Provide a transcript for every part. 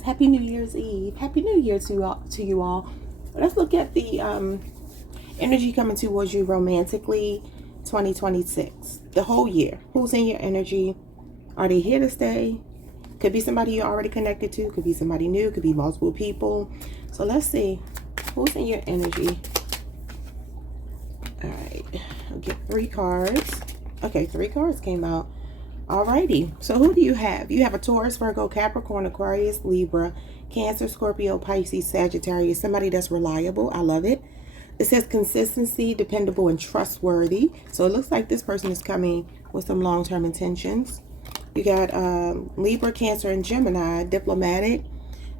Aquarius. Happy New Year's Eve. Happy New Year to you all. Let's look at the energy coming towards you romantically 2026. The whole year. Who's in your energy? Are they here to stay? Could be somebody you're already connected to. Could be somebody new. Could be multiple people. So let's see. Who's in your energy? All right. I'll get 3 cards. Okay, 3 cards came out. Alrighty, so who do you have? You have a Taurus, Virgo, Capricorn, Aquarius, Libra, Cancer, Scorpio, Pisces, Sagittarius. Somebody that's reliable. I love it. It says consistency, dependable, and trustworthy. So it looks like this person is coming with some long-term intentions. You got Libra, Cancer, and Gemini, diplomatic.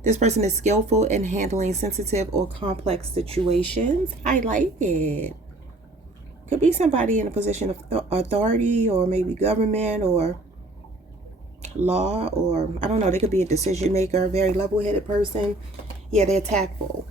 This person is skillful in handling sensitive or complex situations. I like it. Could be somebody in a position of authority, or maybe government or law, or I don't know. They could be a decision maker, a very level-headed person. Yeah, they're tactful.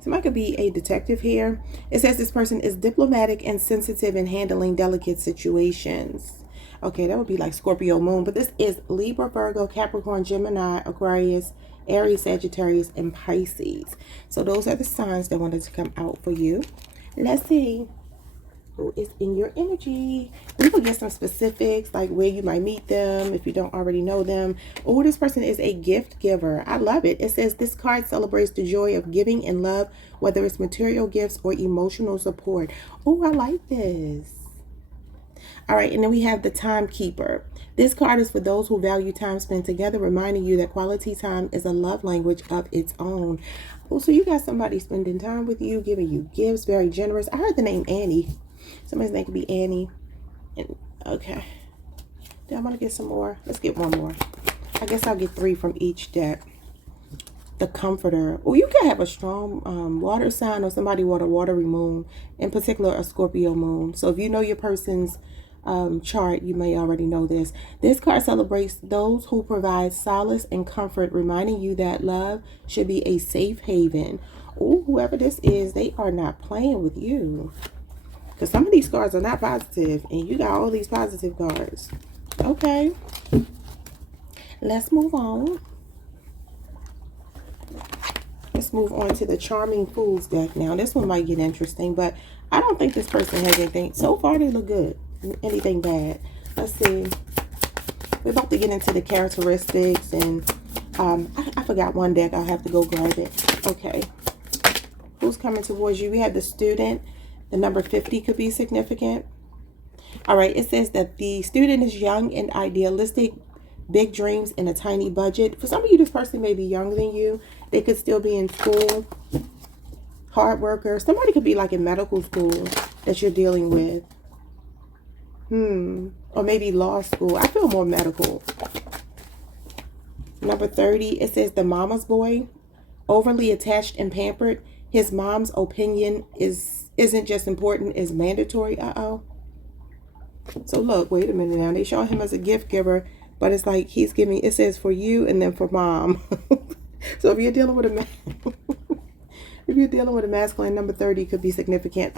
Somebody could be a detective here. It says this person is diplomatic and sensitive in handling delicate situations. Okay, that would be like Scorpio moon, but this is Libra, Virgo, Capricorn, Gemini, Aquarius, Aries, Sagittarius, and Pisces. So those are the signs that wanted to come out for you. Let's see who is in your energy. We will get some specifics, like where you might meet them if you don't already know them. Oh, this person is a gift giver. I love it. It says this card celebrates the joy of giving and love, whether it's material gifts or emotional support. Oh, I like this. All right, and then we have the timekeeper. This card is for those who value time spent together, reminding you that quality time is a love language of its own. Oh, so you got somebody spending time with you, giving you gifts, very generous. I heard the name Annie. Somebody's name could be Annie. And okay. Then I'm gonna get some more. Let's get one more. I guess I'll get 3 from each deck. The comforter. Oh, you can have a strong water sign or somebody with a watery moon, in particular a Scorpio moon. So if you know your person's chart, you may already know this. This card celebrates those who provide solace and comfort, reminding you that love should be a safe haven. Oh, whoever this is, they are not playing with you. Because some of these cards are not positive, and you got all these positive cards. Okay. Let's move on. Let's move on to the Charming Fools deck now. This one might get interesting, but I don't think this person has anything. So far, they look good. Anything bad. Let's see. We're about to get into the characteristics, and I forgot one deck. I'll have to go grab it. Okay. Who's coming towards you? We have the Student. The number 50 could be significant. All right, it says that the student is young and idealistic, big dreams and a tiny budget. For some of you, this person may be younger than you. They could still be in school. Hard worker. Somebody could be like in medical school that you're dealing with. Or maybe law school. I feel more medical. Number 30, it says the mama's boy, overly attached and pampered. His mom's opinion isn't just important, it's mandatory. Uh-oh. So look, wait a minute now. They show him as a gift giver, but it's like he's giving, it says for you and then for mom. So if you're dealing with a masculine, number 30 could be significant.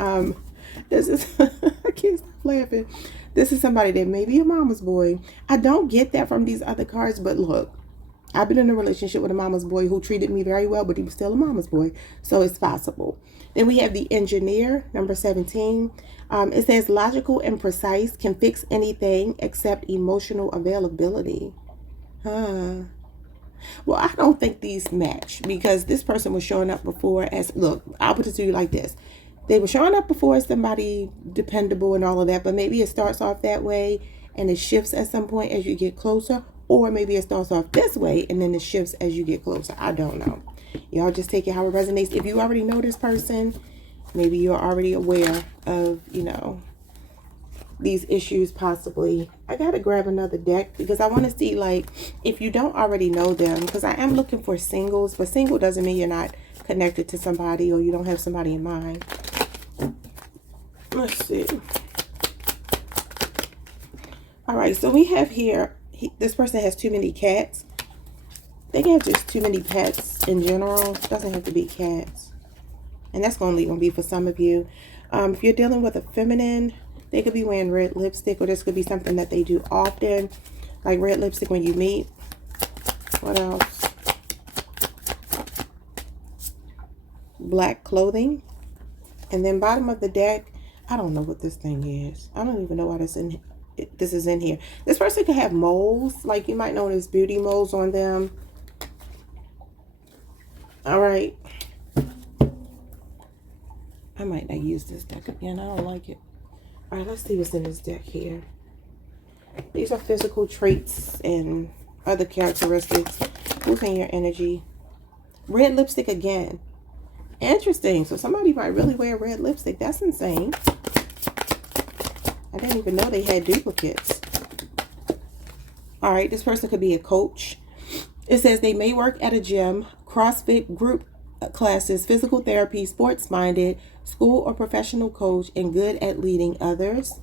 This is I can't stop laughing. This is somebody that may be a mama's boy. I don't get that from these other cards, but look, I've been in a relationship with a mama's boy who treated me very well, but he was still a mama's boy. So it's possible. Then we have the engineer, number 17. It says logical and precise, can fix anything except emotional availability. Well, I don't think these match, because this person was showing up before as, look, I'll put it to you like this. They were showing up before as somebody dependable and all of that, but maybe it starts off that way and it shifts at some point as you get closer. Or maybe it starts off this way and then it shifts as you get closer. I don't know. Y'all just take it how it resonates. If you already know this person, maybe you're already aware of, you know, these issues possibly. I got to grab another deck because I want to see, like, if you don't already know them. Because I am looking for singles. But single doesn't mean you're not connected to somebody or you don't have somebody in mind. Let's see. All right. So we have here. This person has too many cats. They can have just too many pets in general. It doesn't have to be cats. And that's going to be for some of you. If you're dealing with a feminine, they could be wearing red lipstick, or this could be something that they do often, like red lipstick when you meet. What else? black clothing. And then bottom of the deck, I don't know what this thing is. I don't even know why this is in here. This person could have moles, like you might notice beauty moles on them. All right. I might not use this deck again. I don't like it. All right, let's see what's in this deck here. These are physical traits and other characteristics. Who's in your energy? Red lipstick again. Interesting. So somebody might really wear red lipstick. That's insane. I didn't even know they had duplicates. All right, this person could be a coach. It says they may work at a gym, CrossFit group classes, physical therapy, sports-minded, school or professional coach, and good at leading others.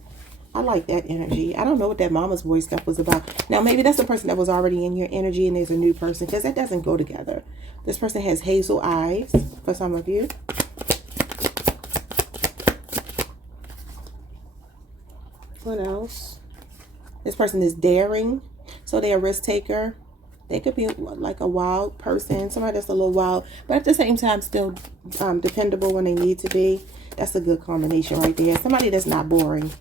I like that energy. I don't know what that mama's boy stuff was about. Now, maybe that's a person that was already in your energy and there's a new person, because that doesn't go together. This person has hazel eyes for some of you. What else? This person is daring, so they're a risk taker. They could be like a wild person, somebody that's a little wild, but at the same time still dependable when they need to be. That's a good combination right there. Somebody that's not boring.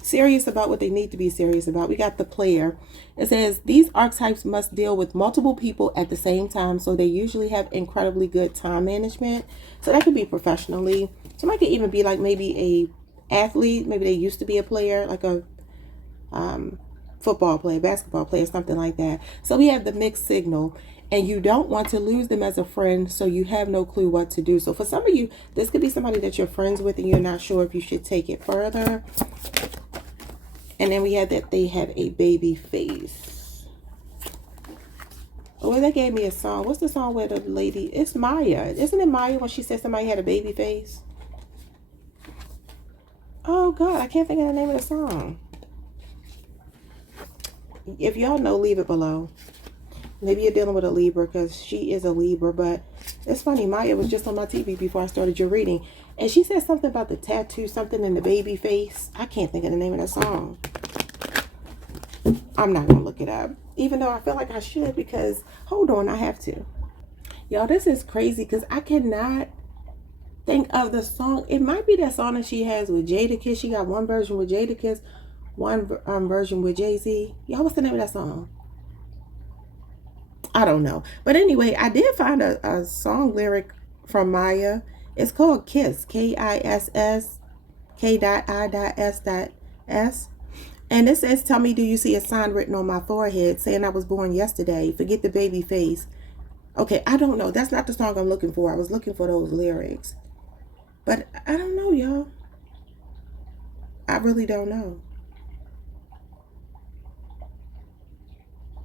Serious about what they need to be serious about. We got the player. It says these archetypes must deal with multiple people at the same time, so they usually have incredibly good time management. So that could be professionally. Somebody could even be like maybe a athlete. Maybe they used to be a player, like a football player, basketball player, something like that. So we have the mixed signal, and you don't want to lose them as a friend, so you have no clue what to do. So for some of you, this could be somebody that you're friends with and you're not sure if you should take it further. And then we have that they have a baby face. Oh, that gave me a song. What's the song where the lady, it's Maya. Isn't it Maya when she said somebody had a baby face? Oh God, I can't think of the name of the song. If y'all know, leave it below. Maybe you're dealing with a Libra, because she is a Libra. But it's funny, Maya was just on my TV before I started your reading, and she said something about the tattoo, something in the baby face. I can't think of the name of that song. I'm not gonna look it up, even though I feel like I should, because hold on, I have to. Y'all, this is crazy because I cannot think of the song. It might be that song that she has with Jadakiss. She got one version with Jadakiss, one version with Jay-Z. Y'all, what's the name of that song? I don't know. But anyway, I did find a song lyric from Maya. It's called Kiss, K-I-S-S, K.I.S.S. And it says, tell me, do you see a sign written on my forehead saying I was born yesterday? Forget the baby face. Okay, I don't know. That's not the song I'm looking for. I was looking for those lyrics. But I don't know, y'all. I really don't know.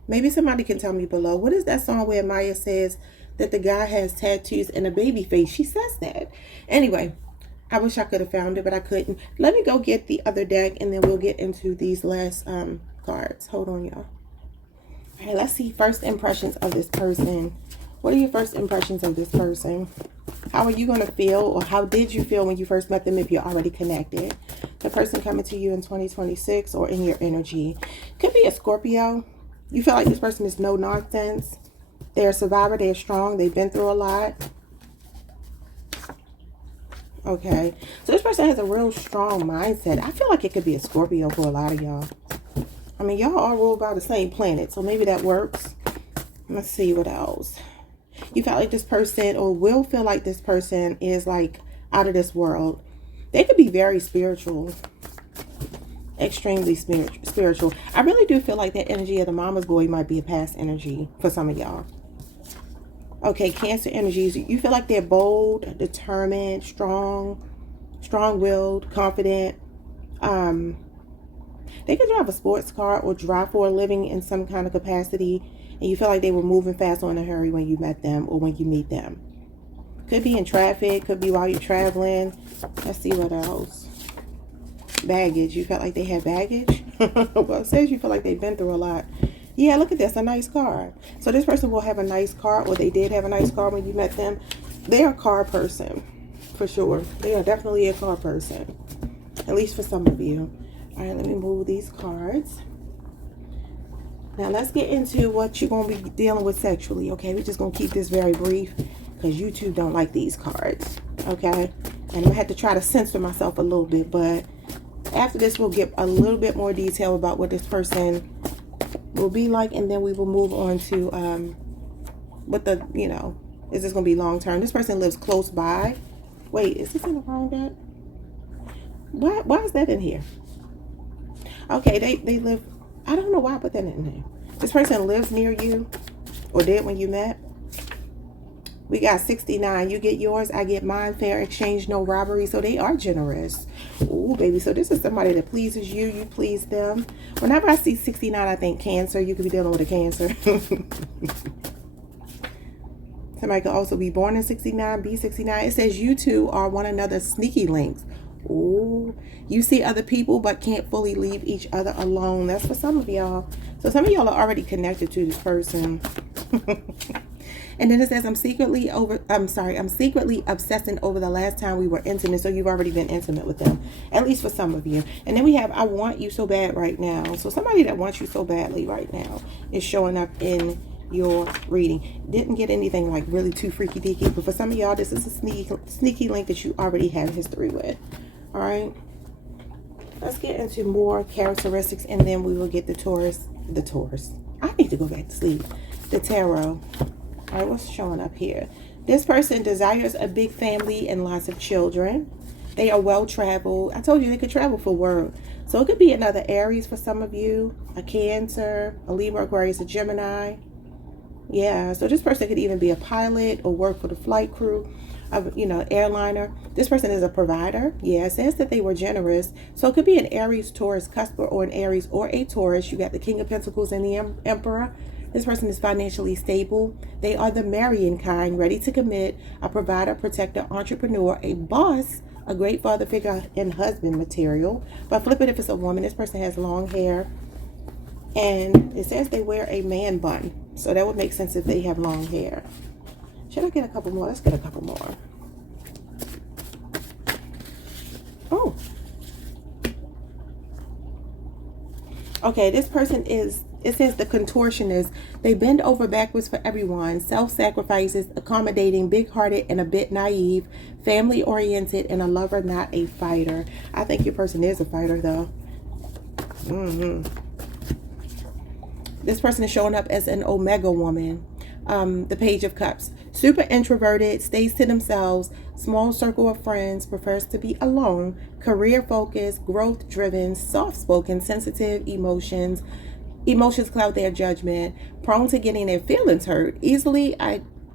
Maybe somebody can tell me below. What is that song where Maya says that the guy has tattoos and a baby face? She says that. Anyway, I wish I could have found it, but I couldn't. Let me go get the other deck, and then we'll get into these last cards. Hold on, y'all. All right, let's see first impressions of this person. What are your first impressions of this person? How are you going to feel, or how did you feel when you first met them if you're already connected? The person coming to you in 2026 or in your energy. Could be a Scorpio. You feel like this person is no nonsense. They're a survivor. They're strong. They've been through a lot. Okay. So this person has a real strong mindset. I feel like it could be a Scorpio for a lot of y'all. I mean, y'all all ruled by the same planet, so maybe that works. Let's see what else. You felt like this person, or will feel like this person, is like out of this world. They could be very spiritual. Extremely spiritual. I really do feel like that energy of the mama's boy might be a past energy for some of y'all. Okay, Cancer energies. You feel like they're bold, determined, strong-willed, confident. They could drive a sports car or drive for a living in some kind of capacity, and you feel like they were moving fast or in a hurry when you met them or when you meet them. Could be in traffic, could be while you're traveling. Let's see what else. Baggage. You felt like they had baggage? Well, it says you feel like they've been through a lot. Yeah, look at this, a nice car. So this person will have a nice car, or they did have a nice car when you met them. They're a car person, for sure. They are definitely a car person, at least for some of you. All right, let me move these cards. Now let's get into what you're going to be dealing with sexually, okay? We're just going to keep this very brief, because YouTube don't like these cards. Okay, and I'm gonna have to try to censor myself a little bit, but after this we'll get a little bit more detail about what this person will be like, and then we will move on to what the, you know, is this gonna be long term? This person lives close by. Wait, is this in the wrong deck? Why is that in here? Okay, they live, I don't know why I put that in there. This person lives near you, or did when you met. We got 69. You get yours, I get mine. Fair exchange, no robbery. So they are generous. Ooh, baby. So this is somebody that pleases you. You please them. Whenever I see 69, I think Cancer. You could be dealing with a Cancer. Somebody could also be born in 69, be 69. It says you two are one another's sneaky links. Ooh, you see other people but can't fully leave each other alone. That's for some of y'all. So some of y'all are already connected to this person. And then it says I'm secretly obsessing over the last time we were intimate. So you've already been intimate with them, at least for some of you. And then we have I want you so bad right now. So somebody that wants you so badly right now is showing up in your reading. Didn't get anything like really too freaky deaky, but for some of y'all this is a sneaky link that you already have history with. All right, let's get into more characteristics, and then we will get the Taurus. I need to go back to sleep. The tarot. All right, what's showing up here? This person desires a big family and lots of children. They are well traveled. I told you they could travel for work. So it could be another Aries for some of you, a Cancer, a Libra, Aquarius, a Gemini. Yeah, so this person could even be a pilot or work for the flight crew of, you know, airliner. This person is a provider. Yeah, it says that they were generous. So it could be an Aries, Taurus, Cusper, or an Aries or a Taurus. You got the King of Pentacles and the Emperor. This person is financially stable. They are the marrying kind, ready to commit, a provider, protector, entrepreneur, a boss, a great father figure, and husband material. But flip it if it's a woman. This person has long hair. And it says they wear a man bun. So that would make sense if they have long hair. Should I get a couple more? Let's get a couple more. Oh. Okay, this person is, it says the contortionist. They bend over backwards for everyone. Self-sacrifices, accommodating, big-hearted, and a bit naive. Family-oriented, and a lover, not a fighter. I think your person is a fighter, though. This person is showing up as an Omega woman. The Page of Cups. Super introverted, stays to themselves, small circle of friends, prefers to be alone, career focused, growth driven, soft spoken, sensitive, emotions cloud their judgment, prone to getting their feelings hurt easily.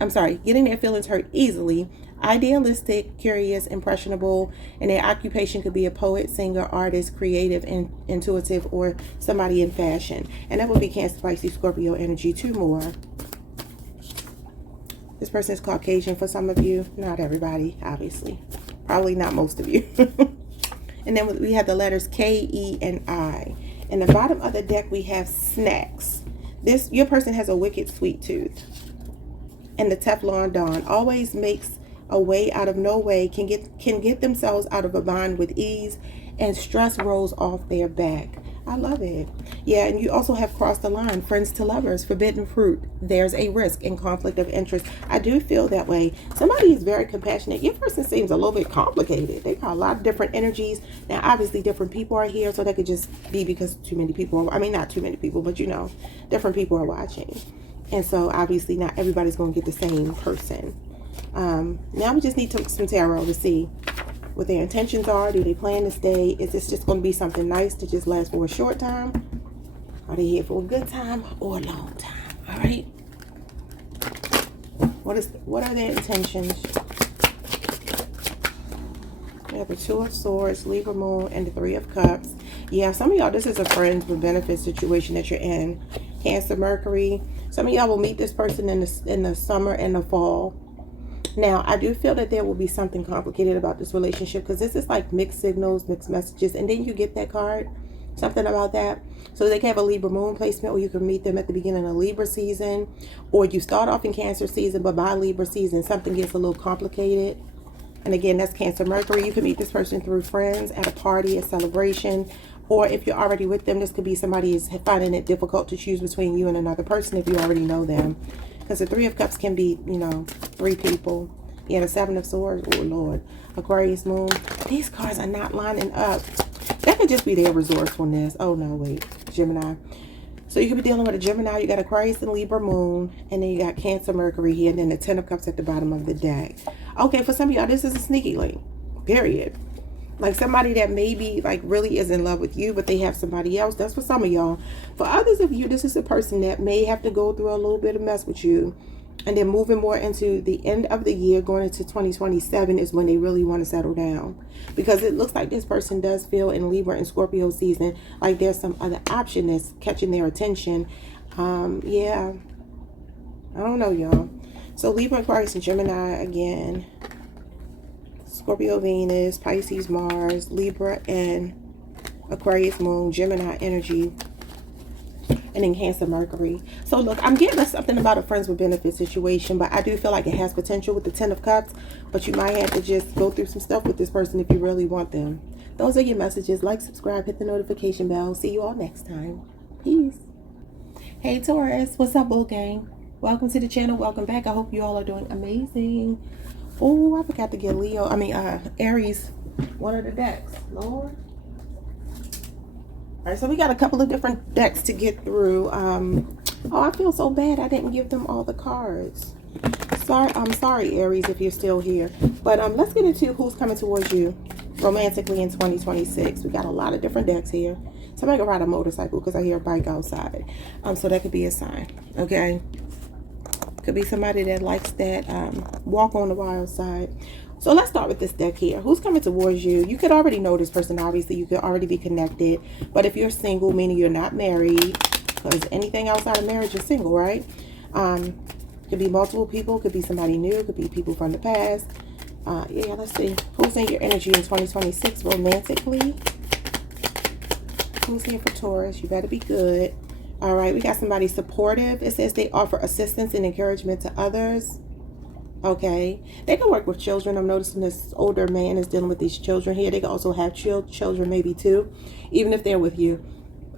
Getting their feelings hurt easily, idealistic, curious, impressionable, and their occupation could be a poet, singer, artist, creative, intuitive, or somebody in fashion. And that would be Cancer, Pisces, Scorpio energy. Two more. This person is Caucasian for some of you. Not everybody, obviously. Probably not most of you. And then we have the letters K, E, and I. In the bottom of the deck, we have snacks. Your person has a wicked sweet tooth. And the Teflon Don always makes a way out of no way, can get themselves out of a bind with ease, and stress rolls off their back. I love it. Yeah, and you also have crossed the line, friends to lovers, forbidden fruit. There's a risk and conflict of interest. I do feel that way. Somebody is very compassionate. Your person seems a little bit complicated. They got a lot of different energies. Now, obviously, different people are here, so that could just be because too many people. I mean, not too many people, but you know, different people are watching. And so, obviously, not everybody's going to get the same person. Now we just need some tarot to see what their intentions are. Do they plan to stay? Is this just going to be something nice to just last for a short time? Are they here for a good time or a long time? All right. What are their intentions? We have the Two of Swords, Libra Moon, and the Three of Cups. Yeah, some of y'all, this is a friends with benefits situation that you're in. Cancer, Mercury. Some of y'all will meet this person in the summer and the fall. Now, I do feel that there will be something complicated about this relationship, because this is like mixed signals, mixed messages, and then you get that card, something about that. So they can have a Libra moon placement, or you can meet them at the beginning of Libra season, or you start off in Cancer season, but by Libra season, something gets a little complicated. And again, that's Cancer, Mercury. You can meet this person through friends, at a party, a celebration, or if you're already with them, this could be somebody is finding it difficult to choose between you and another person if you already know them. Because the Three of Cups can be, you know, 3 people. Yeah, the 7 of Swords. Oh, Lord. Aquarius moon. These cards are not lining up. That could just be their resourcefulness. Oh, no, wait. Gemini. So you could be dealing with a Gemini. You got Aquarius and Libra moon. And then you got Cancer, Mercury here. And then the 10 of Cups at the bottom of the deck. Okay, for some of y'all, this is a sneaky link. Period. Like somebody that maybe like really is in love with you, but they have somebody else. That's for some of y'all. For others of you, this is a person that may have to go through a little bit of mess with you. And then moving more into the end of the year, going into 2027 is when they really want to settle down. Because it looks like this person does feel in Libra and Scorpio season like there's some other option that's catching their attention. Yeah. I don't know, y'all. So Libra, Aquarius, and Gemini again. Scorpio, Venus, Pisces, Mars, Libra, and Aquarius, Moon, Gemini energy. And then Cancer, Mercury. So look, I'm getting something about a friends with benefit situation, but I do feel like it has potential with the 10 of Cups, but you might have to just go through some stuff with this person if you really want them. Those are your messages. Like, subscribe, hit the notification bell. See you all next time. Peace. Hey Taurus, what's up, bull gang? Welcome to the channel. Welcome back. I hope you all are doing amazing. Oh, I forgot to get Aries, one of the decks. Lord. All right, so we got a couple of different decks to get through. Oh, I feel so bad I didn't give them all the cards. I'm sorry, Aries, if you're still here. But let's get into who's coming towards you romantically in 2026. We got a lot of different decks here. Somebody can ride a motorcycle because I hear a bike outside. So that could be a sign, okay? Could be somebody that likes that walk on the wild side. So let's start with this deck here. Who's coming towards you? You could already know this person, obviously. You could already be connected. But if you're single, meaning you're not married, because anything outside of marriage is single, right? Could be multiple people. Could be somebody new. Could be people from the past. Yeah, let's see. Who's in your energy in 2026 romantically? Who's here for Taurus? You better be good. All right, we got somebody supportive. It says they offer assistance and encouragement to others. Okay, they can work with children. I'm noticing this older man is dealing with these children here. They can also have children maybe too, even if they're with you.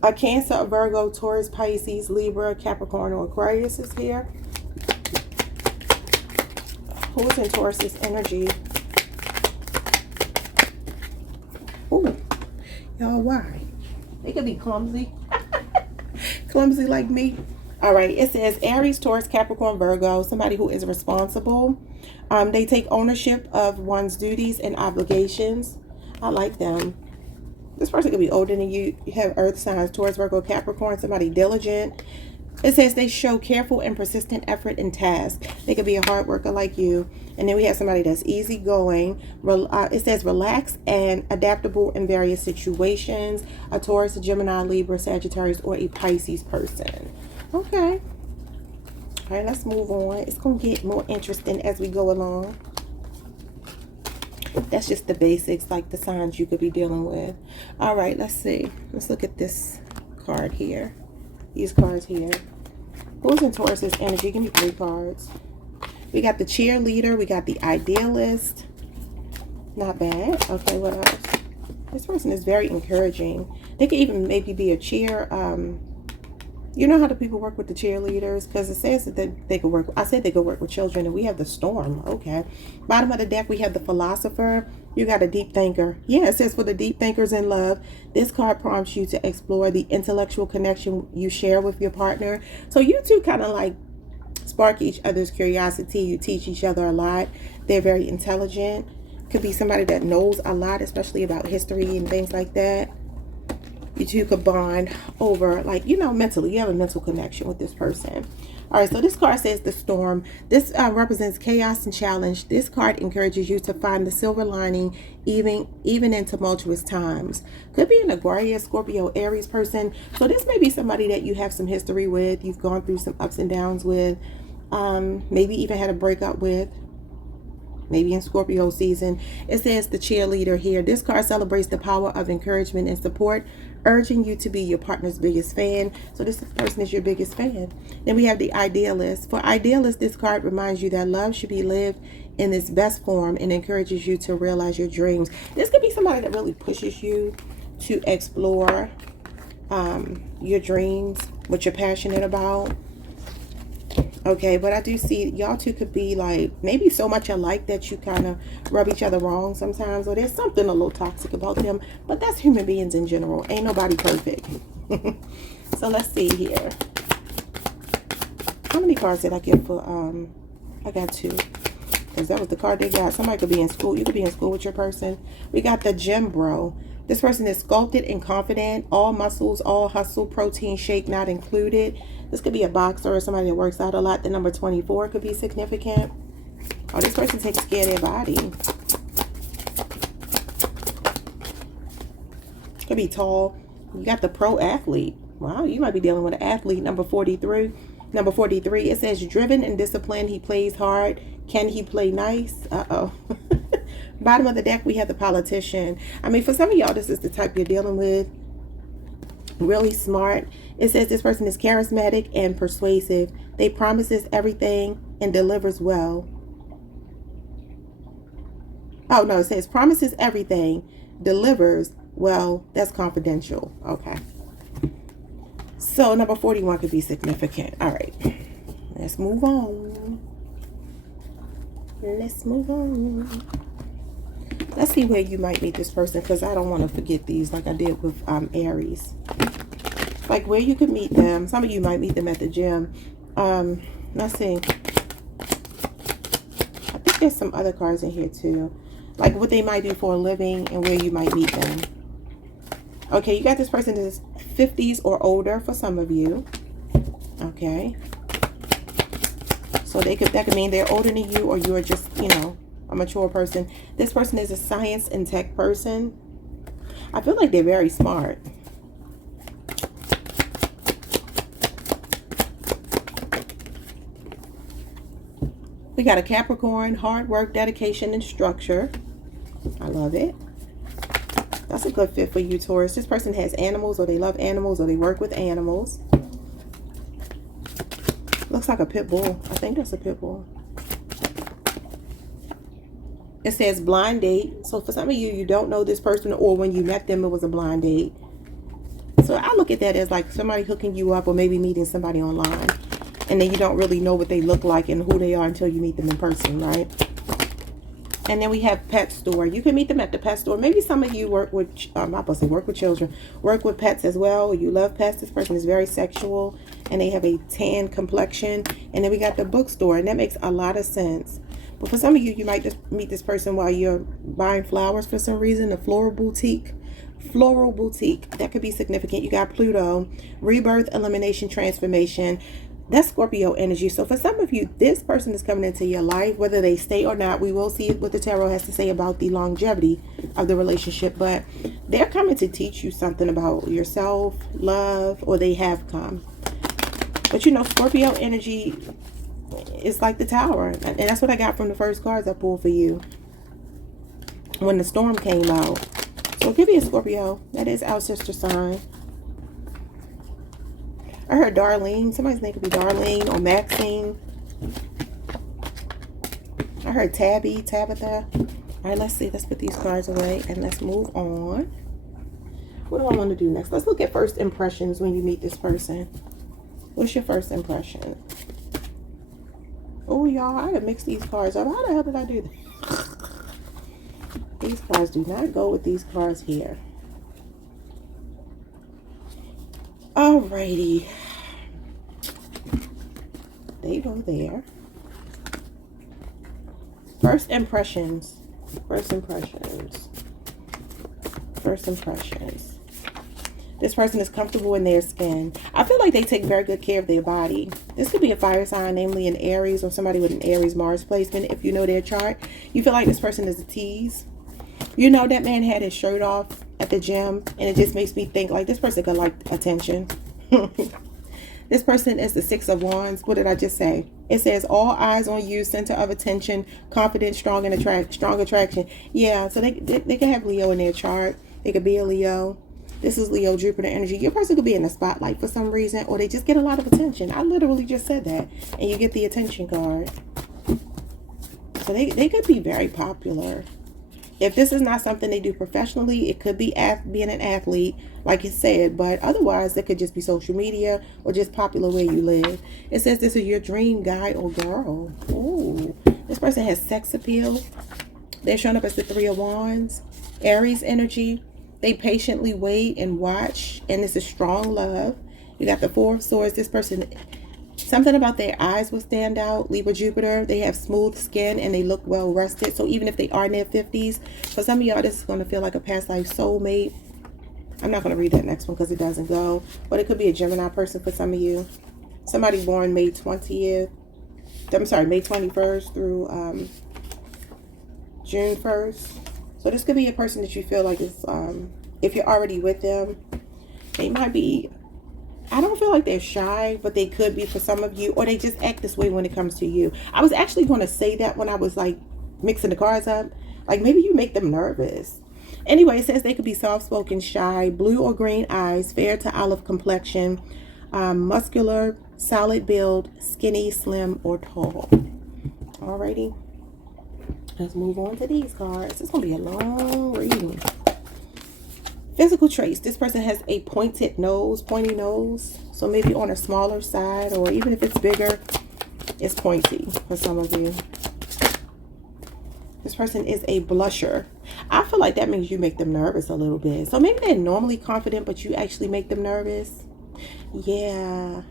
A Cancer, a Virgo, Taurus, Pisces, Libra, Capricorn, or Aquarius is here. Who's in Taurus's energy? Oh, y'all, why? They could be clumsy. Clumsy like me. All right, it says Aries, Taurus, Capricorn, Virgo, somebody who is responsible. They take ownership of one's duties and obligations. I like them. This person could be older than you. You have earth signs, Taurus, Virgo, Capricorn, somebody diligent. It says they show careful and persistent effort in tasks. They could be a hard worker like you. And then we have somebody that's easygoing. It says relaxed and adaptable in various situations. A Taurus, a Gemini, Libra, Sagittarius, or a Pisces person. Okay. All right, let's move on. It's going to get more interesting as we go along. That's just the basics, like the signs you could be dealing with. All right, let's see. Let's look at this card here. These cards here. Who's in Taurus's energy? Give me 3 cards. We got the cheerleader. We got the idealist. Not bad. Okay, what else? This person is very encouraging. They could even maybe be a cheer. You know how the people work with the cheerleaders? Because it says that they could work. I said they could work with children, and we have the storm. Okay. Bottom of the deck, we have the philosopher. You got a deep thinker. Yeah, it says for the deep thinkers in love, this card prompts you to explore the intellectual connection you share with your partner. So you two kind of like spark each other's curiosity. You teach each other a lot. They're very intelligent. Could be somebody that knows a lot, especially about history and things like that. You two could bond over, like, you know, mentally. You have a mental connection with this person. All right, so this card says the storm. This represents chaos and challenge. This card encourages you to find the silver lining even in tumultuous times. Could be an Aquarius, Scorpio, Aries person. So this may be somebody that you have some history with. You've gone through some ups and downs with. Maybe even had a breakup with. Maybe in Scorpio season. It says the cheerleader here. This card celebrates the power of encouragement and support, urging you to be your partner's biggest fan. So this person is your biggest fan. Then we have the idealist. For idealists, this card reminds you that love should be lived in its best form and encourages you to realize your dreams. This could be somebody that really pushes you to explore your dreams, what you're passionate about. Okay, but I do see y'all two could be like maybe so much alike that you kind of rub each other wrong sometimes, or there's something a little toxic about them. But that's human beings in general. Ain't nobody perfect. So let's see here. How many cards did I get for I got 2. Because that was the card they got. Somebody could be in school. You could be in school with your person. We got the gym bro. This person is sculpted and confident. All muscles, all hustle, protein shake not included. This could be a boxer or somebody that works out a lot. The number 24 could be significant. Oh, this person takes care of their body. Could be tall. You got the pro athlete. Wow, you might be dealing with an athlete. Number 43. Number 43, it says driven and disciplined. He plays hard. Can he play nice? Uh-oh. Bottom of the deck, we have the politician. I mean, for some of y'all, this is the type you're dealing with. Really smart. It says this person is charismatic and persuasive. They promises everything and delivers well. Oh, no, it says promises everything, delivers well. That's confidential. Okay. So number 41 could be significant. All right. Let's move on. Let's move on. Let's see where you might meet this person, because I don't want to forget these like I did with Aries. Like where you could meet them. Some of you might meet them at the gym. Let's see. I think there's some other cards in here too. Like what they might do for a living and where you might meet them. Okay, you got this person in his 50s or older for some of you. Okay. So that could mean they're older than you, or you're just, you know, a mature person. This person is a science and tech person. I feel like they're very smart. We got a Capricorn, hard work, dedication, and structure. I love it. That's a good fit for you, Taurus. This person has animals, or they love animals, or they work with animals. Looks like a pit bull. I think that's a pit bull. It says blind date. So for some of you, you don't know this person, or when you met them, it was a blind date. So I look at that as like somebody hooking you up, or maybe meeting somebody online. And then you don't really know what they look like and who they are until you meet them in person, right? And then we have pet store. You can meet them at the pet store. Maybe some of you work with, I'm not supposed to say work with children, work with pets as well. You love pets. This person is very sexual and they have a tan complexion. And then we got the bookstore, and that makes a lot of sense. But for some of you, you might just meet this person while you're buying flowers for some reason. A floral boutique. Floral boutique. That could be significant. You got Pluto. Rebirth, elimination, transformation. That's Scorpio energy. So for some of you, this person is coming into your life, whether they stay or not. We will see what the tarot has to say about the longevity of the relationship. But they're coming to teach you something about yourself, love, or they have come. But you know, Scorpio energy is like the Tower. And that's what I got from the first cards I pulled for you when the storm came out. So give me a Scorpio. That is our sister sign. I heard Darlene. Somebody's name could be Darlene or Maxine. I heard Tabby, Tabitha. All right, let's see. Let's put these cards away and let's move on. What do I want to do next? Let's look at first impressions when you meet this person. What's your first impression? Oh, y'all, I had mixed these cards up. How the hell did I do that? These cards do not go with these cards here. Alrighty. They go there. First impressions. First impressions. First impressions. This person is comfortable in their skin. I feel like they take very good care of their body. This could be a fire sign, namely an Aries, or somebody with an Aries Mars placement. If you know their chart, you feel like this person is a tease. You know, that man had his shirt off at the gym, and it just makes me think like this person could like attention. This person is the Six of Wands. What did I just say? It says all eyes on you, center of attention, confident, strong, and strong attraction. Yeah, so they can have Leo in their chart. They could be a Leo. This is Leo, Jupiter energy. Your person could be in the spotlight for some reason, or they just get a lot of attention. I literally just said that, and you get the attention card. So they could be very popular. If this is not something they do professionally, it could be being an athlete, like it said, but otherwise it could just be social media or just popular where you live. It says this is your dream guy or girl. Ooh, this person has sex appeal. They're showing up as the Three of Wands. Aries energy. They patiently wait and watch, and this is strong love. You got the Four of Swords. This person, something about their eyes will stand out. Libra, Jupiter. They have smooth skin and they look well rested. So even if they are in their 50s, for some of y'all, this is going to feel like a past life soulmate. I'm not going to read that next one because it doesn't go. But it could be a Gemini person for some of you. Somebody born May 20th. I'm sorry, May 21st through June 1st. So this could be a person that you feel like is, if you're already with them, they might be, I don't feel like they're shy, but they could be for some of you, or they just act this way when it comes to you. I was actually going to say that when I was like mixing the cards up, like maybe you make them nervous. Anyway, it says they could be soft-spoken, shy, blue or green eyes, fair to olive complexion, muscular, solid build, skinny, slim, or tall. Alrighty. Let's move on to these cards. It's going to be a long reading. Physical traits. This person has a pointy nose. So maybe on a smaller side, or even if it's bigger, it's pointy for some of you. This person is a blusher. I feel like that means you make them nervous a little bit. So maybe they're normally confident, but you actually make them nervous. Yeah.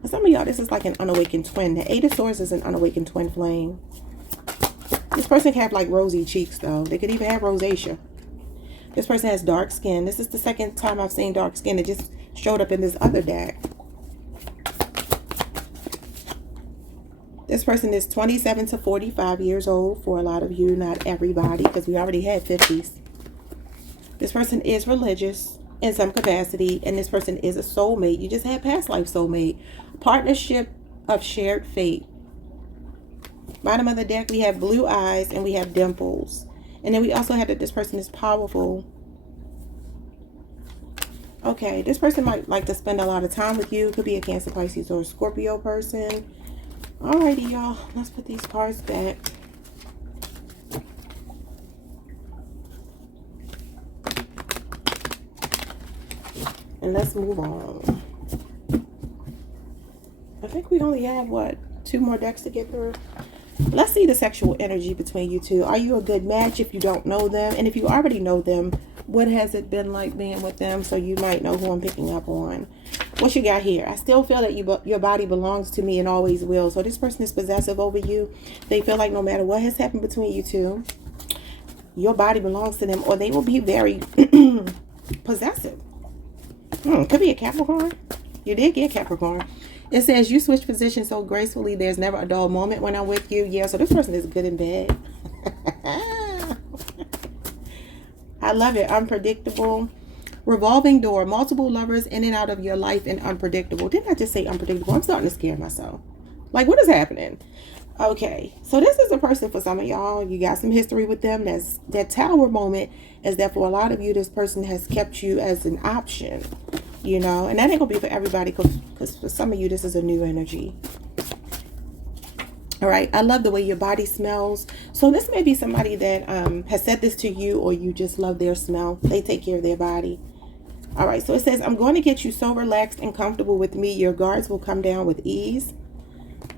For some of y'all, this is like an unawakened twin. The Eight of Swords is an unawakened twin flame. This person can have like rosy cheeks though. They could even have rosacea. This person has dark skin. This is the second time I've seen dark skin. It just showed up in this other deck. This person is 27 to 45 years old for a lot of you, not everybody, because we already had 50s. This person is religious in some capacity, and this person is a soulmate. You just had past life soulmate. Partnership of shared fate. Bottom of the deck, we have blue eyes and we have dimples. And then we also have that this person is powerful. Okay, this person might like to spend a lot of time with you. Could be a Cancer, Pisces, or a Scorpio person. Alrighty, y'all. Let's put these cards back. And let's move on. I think we only have, what, 2 more decks to get through? Let's see the sexual energy between you two. Are you a good match if you don't know them? And if you already know them, what has it been like being with them? So you might know who I'm picking up on. What you got here? I still feel that your body belongs to me and always will. So this person is possessive over you. They feel like no matter what has happened between you two, your body belongs to them, or they will be very possessive. Could be a Capricorn. You did get Capricorn. It says you switch positions so gracefully. There's never a dull moment when I'm with you. Yeah, so this person is good in bed. I love it. Unpredictable. Revolving door. Multiple lovers in and out of your life and unpredictable. Didn't I just say unpredictable? I'm starting to scare myself. Like, what is happening? Okay, so this is a person for some of y'all. You got some history with them. That tower moment is that for a lot of you, this person has kept you as an option. You know, and that ain't gonna be for everybody, because for some of you, this is a new energy. All right, I love the way your body smells. So this may be somebody that has said this to you, or you just love their smell. They take care of their body. All right, so it says, I'm going to get you so relaxed and comfortable with me, your guards will come down with ease.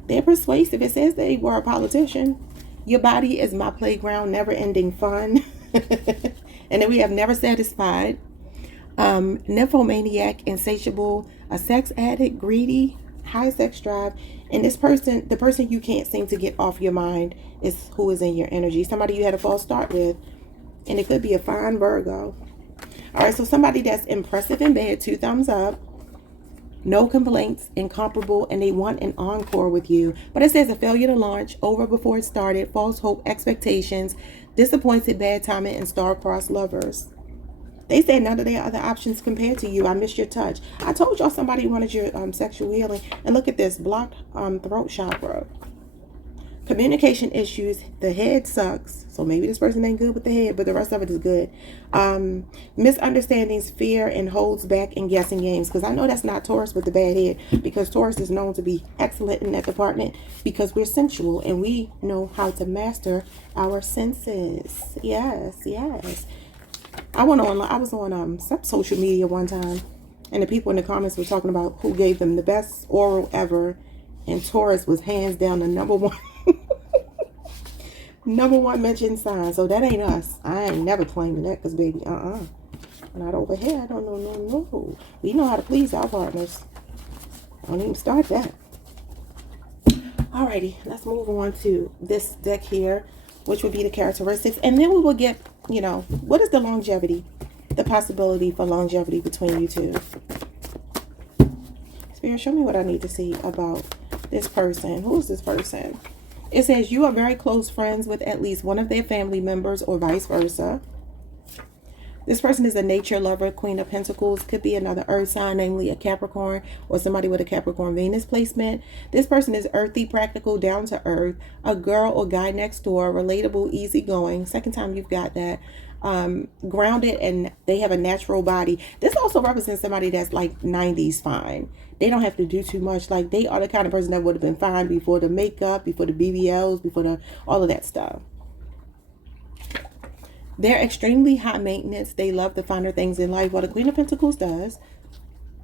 They're persuasive. It says they were a politician. Your body is my playground, never-ending fun. And then we have never satisfied. Nymphomaniac, insatiable, a sex addict, greedy, high sex drive. And this person, the person you can't seem to get off your mind, is who is in your energy. Somebody you had a false start with, and it could be a fine Virgo. All right, so somebody that's impressive in bed, 2 thumbs up, no complaints, incomparable, and they want an encore with you. But it says a failure to launch, over before it started, false hope, expectations, disappointed, bad timing, and star-crossed lovers. They say none of their other options compared to you. I missed your touch. I told y'all somebody wanted your sexual healing. And look at this, blocked throat chakra. Communication issues. The head sucks. So maybe this person ain't good with the head, but the rest of it is good. Misunderstandings, fear, and holds back in guessing games. Because I know that's not Taurus with the bad head. Because Taurus is known to be excellent in that department. Because we're sensual and we know how to master our senses. Yes, yes. I was on some social media one time. And the people in the comments were talking about who gave them the best oral ever. And Taurus was hands down the number one. Number one mentioned sign. So that ain't us. I ain't never claiming that because, baby, not over here. No. We know how to please our partners. Don't even start that. Alrighty, let's move on to this deck here, which would be the characteristics. And then we will get, you know, what is the longevity? The possibility for longevity between you two. Spirit, show me what I need to see about this person. Who is this person? It says you are very close friends with at least one of their family members or vice versa. This person is a nature lover, Queen of Pentacles. Could be another earth sign, namely a Capricorn or somebody with a Capricorn Venus placement. This person is earthy, practical, down to earth, a girl or guy next door, relatable, easygoing. Second time you've got that. Grounded, and they have a natural body. This also represents somebody that's like 90s fine. They don't have to do too much. Like, they are the kind of person that would have been fine before the makeup, before the BBLs, before all of that stuff. They're extremely high maintenance. They love the finer things in life. Well, the Queen of Pentacles does.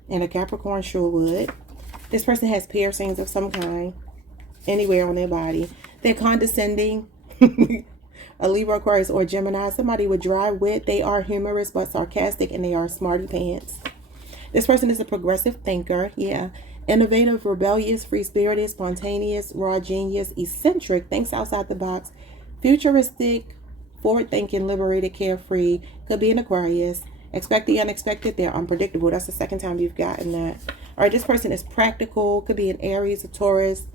And a Capricorn sure would. This person has piercings of some kind anywhere on their body. They're condescending. A Libra, Aquarius, or Gemini. Somebody with dry wit. They are humorous but sarcastic, and they are smarty pants. This person is a progressive thinker. Yeah. Innovative, rebellious, free-spirited, spontaneous, raw genius, eccentric, thinks outside the box, futuristic, forward-thinking, liberated, carefree. Could be an Aquarius. Expect the unexpected. They're unpredictable. That's the second time you've gotten that. All right, this person is practical. Could be an Aries, a Taurus.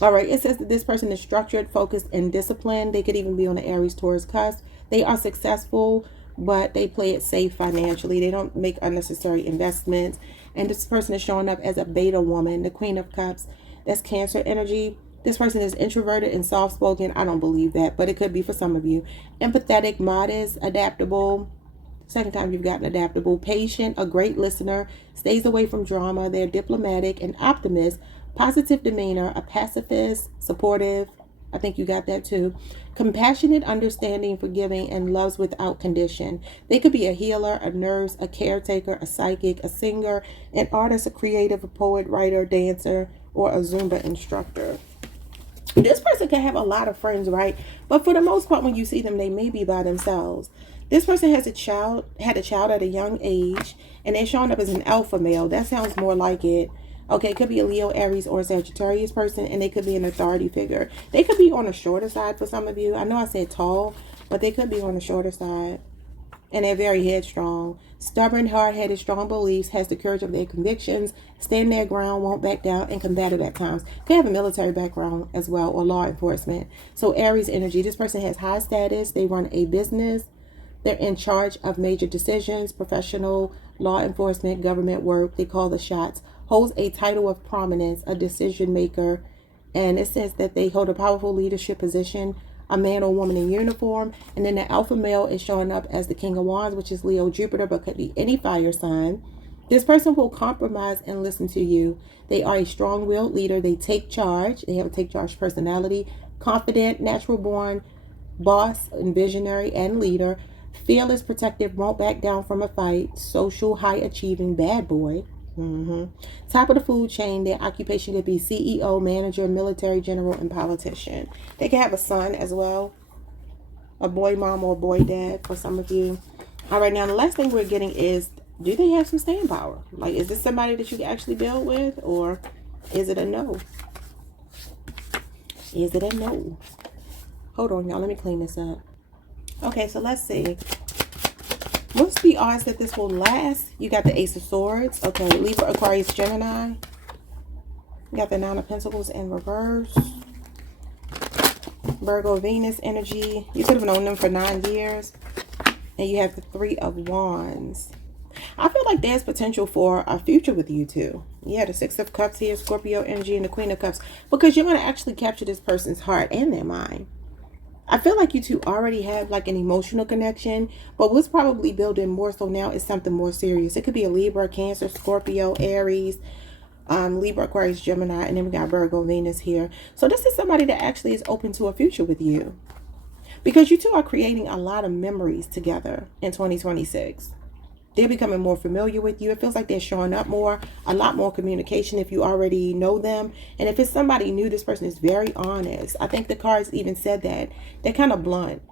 All right, it says that this person is structured, focused, and disciplined. They could even be on the Aries, Taurus cusp. They are successful, but they play it safe financially. They don't make unnecessary investments. And this person is showing up as a beta woman, the Queen of Cups. That's Cancer energy. This person is introverted and soft-spoken. I don't believe that, but it could be for some of you. Empathetic, modest, adaptable. Second time you've gotten adaptable. Patient, a great listener, stays away from drama. They're diplomatic and optimist. Positive demeanor, a pacifist, supportive. I think you got that too. Compassionate, understanding, forgiving, and loves without condition. They could be a healer, a nurse, a caretaker, a psychic, a singer, an artist, a creative, a poet, writer, dancer, or a Zumba instructor. This person can have a lot of friends, right? But for the most part, when you see them, they may be by themselves. This person had a child at a young age, and they're showing up as an alpha male. That sounds more like it. Okay, it could be a Leo, Aries, or Sagittarius person, and they could be an authority figure. They could be on the shorter side for some of you. I know I said tall, but they could be on the shorter side. And they're very headstrong. Stubborn, hard-headed, strong beliefs, has the courage of their convictions, stand their ground, won't back down, and combative at times. They have a military background as well, or law enforcement. So Aries energy, this person has high status. They run a business. They're in charge of major decisions, professional, law enforcement, government work. They call the shots. Holds a title of prominence, a decision maker. And it says that they hold a powerful leadership position, a man or woman in uniform. And then the alpha male is showing up as the King of Wands, which is Leo, Jupiter, but could be any fire sign. This person will compromise and listen to you. They are a strong-willed leader. They take charge. They have a take charge personality. Confident, natural born, boss, and visionary, and leader. Fearless, protective, won't back down from a fight. Social, high achieving, bad boy. Top of the food chain. Their occupation could be CEO, manager, military, general, and politician. They can have a son as well, a boy mom or a boy dad for some of you. All right, now the last thing we're getting is, do they have some staying power? Like, is this somebody that you can actually build with, or is it a no? Is it a no? Hold on, y'all. Let me clean this up. Okay, so let's see. What's the odds that this will last? You got the Ace of Swords. Okay, Libra, Aquarius, Gemini. You got the Nine of Pentacles in reverse. Virgo, Venus energy. You could have known them for 9 years. And you have the Three of Wands. I feel like there's potential for a future with you two. Yeah, the Six of Cups here, Scorpio energy, and the Queen of Cups. Because you're going to actually capture this person's heart and their mind. I feel like you two already have like an emotional connection, but what's probably building more so now is something more serious. It could be a Libra, Cancer, Scorpio, Aries, Libra, Aquarius, Gemini, and then we got Virgo, Venus here. So this is somebody that actually is open to a future with you, because you two are creating a lot of memories together in 2026. They're becoming more familiar with you. It feels like they're showing up more, a lot more communication if you already know them. And if it's somebody new, this person is very honest. I think the cards even said that. They're kind of blunt.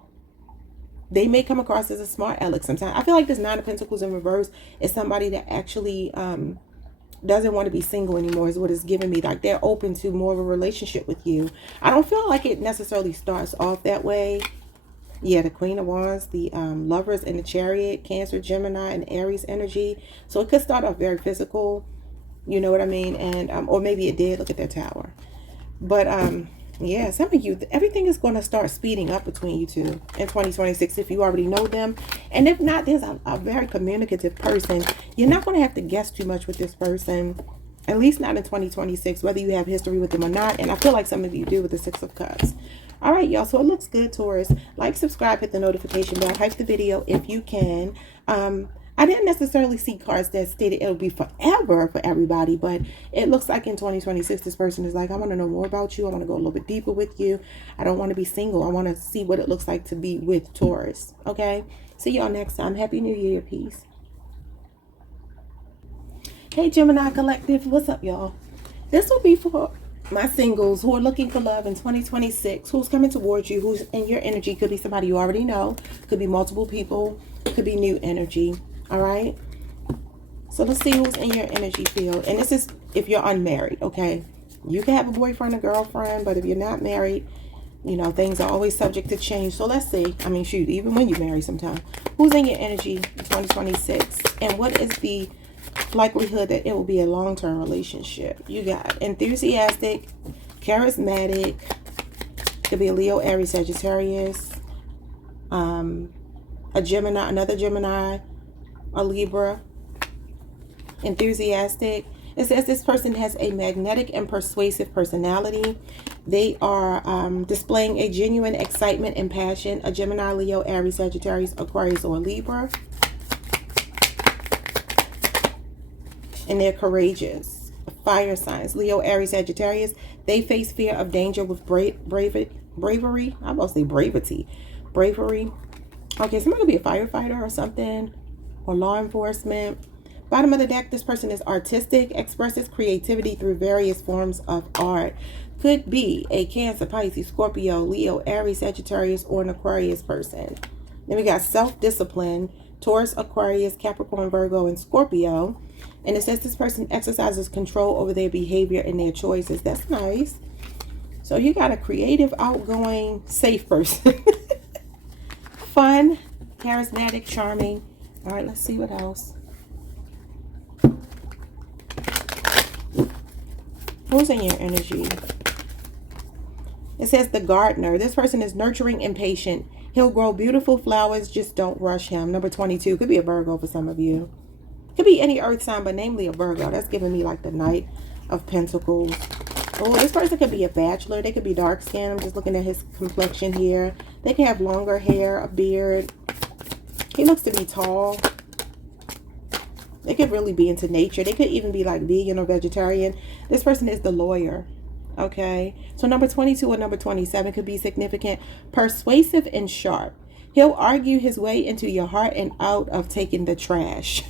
They may come across as a smart aleck sometimes. I feel like this Nine of Pentacles in reverse is somebody that actually doesn't want to be single anymore, is what it's giving me. Like they're open to more of a relationship with you. I don't feel like it necessarily starts off that way. Yeah, the Queen of Wands, the Lovers, and the Chariot, Cancer, Gemini, and Aries energy. So it could start off very physical, you know what I mean? And or maybe it did. Look at their Tower. But yeah, some of you, everything is going to start speeding up between you two in 2026 if you already know them. And if not, there's a very communicative person. You're not going to have to guess too much with this person, at least not in 2026, whether you have history with them or not. And I feel like some of you do with the Six of Cups. All right, y'all. So it looks good, Taurus. Like, subscribe, hit the notification bell, hype the video if you can. I didn't necessarily see cards that stated it'll be forever for everybody, but it looks like in 2026, this person is like, I want to know more about you. I want to go a little bit deeper with you. I don't want to be single. I want to see what it looks like to be with Taurus. Okay. See y'all next time. Happy New Year. Peace. Hey, Gemini Collective. What's up, y'all? This will be for my singles who are looking for love in 2026, who's coming towards you, who's in your energy. Could be somebody you already know, could be multiple people, could be new energy. All right, so let's see who's in your energy field. And this is if you're unmarried. Okay, you can have a boyfriend or girlfriend, but if you're not married, you know, things are always subject to change. So let's see. I mean, shoot, even when you marry sometime, who's in your energy in 2026, and what is the likelihood that it will be a long-term relationship? You got enthusiastic, charismatic, could be a Leo, Aries, Sagittarius, a Gemini, another Gemini, a Libra. Enthusiastic. It says this person has a magnetic and persuasive personality. They are displaying a genuine excitement and passion. A Gemini, Leo, Aries, Sagittarius, Aquarius, or Libra. And they're courageous. Fire signs. Leo, Aries, Sagittarius. They face fear of danger with bravery. I'm about to say bravery. Bravery. Okay, somebody could be a firefighter or something. Or law enforcement. Bottom of the deck, this person is artistic. Expresses creativity through various forms of art. Could be a Cancer, Pisces, Scorpio, Leo, Aries, Sagittarius, or an Aquarius person. Then we got self-discipline. Taurus, Aquarius, Capricorn, Virgo, and Scorpio. And it says this person exercises control over their behavior and their choices. That's nice. So you got a creative, outgoing, safe person. Fun, charismatic, charming. All right, let's see what else. Who's in your energy? It says the gardener. This person is nurturing and patient. He'll grow beautiful flowers. Just don't rush him. Number 22. Could be a Virgo for some of you. Could be any earth sign, but namely a Virgo. That's giving me like the Knight of Pentacles. Oh, this person could be a bachelor. They could be dark skinned. I'm just looking at his complexion here. They can have longer hair, a beard. He looks to be tall. They could really be into nature. They could even be like vegan or vegetarian. This person is the lawyer. Okay. So number 22 or number 27 could be significant. Persuasive and sharp. He'll argue his way into your heart and out of taking the trash.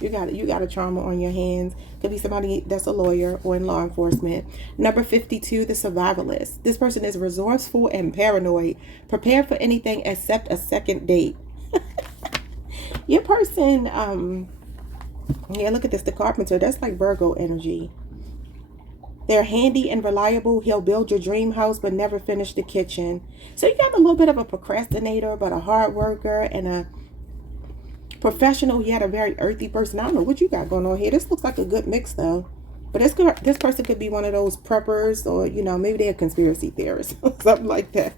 You got a trauma on your hands. Could be somebody that's a lawyer or in law enforcement. Number 52, the survivalist. This person is resourceful and paranoid. Prepared for anything except a second date. Your person, yeah, look at this, the carpenter. That's like Virgo energy. They're handy and reliable. He'll build your dream house, but never finish the kitchen. So you got a little bit of a procrastinator, but a hard worker and a professional, yet a very earthy person. I don't know what you got going on here. This looks like a good mix, though. But this person could be one of those preppers, or, you know, maybe they're a conspiracy theorist. Something like that.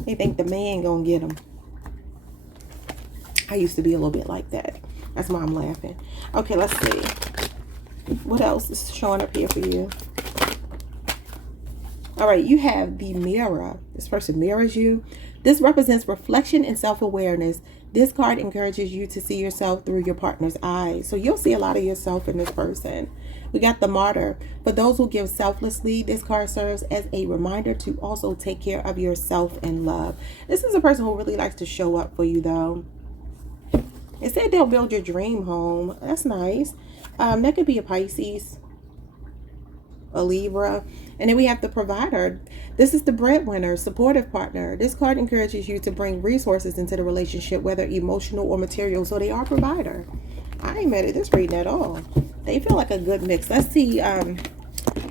They think the man gonna get them. I used to be a little bit like that. That's why I'm laughing. Okay, let's see. What else is showing up here for you? All right, you have the mirror. This person mirrors you. This represents reflection and self-awareness. This card encourages you to see yourself through your partner's eyes. So you'll see a lot of yourself in this person. We got the martyr. For those who give selflessly, this card serves as a reminder to also take care of yourself and love. This is a person who really likes to show up for you, though. It said they'll build your dream home. That's nice. That could be a Pisces, a Libra. And then we have the provider. This is the breadwinner, supportive partner. This card encourages you to bring resources into the relationship, whether emotional or material. So they are a provider. I ain't mad at this reading at all. They feel like a good mix. Let's see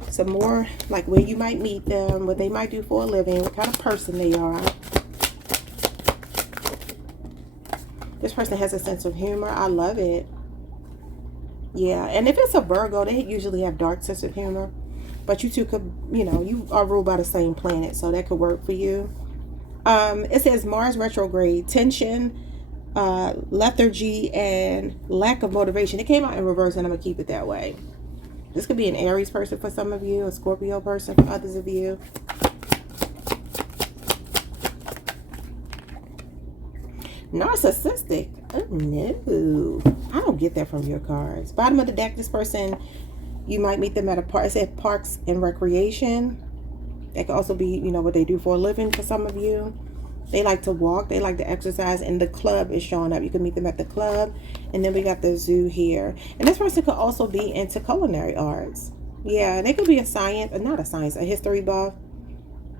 some more, like where you might meet them, what they might do for a living, what kind of person they are. This person has a sense of humor. I love it. Yeah, and if it's a Virgo, they usually have dark sense of humor. But you two could, you know, you are ruled by the same planet, so that could work for you. It says Mars retrograde, tension, lethargy, and lack of motivation. It came out in reverse, and I'm going to keep it that way. This could be an Aries person for some of you, a Scorpio person for others of you. Narcissistic. Oh, no. I don't get that from your cards. Bottom of the deck, this person, you might meet them at a park. It said parks and recreation. That could also be, you know, what they do for a living for some of you. They like to walk. They like to exercise. And the club is showing up. You can meet them at the club. And then we got the zoo here. And this person could also be into culinary arts. Yeah, they could be a science, not a science, a history buff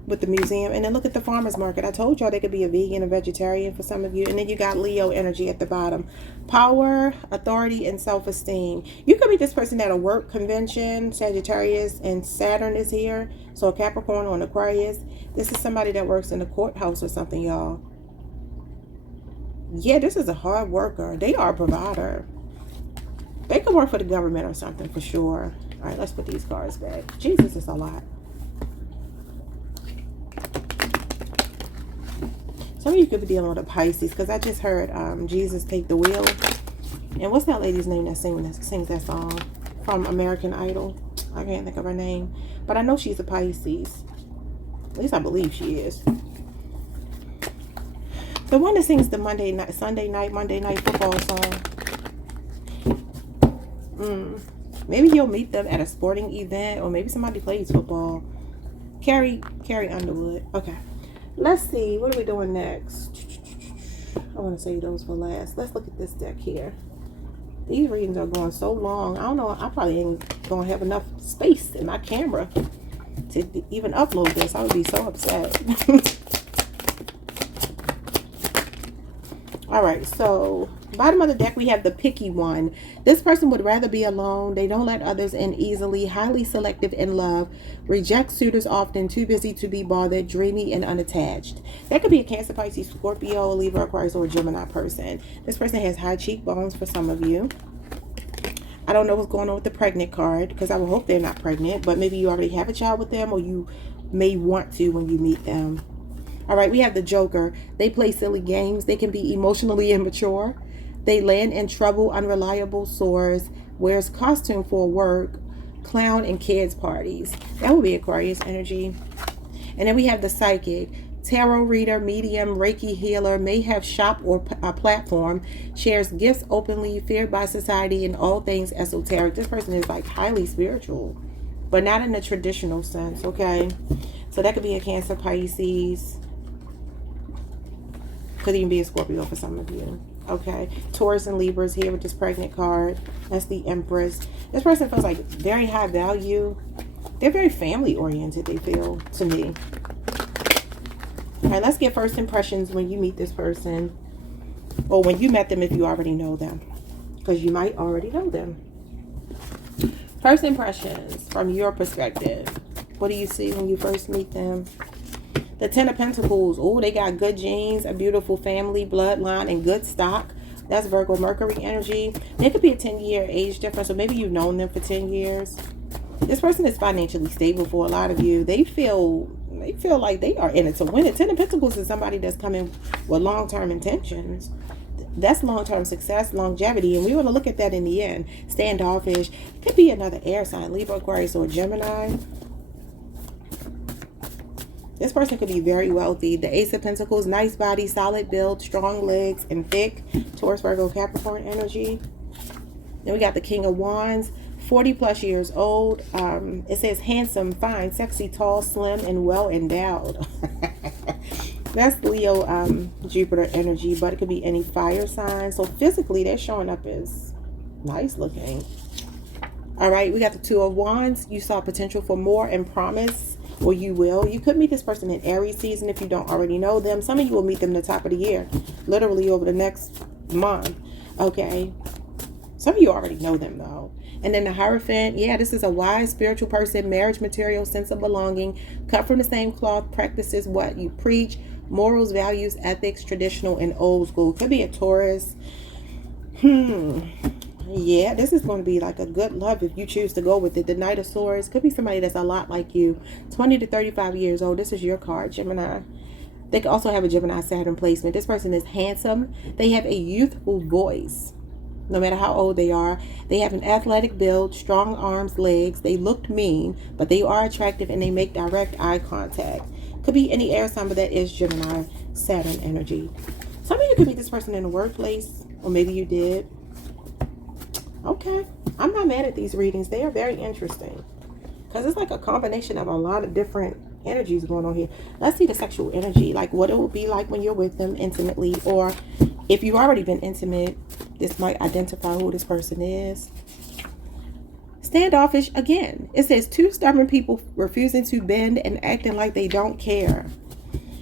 with the museum. And then look at the farmer's market. I told y'all they could be a vegan, a vegetarian for some of you. And then you got Leo energy at the bottom. Power, authority, and self-esteem. You could be this person at a work convention. Sagittarius and Saturn is here. So a Capricorn or an Aquarius. This is somebody that works in the courthouse or something, y'all. Yeah, this is a hard worker. They are a provider. They could work for the government or something for sure. All right, let's put these cards back. Jesus, is a lot. Some of you could be dealing with a Pisces, because I just heard Jesus Take the Wheel. And what's that lady's name that sings that song from American Idol? I can't think of her name. But I know she's a Pisces. At least I believe she is. The one that sings the Monday night football song. Maybe you'll meet them at a sporting event, or maybe somebody plays football. Carrie Underwood. Okay. Let's see. What are we doing next? I want to save those for last. Let's look at this deck here. These readings are going so long. I don't know. I probably ain't going to have enough space in my camera to even upload this. I would be so upset. All right. So, bottom of the deck, we have the picky one. This person would rather be alone. They don't let others in easily. Highly selective in love. Reject suitors often. Too busy to be bothered. Dreamy and unattached. That could be a Cancer, Pisces, Scorpio, Libra, Aquarius, or a Gemini person. This person has high cheekbones for some of you. I don't know what's going on with the pregnant card, because I would hope they're not pregnant. But maybe you already have a child with them, or you may want to when you meet them. All right, we have the Joker. They play silly games. They can be emotionally immature. They land in trouble, unreliable, soars, wears costume for work, clown, and kids' parties. That would be Aquarius energy. And then we have the Psychic. Tarot reader, medium, Reiki healer, may have shop or a platform, shares gifts openly, feared by society, and all things esoteric. This person is like highly spiritual, but not in the traditional sense, okay? So that could be a Cancer, Pisces. Could even be a Scorpio for some of you. Okay. Taurus and Libra is here with this pregnant card. That's the Empress. This person feels like very high value. They're very family oriented, they feel to me. All right, let's get first impressions when you meet this person. Or when you met them if you already know them. Because you might already know them. First impressions from your perspective. What do you see when you first meet them? The Ten of Pentacles. Oh, they got good genes, a beautiful family, bloodline, and good stock. That's Virgo Mercury energy. There could be a 10-year age difference, so maybe you've known them for 10 years. This person is financially stable for a lot of you. They feel like they are in it to win it. Ten of Pentacles is somebody that's coming with long-term intentions. That's long-term success, longevity, and we want to look at that in the end. Standoffish. Could be another air sign, Libra, Aquarius, or Gemini. This person could be very wealthy. The Ace of Pentacles, nice body, solid build, strong legs, and thick. Taurus, Virgo, Capricorn energy. Then we got the King of Wands, 40 plus years old. It says handsome, fine, sexy, tall, slim, and well endowed. That's Leo, Jupiter energy, but it could be any fire sign. So physically, they're showing up as nice looking. All right, we got the Two of Wands. You saw potential for more and promise, or you will. You could meet this person in Aries season if you don't already know them. Some of you will meet them at the top of the year, literally over the next month. Okay. Some of you already know them though. And then the Hierophant, yeah, this is a wise spiritual person, marriage material, sense of belonging, cut from the same cloth, practices what you preach, morals, values, ethics, traditional and old school. Could be a Taurus. Yeah, this is going to be like a good love if you choose to go with it. The Knight of Swords could be somebody that's a lot like you, 20 to 35 years old. This is your card, Gemini. They could also have a Gemini Saturn placement. This person is handsome. They have a youthful voice. No matter how old they are, they have an athletic build, strong arms, legs. They look mean, but they are attractive and they make direct eye contact. Could be any air sign, but that is Gemini Saturn energy. Some of you could meet this person in the workplace, or maybe you did. Okay, I'm not mad at these readings. They are very interesting because it's like a combination of a lot of different energies going on here. Let's see the sexual energy, like what it will be like when you're with them intimately, or if you've already been intimate, this might identify who this person is. Standoffish again. It says two stubborn people refusing to bend and acting like they don't care.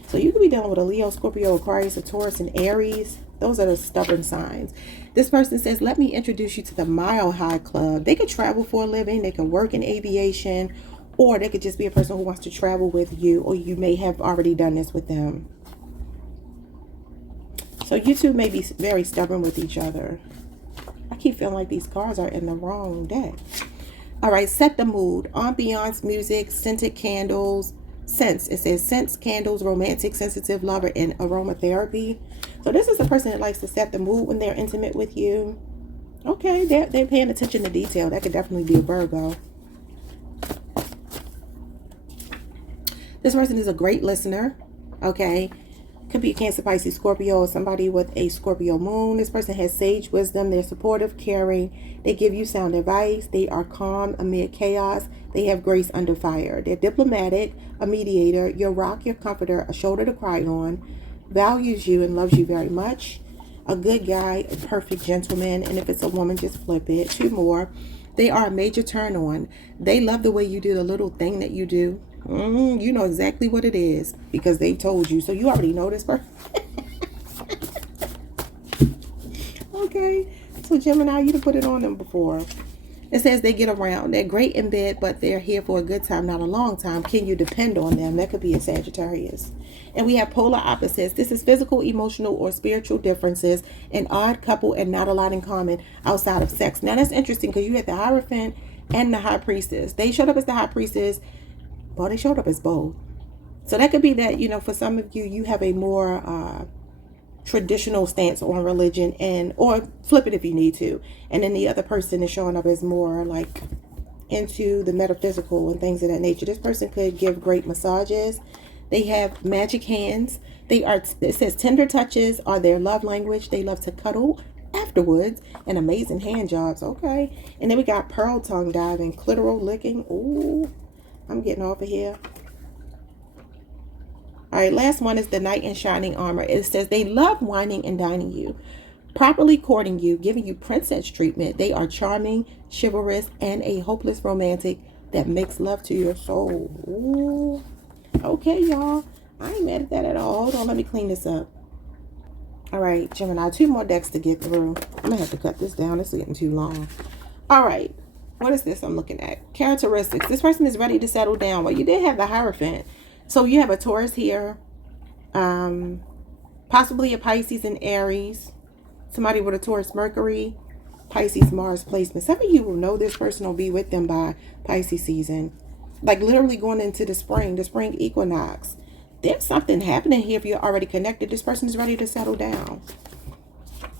So you could be dealing with a Leo, Scorpio, Aquarius, a Taurus, and Aries. Those are the stubborn signs. This person says, let me introduce you to the Mile High Club. They could travel for a living. They can work in aviation, or they could just be a person who wants to travel with you, or you may have already done this with them. So you two may be very stubborn with each other. I keep feeling like these cards are in the wrong deck. All right, set the mood. Ambiance, music, scented candles, scents. It says scents, candles, romantic, sensitive, lover, and aromatherapy. So this is a person that likes to set the mood when they're intimate with you. Okay, they're paying attention to detail. That could definitely be a Virgo. This person is a great listener. Okay. Could be a Cancer, Pisces, Scorpio, or somebody with a Scorpio moon. This person has sage wisdom. They're supportive, caring. They give you sound advice. They are calm amid chaos. They have grace under fire. They're diplomatic, a mediator, your rock, your comforter, a shoulder to cry on, values you and loves you very much. A good guy, a perfect gentleman. And if it's a woman, just flip it. Two more. They are a major turn on. They love the way you do the little thing that you do. You know exactly what it is because they told you. So you already know this person. Okay. So Gemini, you done put it on them before. It says they get around. They're great in bed, but they're here for a good time, not a long time. Can you depend on them? That could be a Sagittarius. And we have polar opposites. This is physical, emotional, or spiritual differences. An odd couple and not a lot in common outside of sex. Now that's interesting because you had the Hierophant and the High Priestess. They showed up as the High Priestess. Well, they showed up as both. So that could be that, you know, for some of you, you have a more traditional stance on religion, and or flip it if you need to. And then the other person is showing up as more like into the metaphysical and things of that nature. This person could give great massages. They have magic hands. They are, it says tender touches are their love language. They love to cuddle afterwards, and amazing hand jobs. Okay. And then we got pearl tongue diving, clitoral licking. Ooh. I'm getting off of here. All right, last one is the knight in shining armor. It says they love wining and dining you, properly courting you, giving you princess treatment. They are charming, chivalrous, and a hopeless romantic that makes love to your soul. Ooh. Okay, y'all. I ain't mad at that at all. Hold on, let me clean this up. All right, Gemini, 2 more decks to get through. I'm going to have to cut this down. It's getting too long. All right. What is this I'm looking at? Characteristics. This person is ready to settle down. Well, you did have the Hierophant. So you have a Taurus here. Possibly a Pisces and Aries. Somebody with a Taurus Mercury. Pisces Mars placement. Some of you will know this person will be with them by Pisces season. Like literally going into the spring equinox. There's something happening here if you're already connected. This person is ready to settle down.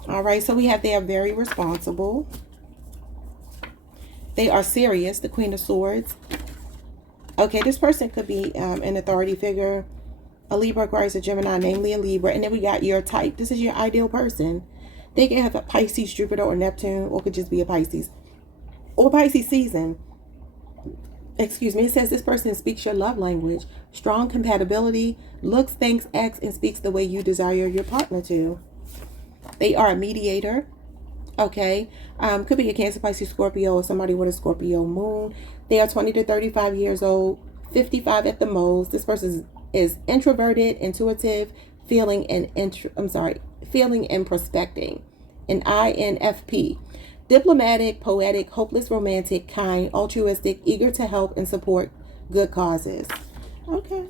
All right, so we have they are very responsible. They are serious, the Queen of Swords. Okay, this person could be an authority figure, a Libra, Aquarius, a Gemini, namely a Libra. And then we got your type. This is your ideal person. They can have a Pisces, Jupiter, or Neptune, or could just be a Pisces. Or Pisces season. Excuse me. It says this person speaks your love language. Strong compatibility. Looks, thinks, acts, and speaks the way you desire your partner to. They are a mediator. Okay. Could be a Cancer, Pisces, Scorpio, or somebody with a Scorpio moon. They are 20 to 35 years old. 55 at the most. This person is introverted, intuitive, feeling and prospecting. An INFP. Diplomatic, poetic, hopeless, romantic, kind, altruistic, eager to help and support good causes. Okay.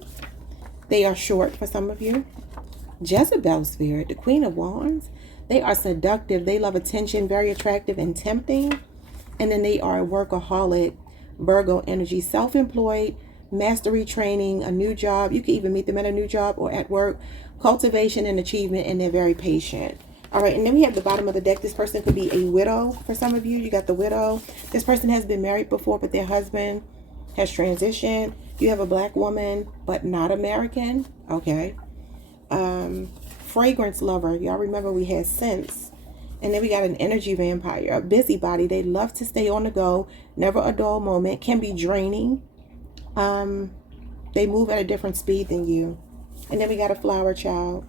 They are short for some of you. Jezebel spirit, the Queen of Wands. They are seductive. They love attention, very attractive and tempting. And then they are a workaholic, Virgo energy, self-employed, mastery training, a new job. You can even meet them at a new job or at work. Cultivation and achievement, and they're very patient. All right, and then we have the bottom of the deck. This person could be a widow for some of you. You got the widow. This person has been married before, but their husband has transitioned. You have a black woman, but not American. Okay. Fragrance lover. Y'all remember we had scents. And then we got an energy vampire, a busybody. They love to stay on the go. Never a dull moment. Can be draining. They move at a different speed than you. And then we got a flower child.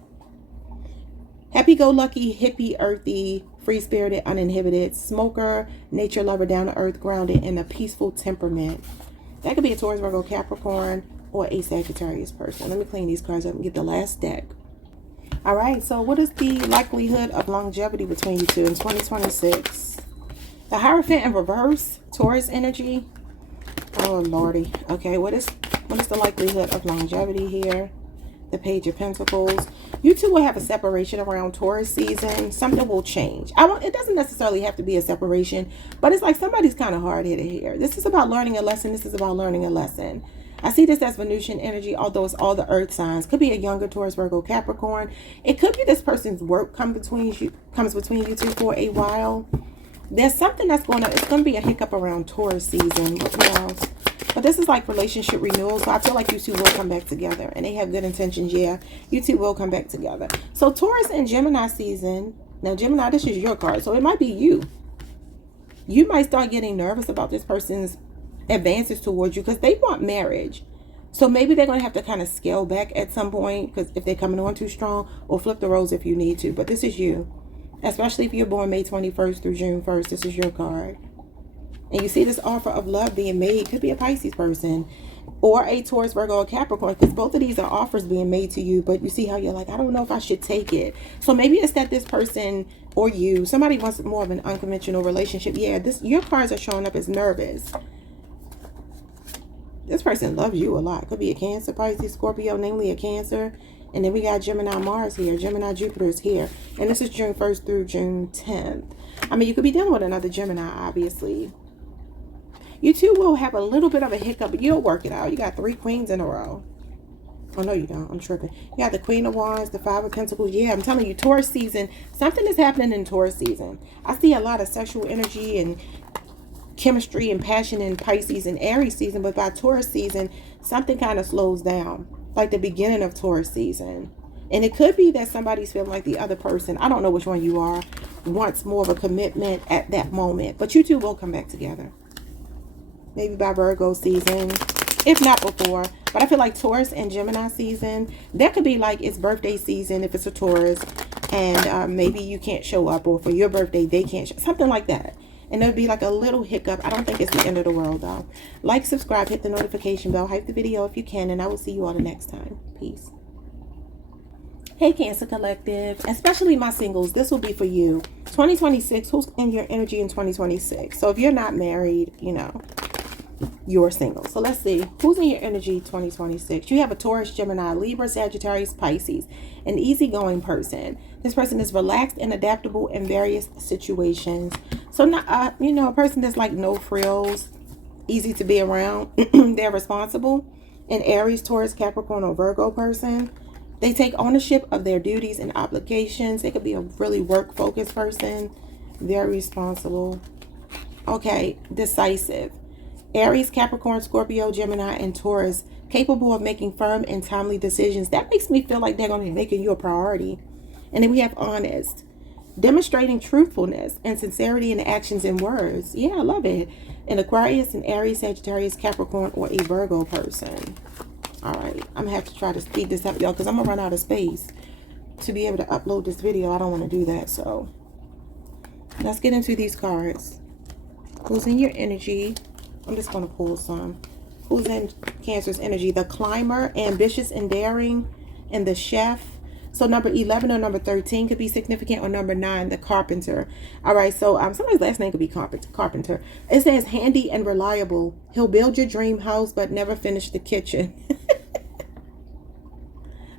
Happy-go-lucky, hippie, earthy, free-spirited, uninhibited, smoker, nature lover, down-to-earth, grounded, and a peaceful temperament. That could be a Taurus, Virgo, Capricorn, or a Sagittarius person. Let me clean these cards up and get the last deck. All right, so what is the likelihood of longevity between you two in 2026? The Hierophant in reverse, Taurus energy. Oh, Lordy. Okay, what is the likelihood of longevity here? The Page of Pentacles. You two will have a separation around Taurus season. Something will change. It doesn't necessarily have to be a separation, but it's like somebody's kind of hard-headed here. This is about learning a lesson. This is about learning a lesson. I see this as Venusian energy, although it's all the earth signs. Could be a younger Taurus, Virgo, Capricorn. It could be this person's work comes between you two for a while. There's something that's going on. It's going to be a hiccup around Taurus season. What else? But this is like relationship renewal. So I feel like you two will come back together. And they have good intentions. Yeah, you two will come back together. So Taurus and Gemini season. Now, Gemini, this is your card. So it might be you. You might start getting nervous about this person's advances towards you because they want marriage. So maybe they're going to have to kind of scale back at some point because if they're coming on too strong, or flip the roles if you need to. But this is you. Especially if you're born May 21st through June 1st. This is your card. And you see this offer of love being made. Could be a Pisces person or a Taurus, Virgo, or Capricorn. Because both of these are offers being made to you. But you see how you're like, I don't know if I should take it. So maybe it's that this person or you, somebody wants more of an unconventional relationship. Yeah, your cards are showing up as nervous. This person loves you a lot. Could be a Cancer, Pisces, Scorpio, namely a Cancer. And then we got Gemini Mars here. Gemini Jupiter is here. And this is June 1st through June 10th. I mean, you could be dealing with another Gemini, obviously. You two will have a little bit of a hiccup, but you'll work it out. You got 3 queens in a row. Oh, no, you don't. I'm tripping. You got the Queen of Wands, the 5 of Pentacles. Yeah, I'm telling you, Taurus season. Something is happening in Taurus season. I see a lot of sexual energy and chemistry and passion in Pisces and Aries season. But by Taurus season, something kind of slows down. Like the beginning of Taurus season. And it could be that somebody's feeling like the other person, I don't know which one you are, wants more of a commitment at that moment. But you two will come back together. Maybe by Virgo season, if not before. But I feel like Taurus and Gemini season, that could be like it's birthday season if it's a Taurus. And maybe you can't show up, or for your birthday, they can't show, something like that. And there'll be like a little hiccup. I don't think it's the end of the world though. Like, subscribe, hit the notification bell, hype the video if you can, and I will see you all the next time. Peace. Hey Cancer Collective, especially my singles, this will be for you. 2026, who's in your energy in 2026? So if you're not married, you know, you're single. So let's see, who's in your energy 2026? You have a Taurus, Gemini, Libra, Sagittarius, Pisces, an easygoing person. This person is relaxed and adaptable in various situations. So not, you know, a person that's like no frills, easy to be around. They're responsible. An Aries, Taurus, Capricorn, or Virgo person. They take ownership of their duties and obligations. They could be a really work-focused person. Very responsible. Okay, decisive. Aries, Capricorn, Scorpio, Gemini, and Taurus. Capable of making firm and timely decisions. That makes me feel like they're going to be making you a priority. And then we have honest. Demonstrating truthfulness and sincerity in actions and words. Yeah, I love it. An Aquarius, an Aries, Sagittarius, Capricorn, or a Virgo person. All right, I'm going to have to try to speed this up, y'all, because I'm going to run out of space to be able to upload this video. I don't want to do that, so let's get into these cards. Who's in your energy? I'm just going to pull some. Who's in Cancer's energy? The climber, ambitious and daring, and the chef. So number 11 or number 13 could be significant, or number 9, the carpenter. All right, so somebody's last name could be Carpenter. It says handy and reliable. He'll build your dream house, but never finish the kitchen.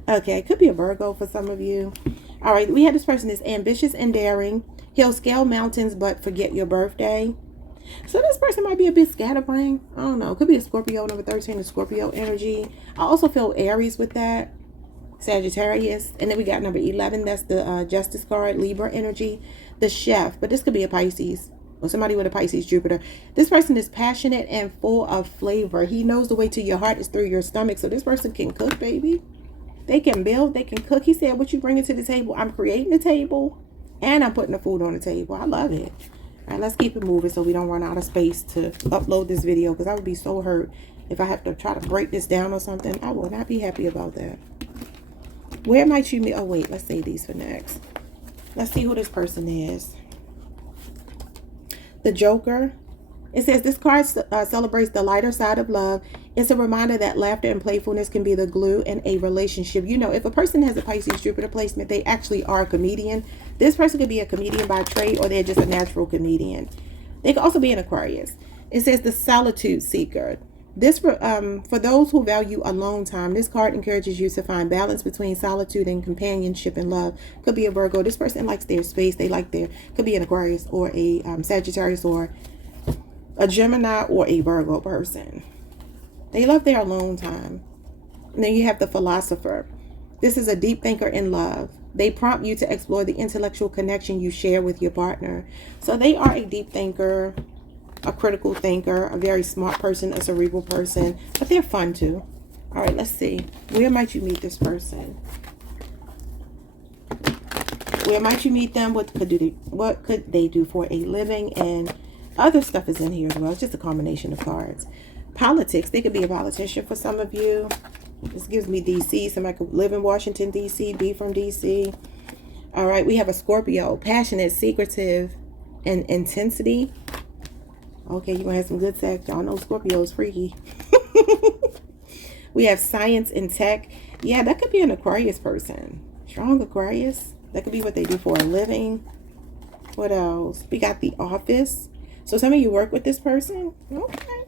Okay, it could be a Virgo for some of you. All right, we have this person is ambitious and daring. He'll scale mountains, but forget your birthday. So this person might be a bit scatterbrained. I don't know. It could be a Scorpio, number 13, the Scorpio energy. I also feel Aries with that. Sagittarius. And then we got number 11. That's the Justice card, Libra energy. The chef. But this could be a Pisces. Or somebody with a Pisces, Jupiter. This person is passionate and full of flavor. He knows the way to your heart is through your stomach. So this person can cook, baby. They can build, they can cook. He said, what you bringing to the table? I'm creating the table and I'm putting the food on the table. I love it. All right, let's keep it moving so we don't run out of space to upload this video, because I would be so hurt if I have to try to break this down or something. I will not be happy about that. Where might you meet? Oh, wait, let's save these for next. Let's see who this person is. The Joker. It says this card celebrates the lighter side of love. It's a reminder that laughter and playfulness can be the glue in a relationship. You know, if a person has a Pisces Jupiter placement, they actually are a comedian. This person could be a comedian by trade, or they're just a natural comedian. They could also be an Aquarius. It says the solitude seeker. This for those who value alone time, this card encourages you to find balance between solitude and companionship and love. Could be a Virgo. This person likes their space. They like their, could be an Aquarius or a Sagittarius or a Gemini or a Virgo person. They love their alone time. And then you have the philosopher. This is a deep thinker in love. They prompt you to explore the intellectual connection you share with your partner. So they are a deep thinker, a critical thinker, a very smart person, a cerebral person, but they're fun too. All right, let's see. Where might you meet this person? Where might you meet them? What could they do for a living? And other stuff is in here as well. It's just a combination of cards. Politics. They could be a politician for some of you. This gives me DC. Somebody could live in Washington, DC, be from DC. All right, we have a Scorpio. Passionate, secretive, and intensity. Okay, you're going to have some good sex. Y'all know Scorpio is freaky. We have science and tech. Yeah, that could be an Aquarius person. Strong Aquarius. That could be what they do for a living. What else? We got the office. So some of you work with this person. Okay.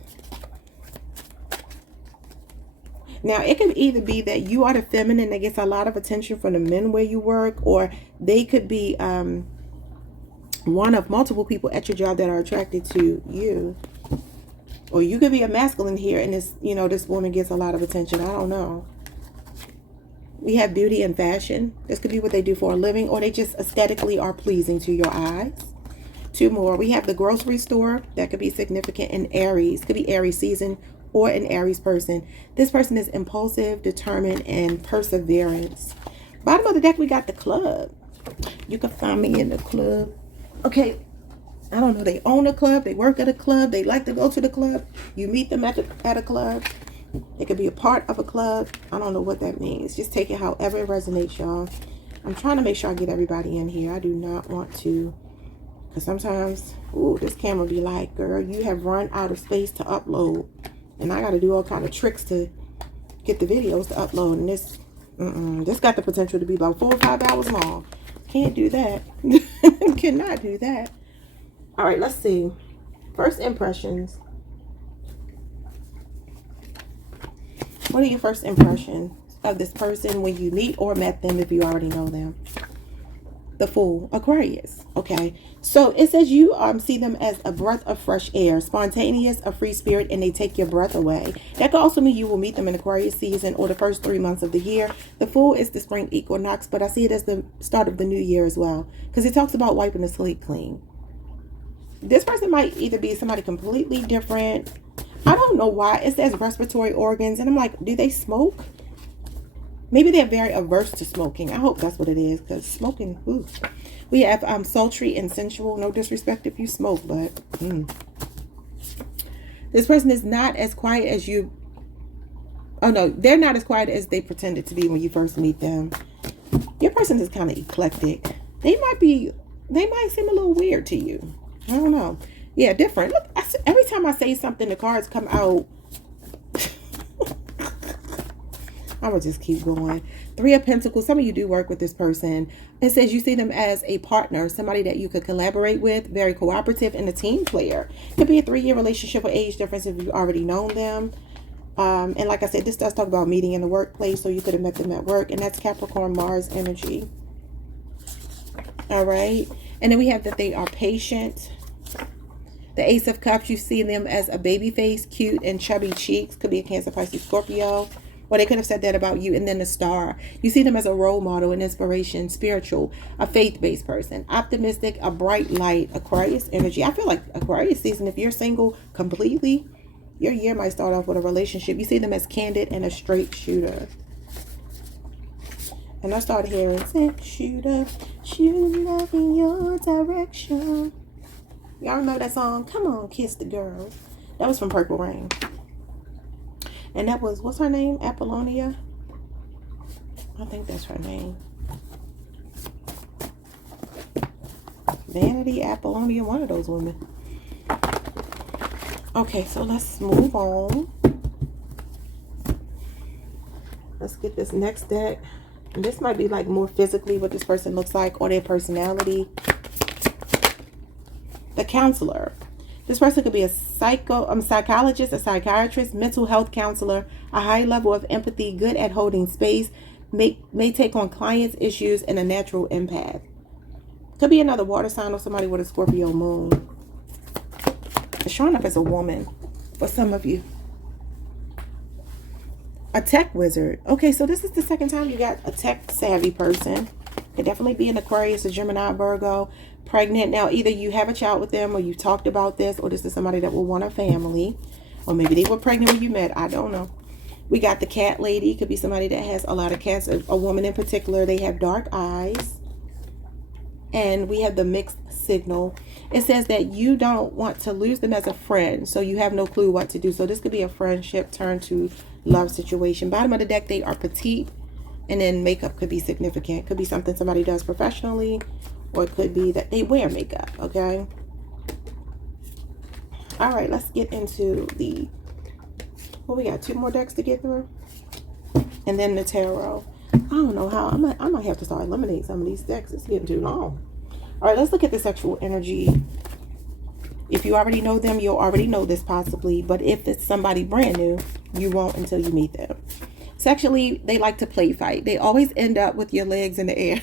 Now, it could either be that you are the feminine that gets a lot of attention from the men where you work, or they could be one of multiple people at your job that are attracted to you. Or you could be a masculine here, and this, you know, this woman gets a lot of attention. I don't know. We have beauty and fashion. This could be what they do for a living, or they just aesthetically are pleasing to your eyes. Two more. We have the grocery store. That could be significant in Aries. Could be Aries season or an Aries person. This person is impulsive, determined, and perseverance. Bottom of the deck, we got the club. You can find me in the club. Okay, I don't know. They own a club. They work at a club. They like to go to the club. You meet them at a club. It could be a part of a club. I don't know what that means. Just take it however it resonates, y'all. I'm trying to make sure I get everybody in here. I do not want to, because sometimes, ooh, this camera be like, girl, you have run out of space to upload. And I got to do all kind of tricks to get the videos to upload. And this got the potential to be about 4 or 5 hours long. Can't do that. Cannot do that. All right, let's see. First impressions. What are your first impressions of this person when you meet or met them, if you already know them? The Fool, Aquarius. Okay, so it says you see them as a breath of fresh air, spontaneous, a free spirit, and they take your breath away. That could also mean you will meet them in Aquarius season or the first 3 months of the year. The Fool is the spring equinox, but I see it as the start of the new year as well, because it talks about wiping the slate clean. This person might either be somebody completely different. I don't know why it says respiratory organs, and I'm like, do they smoke? Maybe they're very averse to smoking. I hope that's what it is, because smoking, ooh. We have sultry and sensual. No disrespect if you smoke, but this person is not as quiet as you. Oh no, they're not as quiet as they pretended to be when you first meet them. Your person is kind of eclectic. They might seem a little weird to you. I don't know. Yeah, different. Look, every time I say something, the cards come out. I'm going to just keep going. 3 of Pentacles. Some of you do work with this person. It says you see them as a partner, somebody that you could collaborate with, very cooperative, and a team player. Could be a 3-year relationship or age difference if you've already known them. And like I said, this does talk about meeting in the workplace, so you could have met them at work. And that's Capricorn, Mars energy. All right. And then we have that they are patient. The Ace of Cups, you see them as a baby face, cute and chubby cheeks. Could be a Cancer, Pisces, Scorpio. Or they could have said that about you. And then the Star. You see them as a role model, an inspiration, spiritual, a faith-based person. Optimistic, a bright light, Aquarius energy. I feel like Aquarius season, if you're single completely, your year might start off with a relationship. You see them as candid and a straight shooter. And I started hearing, six shooter, shooting love in your direction. Y'all remember that song? Come on, kiss the girl. That was from Purple Rain. And that was, what's her name? Apollonia? I think that's her name. Vanity, Apollonia, one of those women. Okay, so let's move on. Let's get this next deck. And this might be like more physically what this person looks like or their personality. The Counselor. This person could be a psychologist, a psychiatrist, mental health counselor, a high level of empathy, good at holding space, may take on clients' issues, and a natural empath. Could be another water sign or somebody with a Scorpio moon. It's showing up as a woman for some of you. A tech wizard. Okay, so this is the second time you got a tech savvy person. Could definitely be an Aquarius, a Gemini, Virgo. Pregnant. Now, either you have a child with them or you talked about this, or this is somebody that will want a family, or maybe they were pregnant when you met. I don't know. We got the cat lady. Could be somebody that has a lot of cats. A woman in particular. They have dark eyes. And we have the mixed signal. It says that you don't want to lose them as a friend, so you have no clue what to do. So this could be a friendship turned to love situation. Bottom of the deck, they are petite, and then makeup could be significant. Could be something somebody does professionally, or it could be that they wear makeup. Okay. All right, let's get into the, well, we got 2 more decks to get through, and then the tarot. I don't know how. I might have to start eliminating some of these decks. It's getting too long. All right, let's look at the sexual energy. If you already know them, you'll already know this possibly. But if it's somebody brand new, you won't until you meet them. Sexually, they like to play fight. They always end up with your legs in the air.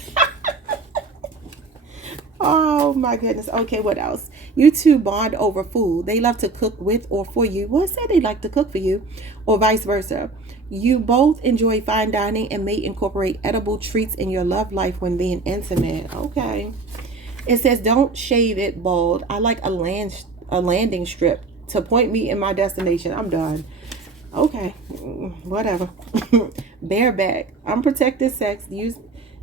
Oh my goodness. Okay, what else? You two bond over food. They love to cook with or for you. Well, say they like to cook for you, or vice versa. You both enjoy fine dining and may incorporate edible treats in your love life when being intimate. Okay. It says, don't shave it bald. I like a landing strip to point me in my destination. I'm done. Okay. Whatever. Bareback. Unprotected sex.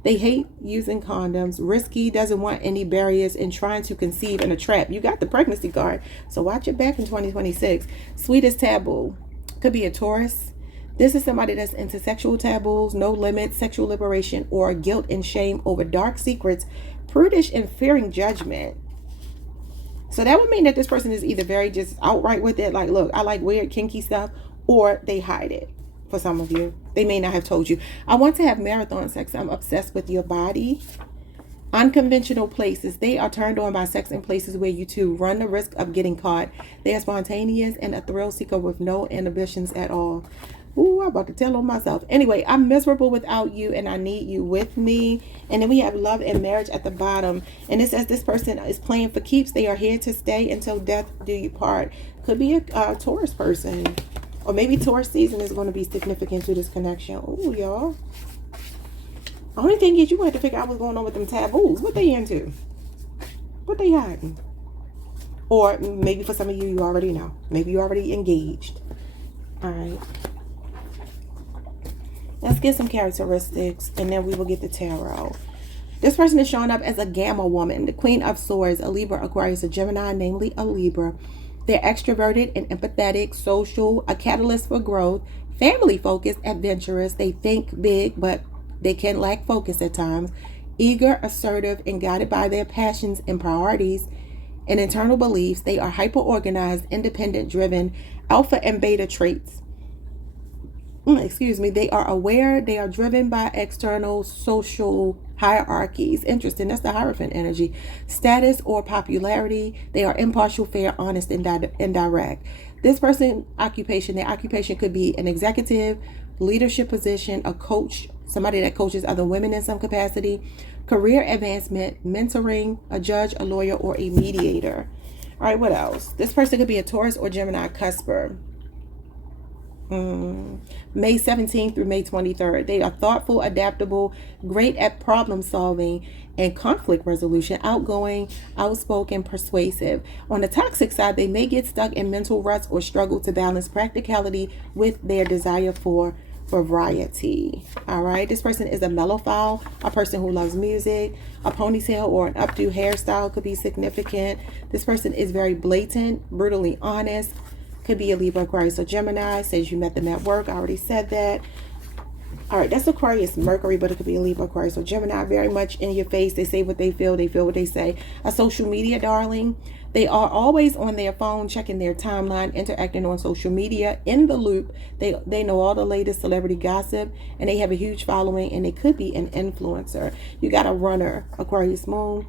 They hate using condoms. Risky, doesn't want any barriers, and trying to conceive in a trap. You got the pregnancy card, so watch it back in 2026. Sweetest taboo. Could be a Taurus. This is somebody that's into sexual taboos, no limits, sexual liberation, or guilt and shame over dark secrets, prudish and fearing judgment. So that would mean that this person is either very just outright with it, like, look, I like weird kinky stuff, or they hide it. For some of you, they may not have told you. I want to have marathon sex. I'm obsessed with your body. Unconventional places. They are turned on by sex in places where you two run the risk of getting caught. They are spontaneous and a thrill seeker with no inhibitions at all. Ooh, about to tell on myself. Anyway, I'm miserable without you and I need you with me. And then we have love and marriage at the bottom. And it says this person is playing for keeps. They are here to stay until death do you part. Could be a Taurus person. Or maybe Taurus season is going to be significant to this connection. Oh, y'all. Only thing is you have to figure out what's going on with them taboos. What they into? What they hiding? Or maybe for some of you, you already know. Maybe you already engaged. All right. Let's get some characteristics and then we will get the tarot. This person is showing up as a Gamma woman, the Queen of Swords, a Libra, Aquarius, a Gemini, namely a Libra. They're extroverted and empathetic, social, a catalyst for growth, family focused, adventurous. They think big, but they can lack focus at times. Eager, assertive, and guided by their passions and priorities and internal beliefs. They are hyper-organized, independent, driven, alpha and beta traits. They are aware. They are driven by external social hierarchies. Interesting. That's the Hierophant energy. Status or popularity. They are impartial, fair, honest, and direct. This person, their occupation could be an executive, leadership position, a coach, somebody that coaches other women in some capacity, career advancement, mentoring, a judge, a lawyer, or a mediator. All right, what else? This person could be a Taurus or Gemini cusper. May 17th through May 23rd. They are thoughtful, adaptable, great at problem solving and conflict resolution, outgoing, outspoken, persuasive. On the toxic side, they may get stuck in mental ruts or struggle to balance practicality with their desire for variety. All right, this person is a mellophile, a person who loves music. A ponytail or an updo hairstyle could be significant. This person is very blatant, brutally honest. Could be a Libra, Aquarius, or Gemini. Says you met them at work. I already said that. All right, that's Aquarius, Mercury, but it could be a Libra, Aquarius, or Gemini. Very much in your face. They say what they feel what they say. A social media darling. They are always on their phone, checking their timeline, interacting on social media, in the loop. They know all the latest celebrity gossip, and they have a huge following, and they could be an influencer. You got a runner, Aquarius moon.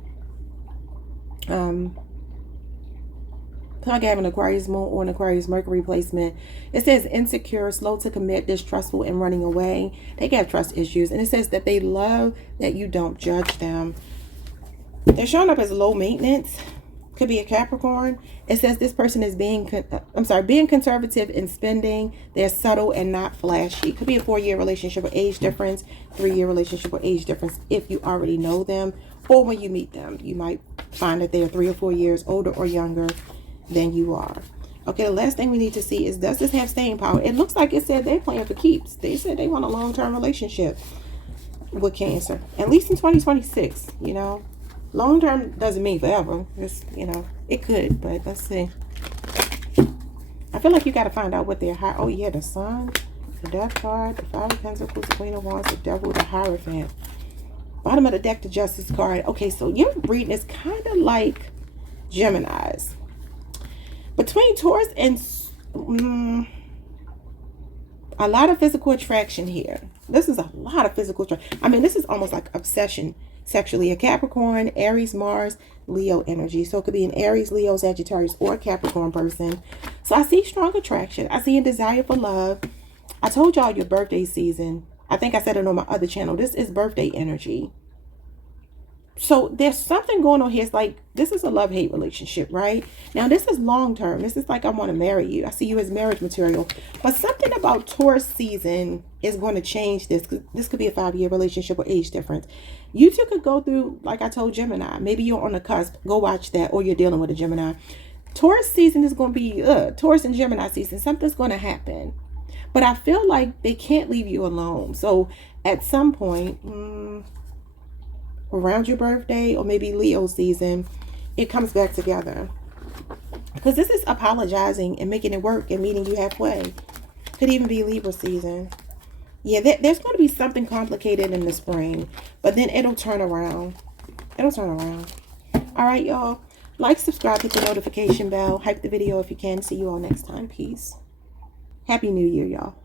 I have an Aquarius moon or an Aquarius Mercury placement. It says insecure, slow to commit, distrustful, and running away. They have trust issues. And it says that they love that you don't judge them. They're showing up as low maintenance. Could be a Capricorn. It says this person is being conservative in spending. They're subtle and not flashy. Could be a 4-year relationship with age difference, 3-year relationship with age difference if you already know them. Or when you meet them, you might find that they're 3 or 4 years older or younger than you are. Okay, the last thing we need to see is, does this have staying power? It looks like it said they're playing for keeps. They said they want a long-term relationship with Cancer, at least in 2026. You know, long-term doesn't mean forever. It's, you know, it could, but let's see. I feel like you got to find out what they're high. Oh yeah, the Sun, the Death card, the Five of Pentacles, the Queen of Wands, the Devil, the Hierophant. Bottom of the deck, the Justice card. Okay, so your reading is kind of like Gemini's. Between Taurus and a lot of physical attraction here. This is a lot of physical attraction. I mean, this is almost like obsession sexually. A Capricorn, Aries, Mars, Leo energy. So it could be an Aries, Leo, Sagittarius, or a Capricorn person. So I see strong attraction. I see a desire for love. I told y'all your birthday season. I think I said it on my other channel. This is birthday energy. So there's something going on here. It's like, this is a love-hate relationship, right? Now, this is long-term. This is like, I want to marry you. I see you as marriage material. But something about Taurus season is going to change this. This could be a 5-year relationship with age difference. You two could go through, like I told Gemini. Maybe you're on the cusp. Go watch that. Or you're dealing with a Gemini. Taurus season is going to be, Taurus and Gemini season. Something's going to happen. But I feel like they can't leave you alone. So at some point, around your birthday or maybe Leo season, it comes back together. Because this is apologizing and making it work and meeting you halfway. Could even be Libra season. Yeah, there's going to be something complicated in the spring. But then it'll turn around. It'll turn around. All right, y'all. Like, subscribe, hit the notification bell. Hype the video if you can. See you all next time. Peace. Happy New Year, y'all.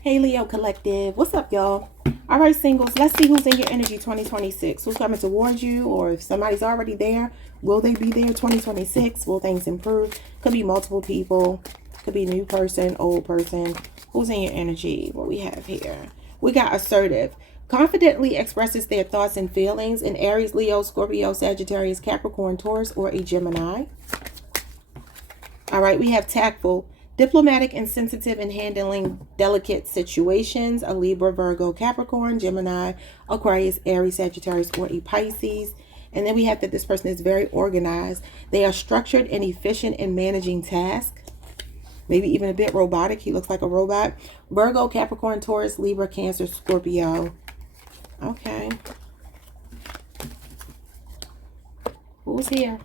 Hey, Leo Collective. What's up, y'all? All right, singles. Let's see who's in your energy 2026. Who's coming towards you? Or if somebody's already there, will they be there 2026? Will things improve? Could be multiple people. Could be new person, old person. Who's in your energy? What we have here? We got assertive. Confidently expresses their thoughts and feelings in Aries, Leo, Scorpio, Sagittarius, Capricorn, Taurus, or a Gemini. All right, we have tactful. Diplomatic and sensitive in handling delicate situations, a Libra, Virgo, Capricorn, Gemini, Aquarius, Aries, Sagittarius, or a Pisces. And then we have that this person is very organized. They are structured and efficient in managing tasks. Maybe even a bit robotic. He looks like a robot. Virgo, Capricorn, Taurus, Libra, Cancer, Scorpio. Okay. Who's here?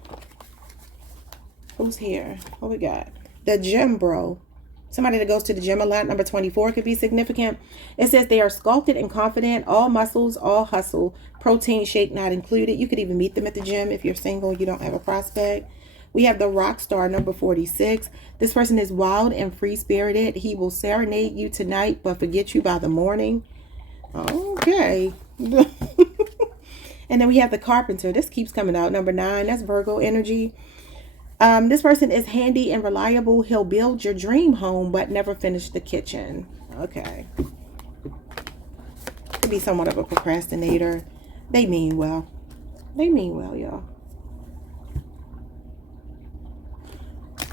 Who's here? What we got? The gym bro. Somebody that goes to the gym a lot. Number 24 could be significant. It says they are sculpted and confident. All muscles, all hustle. Protein shake not included. You could even meet them at the gym if you're single. You don't have a prospect. We have the rock star, number 46. This person is wild and free-spirited. He will serenade you tonight, but forget you by the morning. Okay. And then we have the carpenter. This keeps coming out. Number 9. That's Virgo energy. This person is handy and reliable. He'll build your dream home, but never finish the kitchen. Okay. Could be somewhat of a procrastinator. They mean well. They mean well, y'all.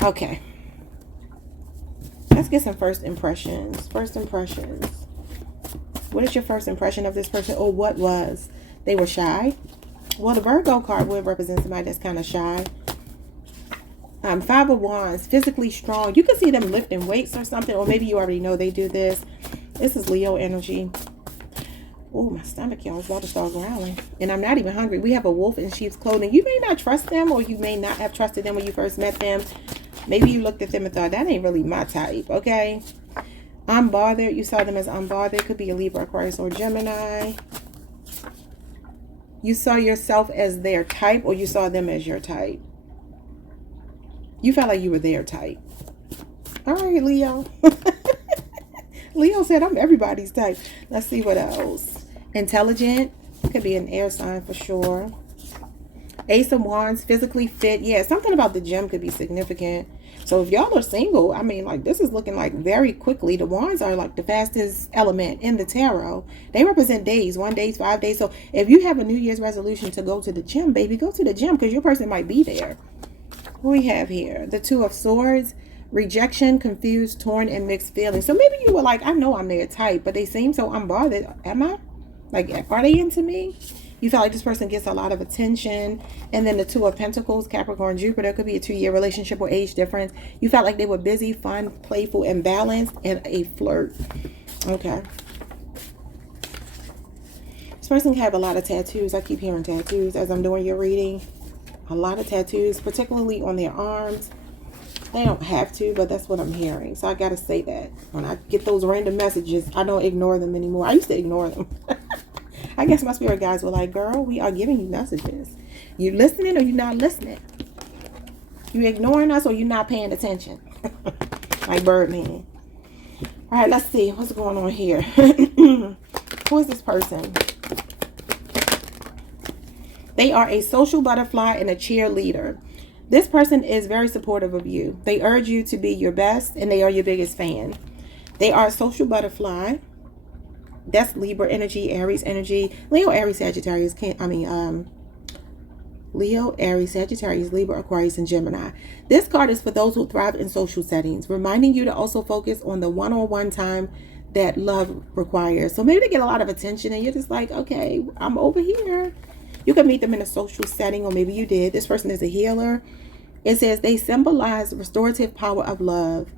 Okay. Let's get some first impressions. First impressions. What is your first impression of this person? Or what was? They were shy. Well, the Virgo card would represent somebody that's kind of shy. 5 of Wands, physically strong. You can see them lifting weights or something, or maybe you already know they do this. This is Leo energy. Oh, my stomach, y'all, is about to start growling. And I'm not even hungry. We have a wolf in sheep's clothing. You may not trust them, or you may not have trusted them when you first met them. Maybe you looked at them and thought, that ain't really my type, okay? Unbothered. You saw them as unbothered. Could be a Libra, Aquarius, or Gemini. You saw yourself as their type, or you saw them as your type. You felt like you were their type. All right, Leo. Leo said, I'm everybody's type. Let's see what else. Intelligent. Could be an air sign for sure. Ace of Wands, physically fit. Yeah, something about the gym could be significant. So if y'all are single, I mean, like, this is looking like very quickly. The Wands are like the fastest element in the tarot. They represent days, 1 day, 5 days. So if you have a New Year's resolution to go to the gym, baby, go to the gym because your person might be there. What we have here? The Two of Swords, rejection, confused, torn, and mixed feelings. So maybe you were like, I know I'm their type, but they seem so unbothered. Am I? Like, are they into me? You feel like this person gets a lot of attention. And then the Two of Pentacles, Capricorn, Jupiter, could be a 2-year relationship or age difference. You felt like they were busy, fun, playful, and balanced, and a flirt. Okay. This person can have a lot of tattoos. I keep hearing tattoos as I'm doing your reading. A lot of tattoos, particularly on their arms. They don't have to, but that's what I'm hearing. So I got to say that. When I get those random messages, I don't ignore them anymore. I used to ignore them. I guess my spirit guides were like, girl, we are giving you messages. You listening or you not listening? You ignoring us or you not paying attention? Like Birdman. All right, let's see. What's going on here? Who is this person? They are a social butterfly and a cheerleader. This person is very supportive of you. They urge you to be your best, and they are your biggest fan. They are a social butterfly. That's Libra energy, Aries energy. Leo, Aries, Sagittarius. Leo, Aries, Sagittarius, Libra, Aquarius, and Gemini. This card is for those who thrive in social settings, reminding you to also focus on the one-on-one time that love requires. So maybe they get a lot of attention, and you're just like, okay, I'm over here. You can meet them in a social setting, or maybe you did. This person is a healer. It says they symbolize the restorative power of love.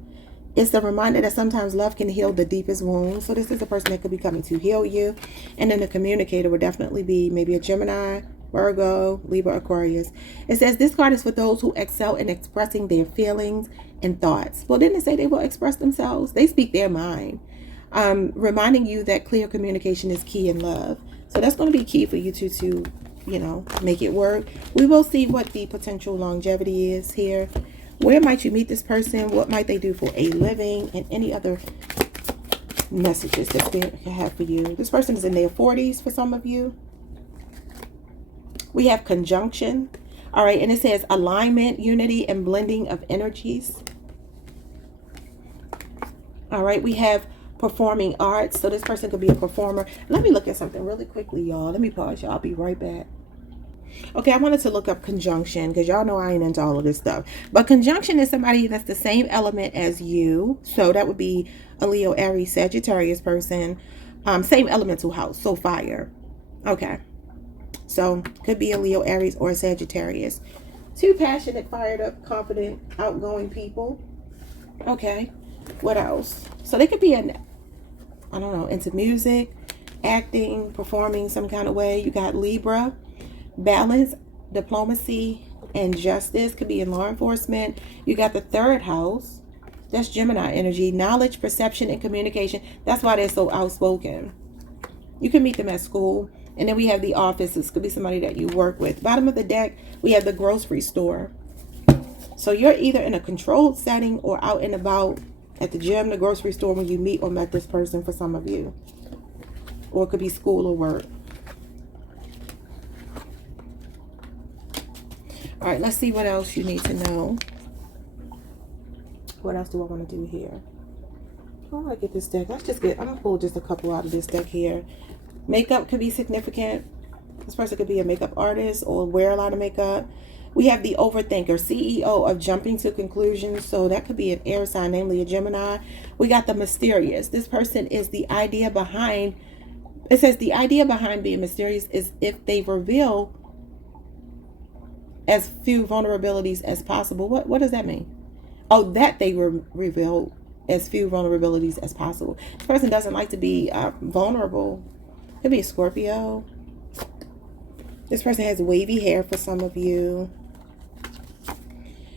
It's a reminder that sometimes love can heal the deepest wounds. So this is a person that could be coming to heal you. And then the communicator would definitely be maybe a Gemini, Virgo, Libra, Aquarius. It says this card is for those who excel in expressing their feelings and thoughts. Well, didn't it say they will express themselves? They speak their mind. Reminding you that clear communication is key in love. So that's going to be key for you to you know, make it work. We will see what the potential longevity is here. Where might you meet this person? What might they do for a living? And any other messages that Spirit can have for you. This person is in their 40s for some of you. We have conjunction. All right, and it says alignment, unity, and blending of energies. All right, we have performing arts. So this person could be a performer. Let me look at something really quickly, y'all. Let me pause, y'all. I'll be right back. Okay, I wanted to look up conjunction because y'all know I ain't into all of this stuff. But conjunction is somebody that's the same element as you. So that would be a Leo, Aries, Sagittarius person. Same elemental house, so fire. Okay. So could be a Leo, Aries, or a Sagittarius. Two passionate, fired up, confident, outgoing people. Okay. What else? So they could be I don't know, into music, acting, performing some kind of way. You got Libra, balance, diplomacy, and justice. Could be in law enforcement. You got the third house. That's Gemini energy. Knowledge, perception, and communication. That's why they're so outspoken. You can meet them at school. And then we have the office. This could be somebody that you work with. Bottom of the deck, we have the grocery store. So you're either in a controlled setting or out and about at the gym, the grocery store, when you meet or met this person for some of you. Or it could be school or work. All right, let's see what else you need to know. What else do I want to do here? I want to get this deck. I'm going to pull just a couple out of this deck here. Makeup could be significant. This person could be a makeup artist or wear a lot of makeup. We have the overthinker, CEO of jumping to conclusions. So that could be an air sign, namely a Gemini. We got the mysterious. This person is the idea behind, it says the idea behind being mysterious is if they reveal as few vulnerabilities as possible. What does that mean? Oh, that they reveal as few vulnerabilities as possible. This person doesn't like to be vulnerable. Could be a Scorpio. This person has wavy hair for some of you.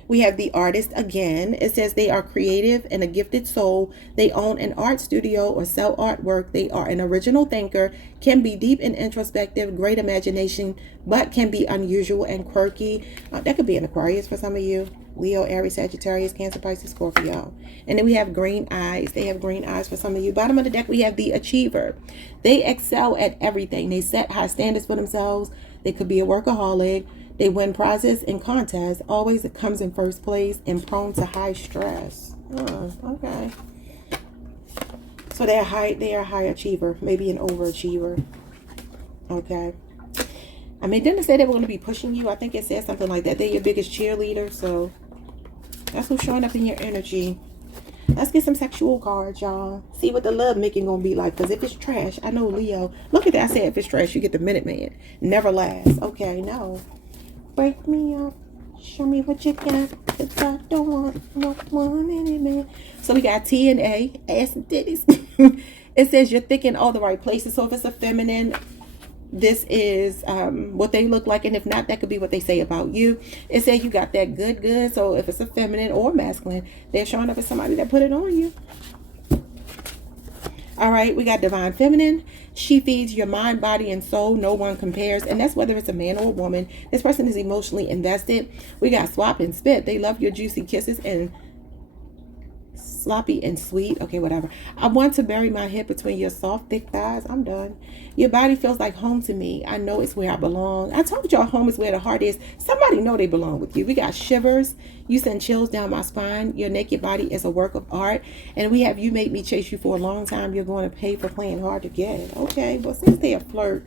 We have the artist again. It says they are creative and a gifted soul. They own an art studio or sell artwork. They are an original thinker, can be deep and introspective, great imagination, but can be unusual and quirky. That could be an Aquarius for some of you. Leo, Aries, Sagittarius, Cancer, Pisces, Scorpio. And then we have green eyes. They have green eyes for some of you. Bottom of the deck, we have the achiever. They excel at everything. They set high standards for themselves. They could be a workaholic. They win prizes and contests. Always it comes in first place and prone to high stress. Okay. So they are a high achiever, maybe an overachiever. Okay. I mean, didn't it say they were going to be pushing you? I think it said something like that. They're your biggest cheerleader, so that's who's showing up in your energy. Let's get some sexual cards, y'all. See what the love making gonna be like. Because if it's trash, I know Leo. Look at that. I said if it's trash, you get the Minute Man. Never lasts. Okay, no. Break me up. Show me what you got. Because I don't want no one Minute Man. So we got T and A. Ass and titties. It says you're thick in all the right places. So if it's a feminine, this is what they look like, and if not, that could be what they say about you. It says you got that good. So if it's a feminine or masculine, they're showing up as somebody that put it on you. All right, we got divine feminine. She feeds your mind, body, and soul. No one compares, and that's whether it's a man or a woman. This person is emotionally invested. We got swap and spit. They love your juicy kisses and sloppy and sweet. Okay, whatever. I want to bury my head between your soft, thick thighs. I'm done. Your body feels like home to me. I know it's where I belong. I told y'all home is where the heart is. Somebody know they belong with you. We got shivers. You send chills down my spine. Your naked body is a work of art. And we have you made me chase you for a long time. You're going to pay for playing hard to get. Okay, well, since they a flirt.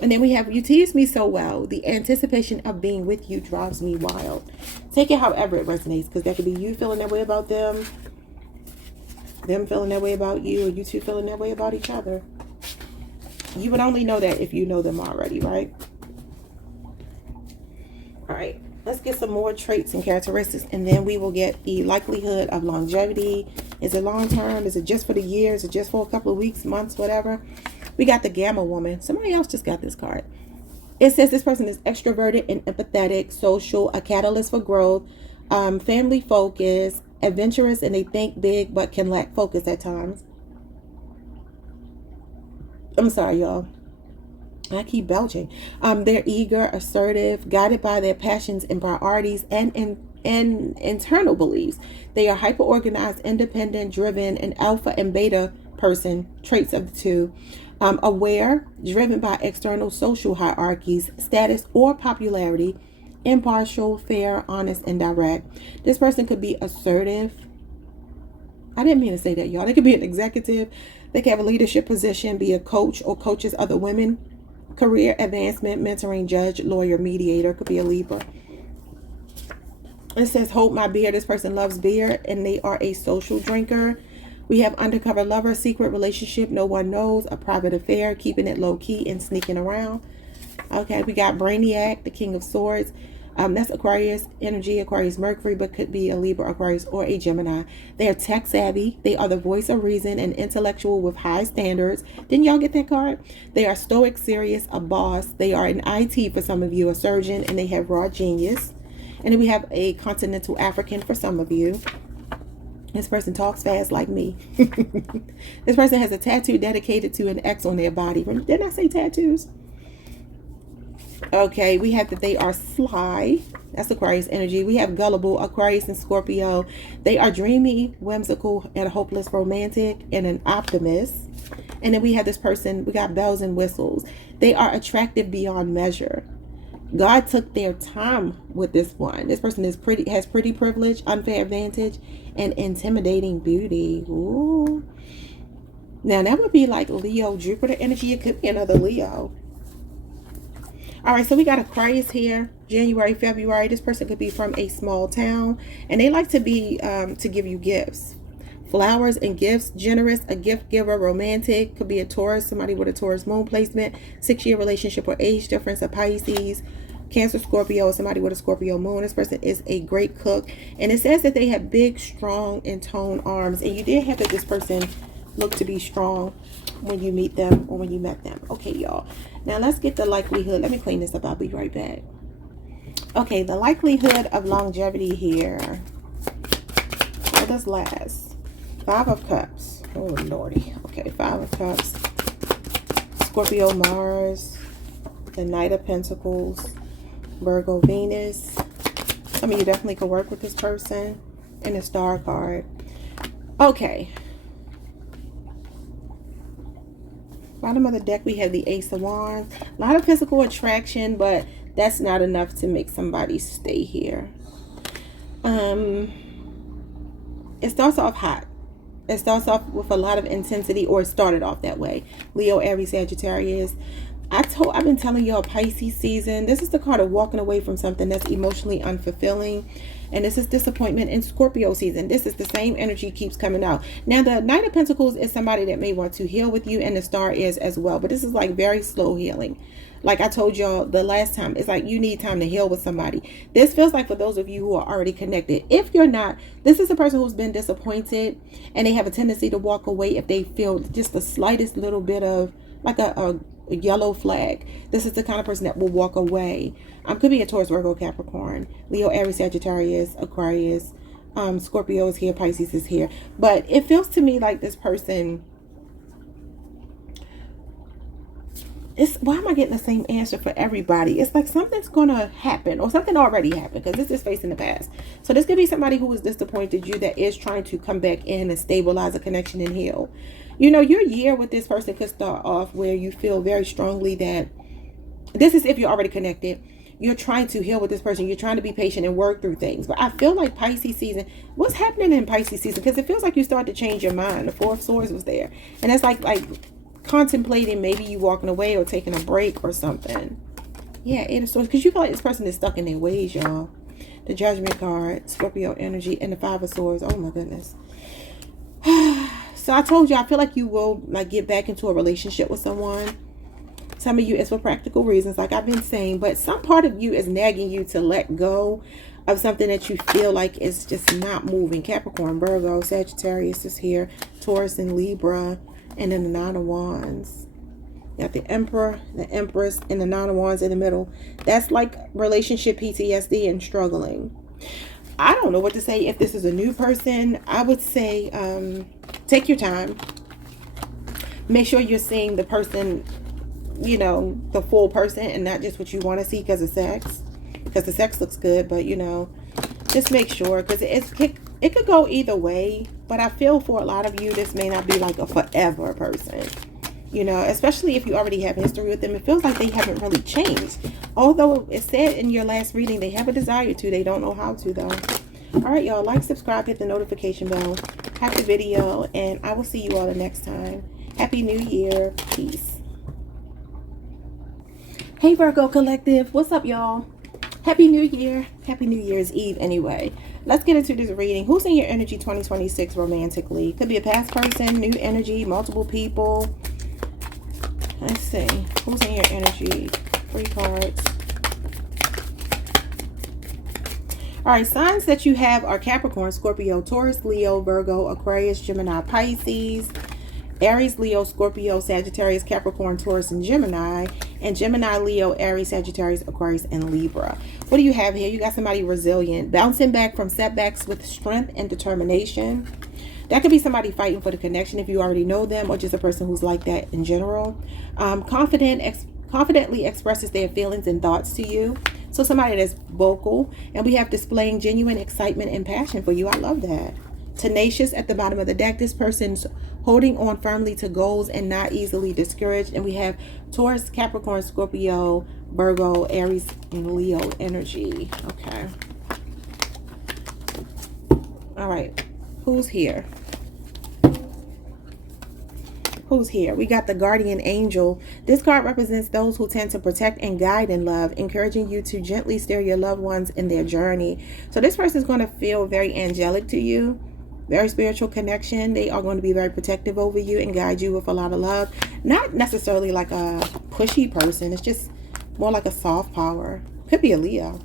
And then we have you tease me so well. The anticipation of being with you drives me wild. Take it however it resonates, because that could be you feeling that way about them feeling that way about you, or you two feeling that way about each other. You would only know that if you know them already, right? All right, let's get some more traits and characteristics, and then we will get the likelihood of longevity. Is it long term? Is it just for the year? Is it just for a couple of weeks, months, whatever? We got the Gamma Woman. Somebody else just got this card. It says this person is extroverted and empathetic, social, a catalyst for growth, family focused, adventurous, and they think big but can lack focus at times. I'm sorry, y'all. I keep belching. They're eager, assertive, guided by their passions and priorities and internal beliefs. They are hyper-organized, independent, driven, an alpha and beta person, traits of the two. Aware, driven by external social hierarchies, status, or popularity. Impartial, fair, honest, and direct. This person could be assertive. I didn't mean to say that, y'all. They could be an executive. They could have a leadership position, be a coach or coaches other women. Career advancement, mentoring, judge, lawyer, mediator. Could be a Libra. It says, hold my beer. This person loves beer and they are a social drinker. We have undercover lover, secret relationship, no one knows, a private affair, keeping it low key and sneaking around. Okay, we got Brainiac, the King of Swords. That's Aquarius energy, Aquarius Mercury, but could be a Libra, Aquarius, or a Gemini. They are tech savvy. They are the voice of reason and intellectual with high standards. Didn't y'all get that card? They are stoic, serious, a boss. They are in IT for some of you, a surgeon, and they have raw genius. And then we have a continental African for some of you. This person talks fast like me. This person has a tattoo dedicated to an X on their body. Didn't I say tattoos? Okay, we have that they are sly. That's Aquarius energy. We have gullible, Aquarius and Scorpio. They are dreamy, whimsical, and a hopeless romantic, and an optimist. And then we have this person, we got bells and whistles. They are attractive beyond measure. God took their time with this one. This person is has pretty privilege, unfair advantage, and intimidating beauty. Ooh. Now that would be like Leo, Jupiter energy. It could be another Leo. All right, so we got Aquarius here, January, February. This person could be from a small town, and they like to be to give you gifts, flowers and gifts, generous, a gift giver, romantic. Could be a Taurus, somebody with a Taurus moon placement, 6-year relationship or age difference, a Pisces, Cancer, Scorpio, or somebody with a Scorpio moon. This person is a great cook, and it says that they have big, strong, and toned arms, and you did have that this person looked to be strong when you meet them or when you met them. Okay, y'all. Now let's get the likelihood. Let me clean this up. I'll be right back. Okay, the likelihood of longevity here. What does last? 5 of Cups. Oh, Lordy. Okay, 5 of Cups. Scorpio, Mars. The Knight of Pentacles. Virgo, Venus. Some of you definitely could work with this person. And the Star card. Okay. Bottom of the deck, we have the Ace of Wands. A lot of physical attraction, but that's not enough to make somebody stay here. It starts off hot. It starts off with a lot of intensity, or it started off that way. Leo, Aries, Sagittarius. I've been telling y'all, Pisces season. This is the card of walking away from something that's emotionally unfulfilling. And this is disappointment in Scorpio season. This is the same energy keeps coming out. Now, the Knight of Pentacles is somebody that may want to heal with you, and the Star is as well. But this is like very slow healing. Like I told y'all the last time, it's like you need time to heal with somebody. This feels like for those of you who are already connected. If you're not, this is a person who's been disappointed, and they have a tendency to walk away if they feel just the slightest little bit of like a yellow flag. This is the kind of person that will walk away. Could be a Taurus, Virgo, Capricorn, Leo, Aries, Sagittarius, Aquarius, Scorpio is here, Pisces is here. But it feels to me like this person, why am I getting the same answer for everybody? It's like something's gonna happen, or something already happened, because this is facing the past. So this could be somebody who was disappointed you that is trying to come back in and stabilize a connection and heal. You know, your year with this person could start off where you feel very strongly that this is if you're already connected. You're trying to heal with this person. You're trying to be patient and work through things. But I feel like Pisces season, what's happening in Pisces season? Because it feels like you start to change your mind. The 4 of Swords was there. And that's like contemplating maybe you walking away or taking a break or something. Yeah, 8 of Swords. Because you feel like this person is stuck in their ways, y'all. The Judgment card, Scorpio energy, and the 5 of Swords. Oh my goodness. So I told you, I feel like you will like get back into a relationship with someone. Some of you, it's for practical reasons, like I've been saying, but some part of you is nagging you to let go of something that you feel like is just not moving. Capricorn, Virgo, Sagittarius is here, Taurus and Libra, and then the 9 of Wands. You got the Emperor, the Empress, and the 9 of Wands in the middle. That's like relationship PTSD and struggling. I don't know what to say. If this is a new person, I would say take your time. Make sure you're seeing the person, you know, the full person, and not just what you want to see because of sex. Because the sex looks good, but you know, just make sure, because it could go either way. But I feel for a lot of you, this may not be like a forever person. You know, especially if you already have history with them. It feels like they haven't really changed. Although it said in your last reading, they have a desire to. They don't know how to, though. All right, y'all. Like, subscribe, hit the notification bell. have the video, and I will see you all the next time. Happy New Year. Peace. Hey Virgo Collective, what's up y'all? Happy New Year. Happy New Year's Eve anyway. Let's get into this reading. Who's in your energy 2026 romantically? Could be a past person, new energy, multiple people. Let's see. Who's in your energy? 3 cards. All right, signs that you have are Capricorn, Scorpio, Taurus, Leo, Virgo, Aquarius, Gemini, Pisces, Aries, Leo, Scorpio, Sagittarius, Capricorn, Taurus, and Gemini. And Gemini, Leo, Aries, Sagittarius, Aquarius, and Libra. What do you have here? You got somebody resilient, bouncing back from setbacks with strength and determination. That could be somebody fighting for the connection if you already know them, or just a person who's like that in general. Confidently expresses their feelings and thoughts to you. So somebody that's vocal. And we have displaying genuine excitement and passion for you. I love that. Tenacious at the bottom of the deck. This person's holding on firmly to goals and not easily discouraged. And we have Taurus, Capricorn, Scorpio, Virgo, Aries, and Leo energy. Okay. All right. Who's here? Who's here? We got the guardian angel. This card represents those who tend to protect and guide in love, encouraging you to gently steer your loved ones in their journey. So this person is going to feel very angelic to you. Very spiritual connection. They are going to be very protective over you and guide you with a lot of love. Not necessarily like a pushy person. It's just more like a soft power. Could be a Leo.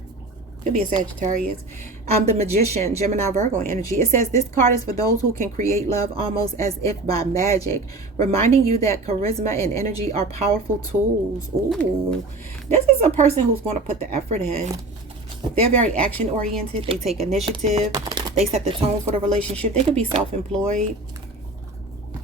Could be a Sagittarius. The Magician, Gemini, Virgo energy. It says this card is for those who can create love almost as if by magic, reminding you that charisma and energy are powerful tools. Ooh, this is a person who's going to put the effort in. They're very action oriented. They take initiative. They set the tone for the relationship. They could be self-employed,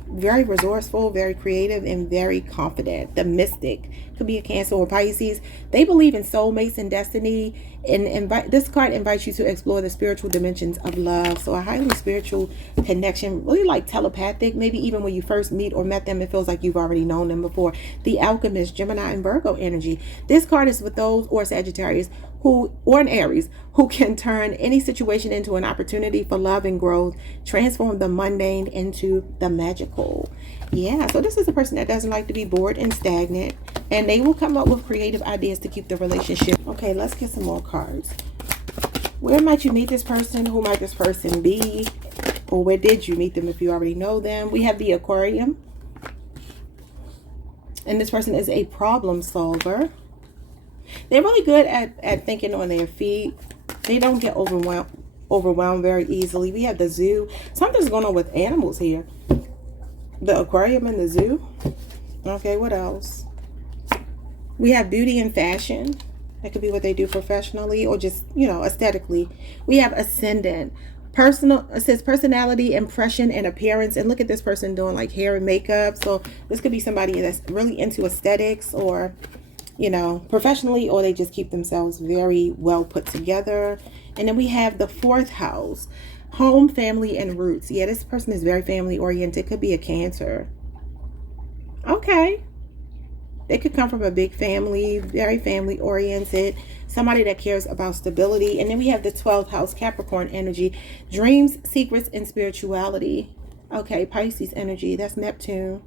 very resourceful, very creative, and very confident. The Mystic could be a Cancer or Pisces. They believe in soulmates and destiny. And this card invites you to explore the spiritual dimensions of love. So a highly spiritual connection, really like telepathic. Maybe even when you first meet or met them, it feels like you've already known them before. The Alchemist, Gemini, and Virgo energy. This card is with those, or Sagittarius, or an Aries, who can turn any situation into an opportunity for love and growth, transform the mundane into the magical. Yeah, so this is a person that doesn't like to be bored and stagnant, and they will come up with creative ideas to keep the relationship. Okay, let's get some more cards. Where might you meet this person? Who might this person be? Or where did you meet them if you already know them? We have the Aquarium, and this person is a problem solver. They're really good at thinking on their feet. They don't get overwhelmed very easily. We have the Zoo. Something's going on with animals here. The Aquarium and the Zoo. Okay, what else? We have beauty and fashion. That could be what they do professionally or just, you know, aesthetically. We have Ascendant. It says personality, impression, and appearance. And look at this person doing like hair and makeup. So this could be somebody that's really into aesthetics, or, you know, professionally, or they just keep themselves very well put together. And then we have the 4th house, home, family, and roots. Yeah, this person is very family oriented. Could be a Cancer. Okay. They could come from a big family, very family oriented, somebody that cares about stability. And then we have the 12th house, Capricorn energy, dreams, secrets, and spirituality. Okay, Pisces energy, that's Neptune.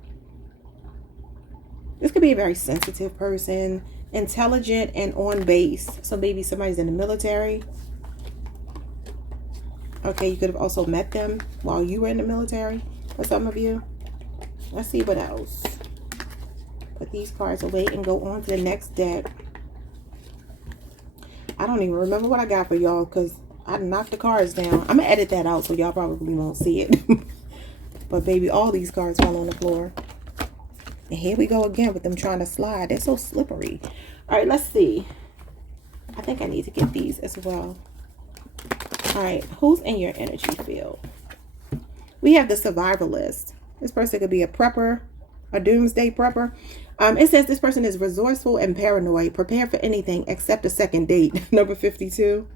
This could be a very sensitive person, intelligent, and on base. So maybe somebody's in the military. Okay, you could have also met them while you were in the military for some of you. Let's see what else. Put these cards away and go on to the next deck. I don't even remember what I got for y'all because I knocked the cards down. I'm going to edit that out so y'all probably won't see it. But baby, all these cards fall on the floor. And here we go again with them trying to slide. They're so slippery. All right, let's see. I think I need to get these as well. All right, who's in your energy field? We have the Survivalist. This person could be a prepper, a doomsday prepper. It says this person is resourceful and paranoid, prepared for anything except a second date. Number 52.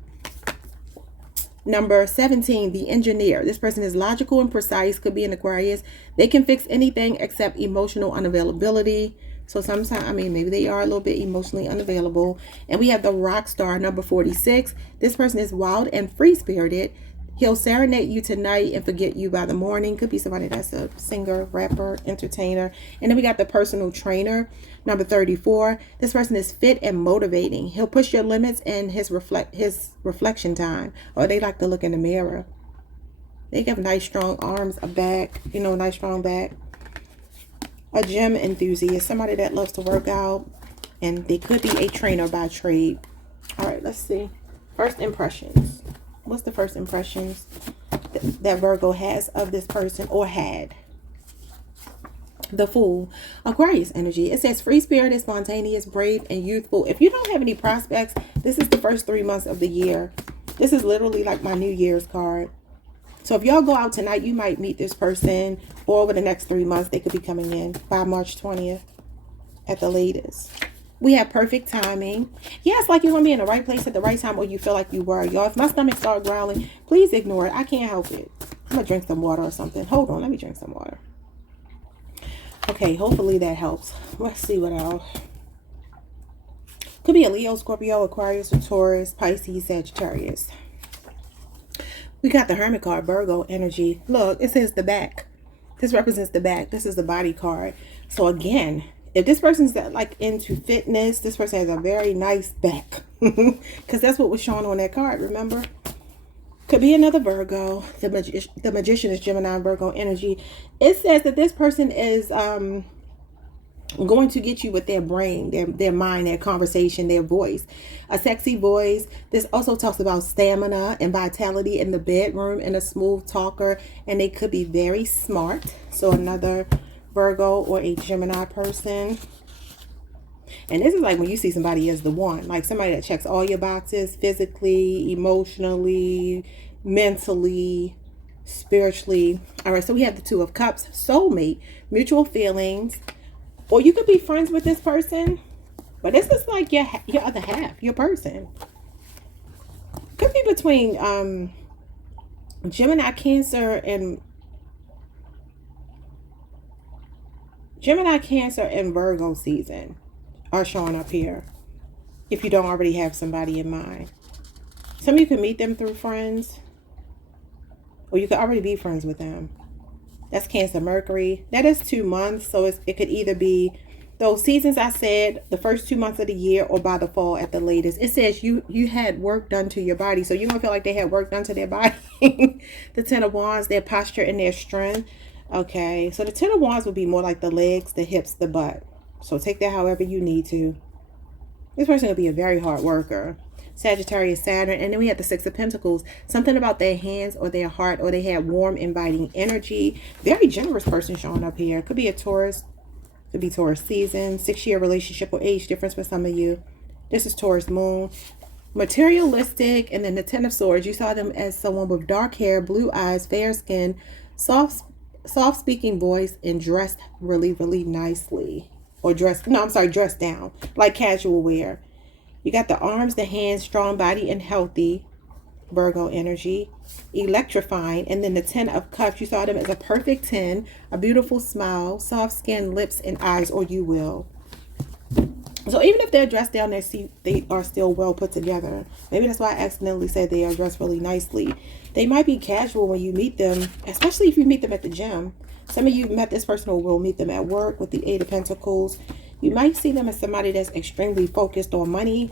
Number 17, the engineer. This person is logical and precise, could be an Aquarius. They can fix anything except emotional unavailability. So sometimes, I mean, maybe they are a little bit emotionally unavailable. And we have the rock star, number 46. This person is wild and free-spirited. He'll serenade you tonight and forget you by the morning. Could be somebody that's a singer, rapper, entertainer. And then we got the personal trainer, number 34. This person is fit and motivating. He'll push your limits in his reflection time. Or they like to look in the mirror. They have nice strong arms, a back, you know, nice strong back. A gym enthusiast, somebody that loves to work out. And they could be a trainer by trade. All right, let's see. First impressions. What's the first impressions that Virgo has of this person or had? The Fool. Aquarius energy. It says free-spirited, spontaneous, brave, and youthful. If you don't have any prospects, this is the first 3 months of the year. This is literally like my New Year's card. So if y'all go out tonight, you might meet this person, or over the next 3 months, they could be coming in by March 20th at the latest. We have perfect timing. Yeah, it's like you're going to be in the right place at the right time, or you feel like you were. Y'all, if my stomach starts growling, please ignore it. I can't help it. I'm going to drink some water or something. Hold on. Let me drink some water. Okay, hopefully that helps. Let's see what else. Could be a Leo, Scorpio, Aquarius, or Taurus, Pisces, Sagittarius. We got the Hermit card, Virgo energy. Look, it says the back. This represents the back. This is the body card. So again, if this person's like into fitness, this person has a very nice back. Because that's what was shown on that card, remember? Could be another Virgo. The Magician is Gemini and Virgo energy. It says that this person is going to get you with their brain, their mind, their conversation, their voice. A sexy voice. This also talks about stamina and vitality in the bedroom and a smooth talker. And they could be very smart. So another Virgo or a Gemini person. And this is like when you see somebody as the one, like somebody that checks all your boxes physically, emotionally, mentally, spiritually. All right, so we have the Two of Cups, soulmate, mutual feelings, or you could be friends with this person, but this is like your other half, your person. Could be between Gemini, Cancer, and Virgo season are showing up here. If you don't already have somebody in mind. Some of you can meet them through friends. Or you could already be friends with them. That's Cancer, Mercury. That is 2 months. So it could either be those seasons I said, the first 2 months of the year, or by the fall at the latest. It says you had work done to your body. So you're going to feel like they had work done to their body. The Ten of Wands, their posture and their strength. Okay, so the Ten of Wands would be more like the legs, the hips, the butt. So take that however you need to. This person will be a very hard worker. Sagittarius, Saturn. And then we have the Six of Pentacles. Something about their hands or their heart, or they had warm, inviting energy. Very generous person showing up here. Could be a Taurus. Could be Taurus season. 6-year relationship or age difference for some of you. This is Taurus moon. Materialistic. And then the Ten of Swords. You saw them as someone with dark hair, blue eyes, fair skin, soft speaking voice, and dressed really, really nicely. Or dressed down. Like casual wear. You got the arms, the hands, strong body, and healthy. Virgo energy. Electrifying. And then the Ten of Cups. You saw them as a perfect 10. A beautiful smile. Soft skin, lips, and eyes. Or you will. So even if they're dressed down, they are still well put together. Maybe that's why I accidentally said they are dressed really nicely. They might be casual when you meet them. Especially if you meet them at the gym. Some of you met this person or will meet them at work with the Eight of Pentacles. You might see them as somebody that's extremely focused on money.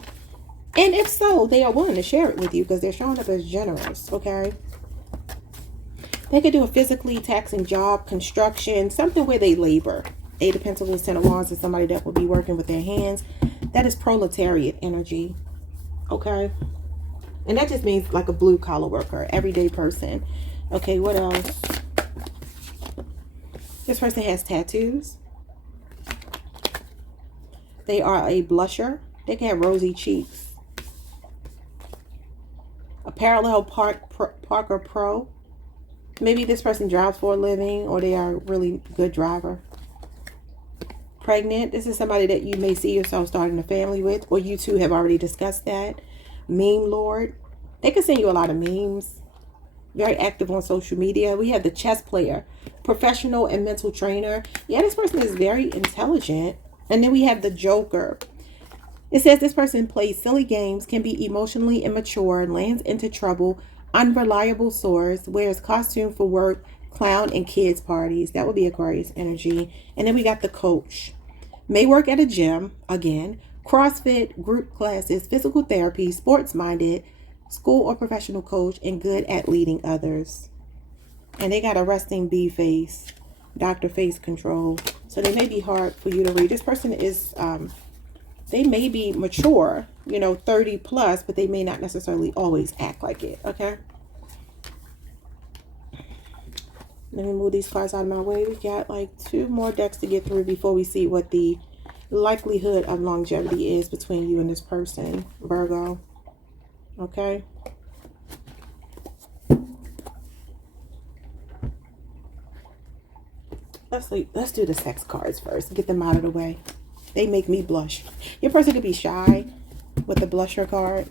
And if so, they are willing to share it with you because they're showing up as generous, okay? They could do a physically taxing job, construction, something where they labor. Eight of Pentacles, Ten of Wands is somebody that will be working with their hands. That is proletariat energy, okay? And that just means like a blue-collar worker, everyday person. Okay, what else? This person has tattoos. They are a blusher. They can have rosy cheeks. A parallel Parker Pro. Maybe this person drives for a living, or they are a really good driver. Pregnant. This is somebody that you may see yourself starting a family with, or you two have already discussed that. Meme Lord. They can send you a lot of memes. Very active on social media. We have the chess player. Professional and mental trainer. Yeah, this person is very intelligent. And then we have the Joker. It says this person plays silly games, can be emotionally immature, lands into trouble, Unreliable source, wears costume for work, clown and kids parties. That would be Aquarius energy. And then we got the coach. May work at a gym, again, CrossFit, group classes, physical therapy, sports minded, school or professional coach, and good at leading others. And they got a resting bee face, Dr. Face Control. So they may be hard for you to read. This person is, they may be mature, you know, 30 plus, but they may not necessarily always act like it, okay? Let me move these cards out of my way. We got like 2 more decks to get through before we see what the likelihood of longevity is between you and this person, Virgo. Okay. Let's do the sex cards first. Get them out of the way. They make me blush. Your person could be shy with the blusher card.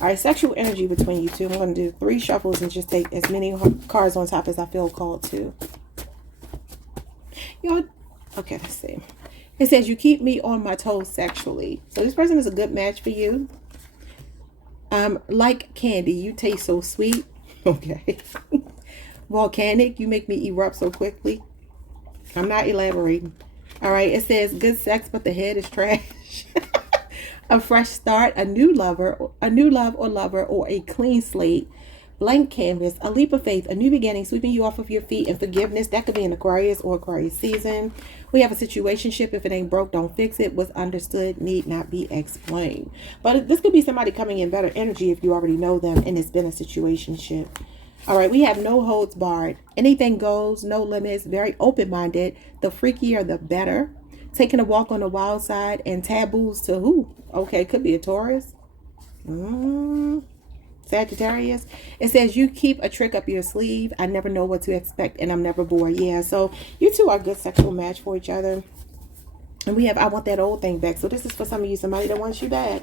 All right, sexual energy between you two. I'm going to do 3 shuffles and just take as many cards on top as I feel called to. Y'all, okay, let's see. It says, you keep me on my toes sexually. So this person is a good match for you. Like candy, you taste so sweet. Okay. Volcanic, you make me erupt so quickly. I'm not elaborating. All right, it says good sex, but the head is trash. A fresh start, a new love or lover, or a clean slate, blank canvas, a leap of faith, a new beginning, sweeping you off of your feet, and forgiveness. That could be an Aquarius or Aquarius season. We have a situationship. If it ain't broke, don't fix it. Was understood, need not be explained. But this could be somebody coming in better energy if you already know them and it's been a situationship. All right, we have no holds barred. Anything goes, no limits, very open-minded. The freakier, the better. Taking a walk on the wild side, and taboos to who? Okay, could be a Taurus. Sagittarius. It says you keep a trick up your sleeve. I never know what to expect and I'm never bored. Yeah, so you two are a good sexual match for each other. And we have I want that old thing back. So this is for some of you, somebody that wants you back,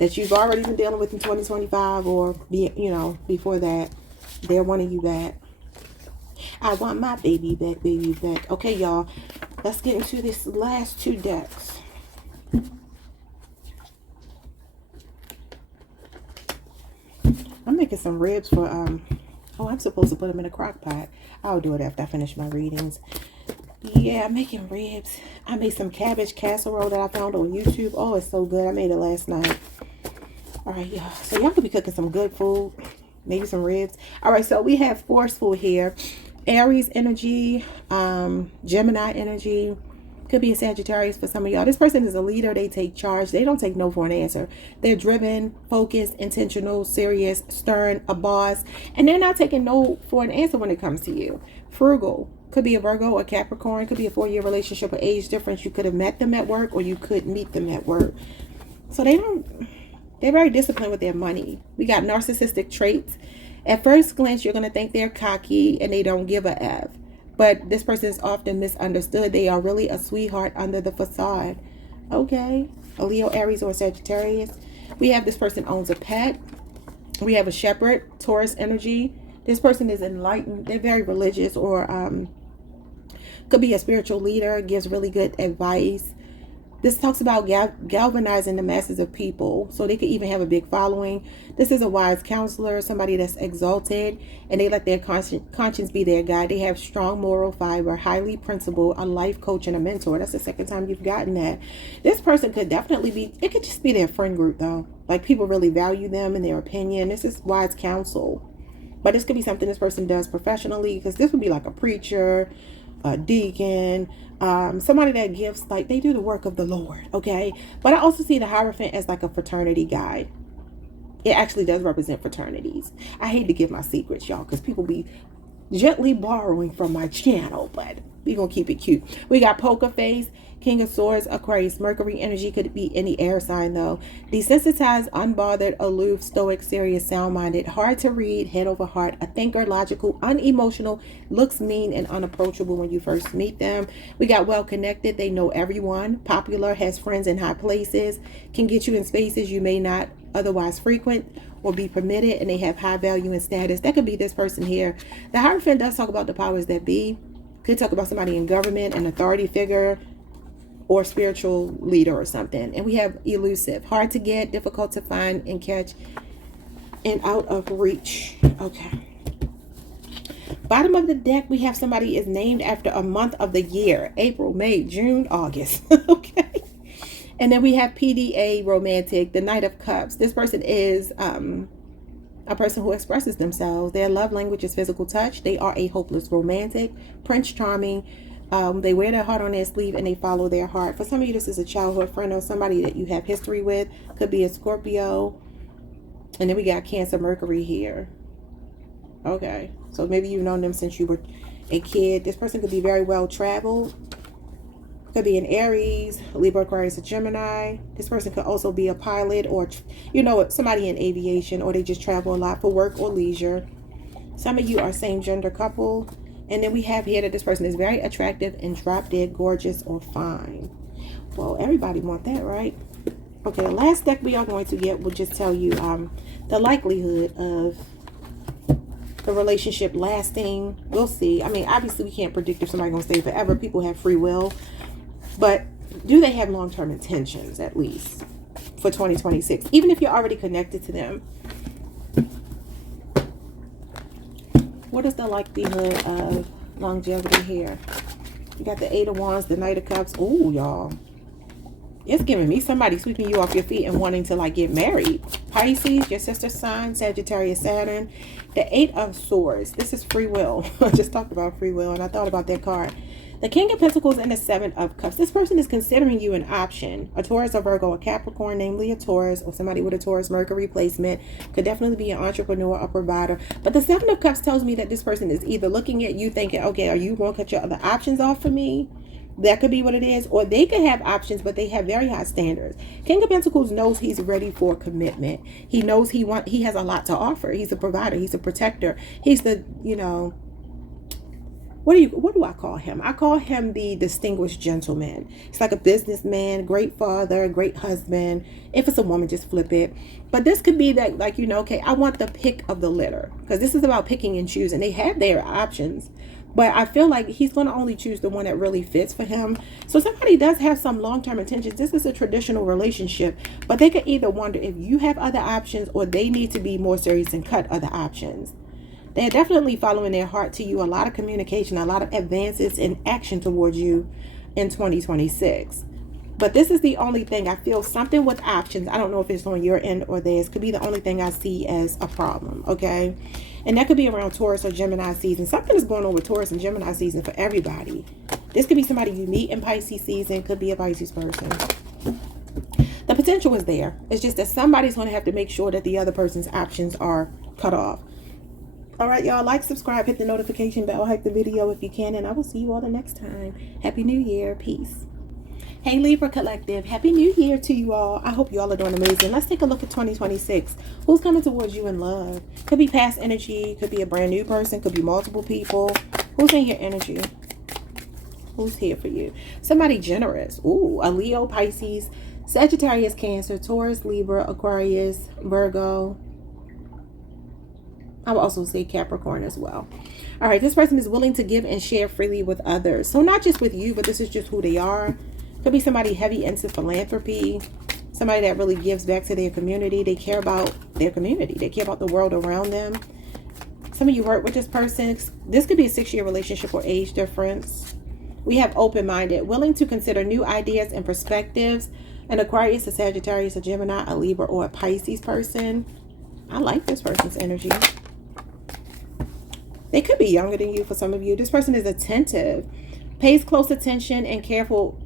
that you've already been dealing with in 2025 or before that. They're wanting you back. I want my baby back. Okay, y'all. Let's get into this last 2 decks. I'm making some ribs for, oh, I'm supposed to put them in a crock pot. I'll do it after I finish my readings. Yeah, I'm making ribs. I made some cabbage casserole that I found on YouTube. Oh, it's so good. I made it last night. All right, y'all. So y'all could be cooking some good food. Maybe some ribs. All right, so we have forceful here. Aries energy, Gemini energy. Could be a Sagittarius for some of y'all. This person is a leader. They take charge. They don't take no for an answer. They're driven, focused, intentional, serious, stern, a boss. And they're not taking no for an answer when it comes to you. Frugal. Could be a Virgo or Capricorn. Could be a 4-year relationship or age difference. You could have met them at work or you could meet them at work. So they're very disciplined with their money. We got narcissistic traits. At first glance, you're going to think they're cocky and they don't give a F. But this person is often misunderstood. They are really a sweetheart under the facade. Okay. A Leo, Aries, or Sagittarius. We have this person owns a pet. We have a shepherd, Taurus energy. This person is enlightened. They're very religious or could be a spiritual leader, gives really good advice. This talks about galvanizing the masses of people, so they could even have a big following. This is a wise counselor, somebody that's exalted, and they let their conscience be their guide. They have strong moral fiber, highly principled, a life coach, and a mentor. That's the second time you've gotten that. This person could definitely be, it could just be their friend group, though. Like, people really value them and their opinion. This is wise counsel. But this could be something this person does professionally, because this would be like a preacher, a deacon, somebody that gives, like, they do the work of the Lord. Okay, but I also see the Hierophant as like a fraternity guide. It actually does represent fraternities. I hate to give my secrets, y'all, because people be gently borrowing from my channel, but we're gonna keep it cute. We got Poker Face, King of Swords, Aquarius, Mercury energy. Could be any air sign though. Desensitized, unbothered, aloof, stoic, serious, sound-minded, hard to read, head over heart, a thinker, logical, unemotional, looks mean and unapproachable when you first meet them. We got well connected. They know everyone. Popular, has friends in high places, can get you in spaces you may not otherwise frequent or be permitted, and they have high value and status. That could be this person here. The Hierophant does talk about the powers that be. Could talk about somebody in government, an authority figure, or spiritual leader or something. And we have elusive, hard to get, difficult to find and catch, and out of reach. Okay. Bottom of the deck, we have somebody is named after a month of the year. April, May, June, August. Okay. And then we have PDA romantic, the Knight of Cups. This person is a person who expresses themselves. Their love language is physical touch. They are a hopeless romantic, Prince Charming. They wear their heart on their sleeve and they follow their heart. For some of you, this is a childhood friend or somebody that you have history with. Could be a Scorpio. And then we got Cancer, Mercury here. Okay. So maybe you've known them since you were a kid. This person could be very well traveled. Could be an Aries, Libra, Aquarius, or Gemini. This person could also be a pilot or, you know, somebody in aviation, or they just travel a lot for work or leisure. Some of you are same gender couple. And then we have here that this person is very attractive and drop dead gorgeous or fine. Well, everybody want that, right? Okay, the last deck we are going to get will just tell you the likelihood of the relationship lasting. We'll see. I mean, obviously we can't predict if somebody's going to stay forever. People have free will. But do they have long-term intentions, at least, for 2026? Even if you're already connected to them. What is the likelihood of longevity here? You got the Eight of Wands, the Knight of Cups. Oh, y'all. It's giving me somebody sweeping you off your feet and wanting to, like, get married. Pisces, your sister sign, Sagittarius, Saturn. The Eight of Swords. This is free will. I just talked about free will, and I thought about that card. The King of Pentacles and the Seven of Cups. This person is considering you an option. A Taurus, a Virgo, a Capricorn, namely a Taurus, or somebody with a Taurus Mercury placement. Could definitely be an entrepreneur, a provider. But the Seven of Cups tells me that this person is either looking at you thinking, okay, are you going to cut your other options off for me? That could be what it is. Or they could have options, but they have very high standards. King of Pentacles knows he's ready for commitment. He knows he has a lot to offer. He's a provider. He's a protector. He's the, you know, what do I call him? I call him the distinguished gentleman. He's like a businessman, great father, great husband. If it's a woman, just flip it. But this could be that, like, you know, okay, I want the pick of the litter. Because this is about picking and choosing. They have their options. But I feel like he's going to only choose the one that really fits for him. So somebody does have some long-term intentions. This is a traditional relationship. But they could either wonder if you have other options, or they need to be more serious and cut other options. They're definitely following their heart to you. A lot of communication, a lot of advances in action towards you in 2026. But this is the only thing. I feel something with options. I don't know if it's on your end or theirs. Could be the only thing I see as a problem. Okay. And that could be around Taurus or Gemini season. Something is going on with Taurus and Gemini season for everybody. This could be somebody you meet in Pisces season. Could be a Pisces person. The potential is there. It's just that somebody's going to have to make sure that the other person's options are cut off. All right, y'all, like, subscribe, hit the notification bell, hype the video if you can, and I will see you all the next time. Happy New Year. Peace. Hey, Libra Collective. Happy New Year to you all. I hope you all are doing amazing. Let's take a look at 2026. Who's coming towards you in love? Could be past energy. Could be a brand new person. Could be multiple people. Who's in your energy? Who's here for you? Somebody generous. Ooh, a Leo, Pisces, Sagittarius, Cancer, Taurus, Libra, Aquarius, Virgo. I will also say Capricorn as well. All right, this person is willing to give and share freely with others. So not just with you, but this is just who they are. Could be somebody heavy into philanthropy. Somebody that really gives back to their community. They care about their community. They care about the world around them. Some of you work with this person. This could be a 6-year relationship or age difference. We have open-minded, willing to consider new ideas and perspectives. An Aquarius, a Sagittarius, a Gemini, a Libra, or a Pisces person. I like this person's energy. They could be younger than you for some of you. This person is attentive, pays close attention and careful.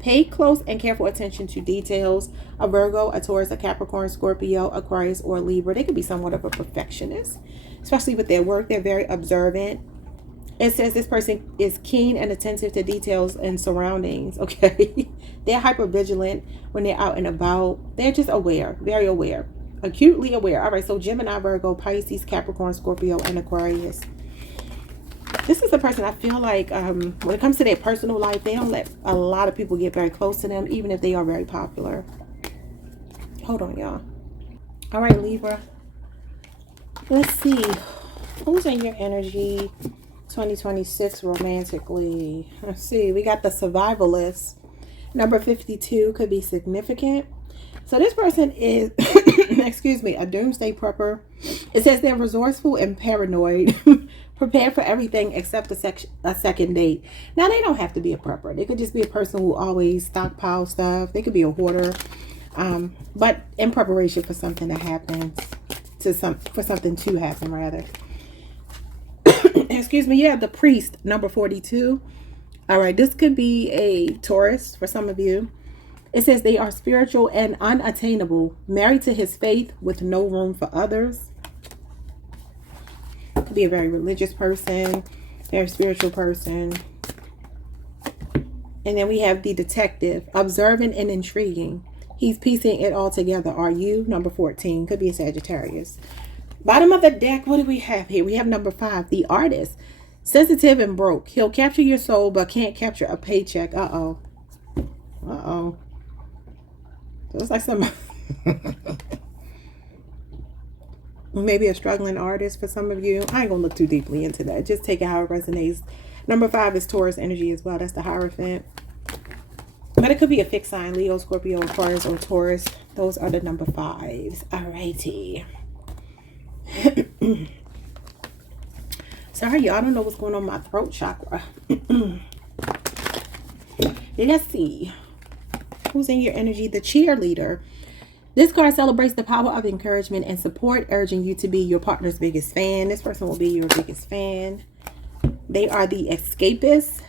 Pay close and careful attention to details. A Virgo, a Taurus, a Capricorn, Scorpio, Aquarius, or Libra. They could be somewhat of a perfectionist, especially with their work. They're very observant. It says this person is keen and attentive to details and surroundings. Okay. They're hyper vigilant when they're out and about. They're just aware, very aware. Acutely aware. All right, so Gemini, Virgo, Pisces, Capricorn, Scorpio, and Aquarius. This is a person I feel like when it comes to their personal life, they don't let a lot of people get very close to them, even if they are very popular. Hold on, y'all. All right, Libra. Let's see. Who's in your energy 2026 romantically? Let's see. We got the survivalist. Number 52 could be significant. So this person is excuse me, a doomsday prepper. It says they're resourceful and paranoid, prepared for everything except a second date. Now, they don't have to be a prepper. They could just be a person who always stockpiles stuff. They could be a hoarder, but in preparation for something that happens, for something to happen, rather. Excuse me. You have the priest, number 42. All right, this could be a Taurus for some of you. It says they are spiritual and unattainable, married to his faith with no room for others. Could be a very religious person, very spiritual person. And then we have the detective, observant and intriguing. He's piecing it all together. Are you? Number 14. Could be a Sagittarius. Bottom of the deck, what do we have here? We have number 5, the artist. Sensitive and broke. He'll capture your soul, but can't capture a paycheck. Uh-oh. Uh-oh. So it's like some... maybe a struggling artist for some of you. I ain't gonna look too deeply into that. Just take it how it resonates. Number 5 is Taurus energy as well. That's the Hierophant. But it could be a fixed sign. Leo, Scorpio, Aquarius, or Taurus. Those are the number 5s. Alrighty. Sorry, y'all. I don't know what's going on with my throat chakra. Let's see. Who's in your energy? The cheerleader. This card celebrates the power of encouragement and support, urging you to be your partner's biggest fan. This person will be your biggest fan. They are the escapists.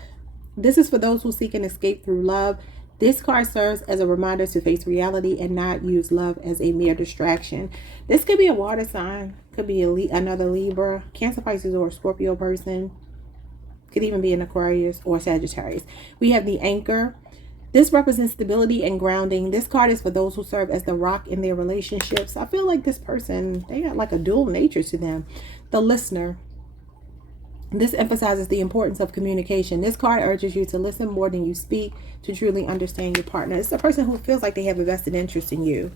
This is for those who seek an escape through love. This card serves as a reminder to face reality and not use love as a mere distraction. This could be a water sign. Could be another Libra, Cancer, Pisces, or Scorpio person. Could even be an Aquarius or Sagittarius. We have the anchor. This represents stability and grounding. This card is for those who serve as the rock in their relationships. I feel like this person, they got like a dual nature to them. The listener. This emphasizes the importance of communication. This card urges you to listen more than you speak to truly understand your partner. It's a person who feels like they have a vested interest in you.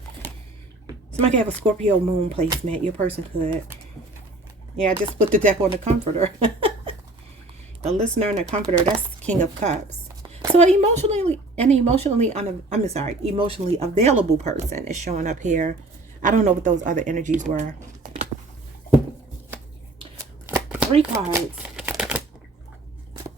Somebody could have a Scorpio moon placement. Your person could. Yeah, I just put the deck on the comforter. The listener and the comforter, that's King of Cups. So an emotionally available person is showing up here. I don't know what those other energies were. 3 cards.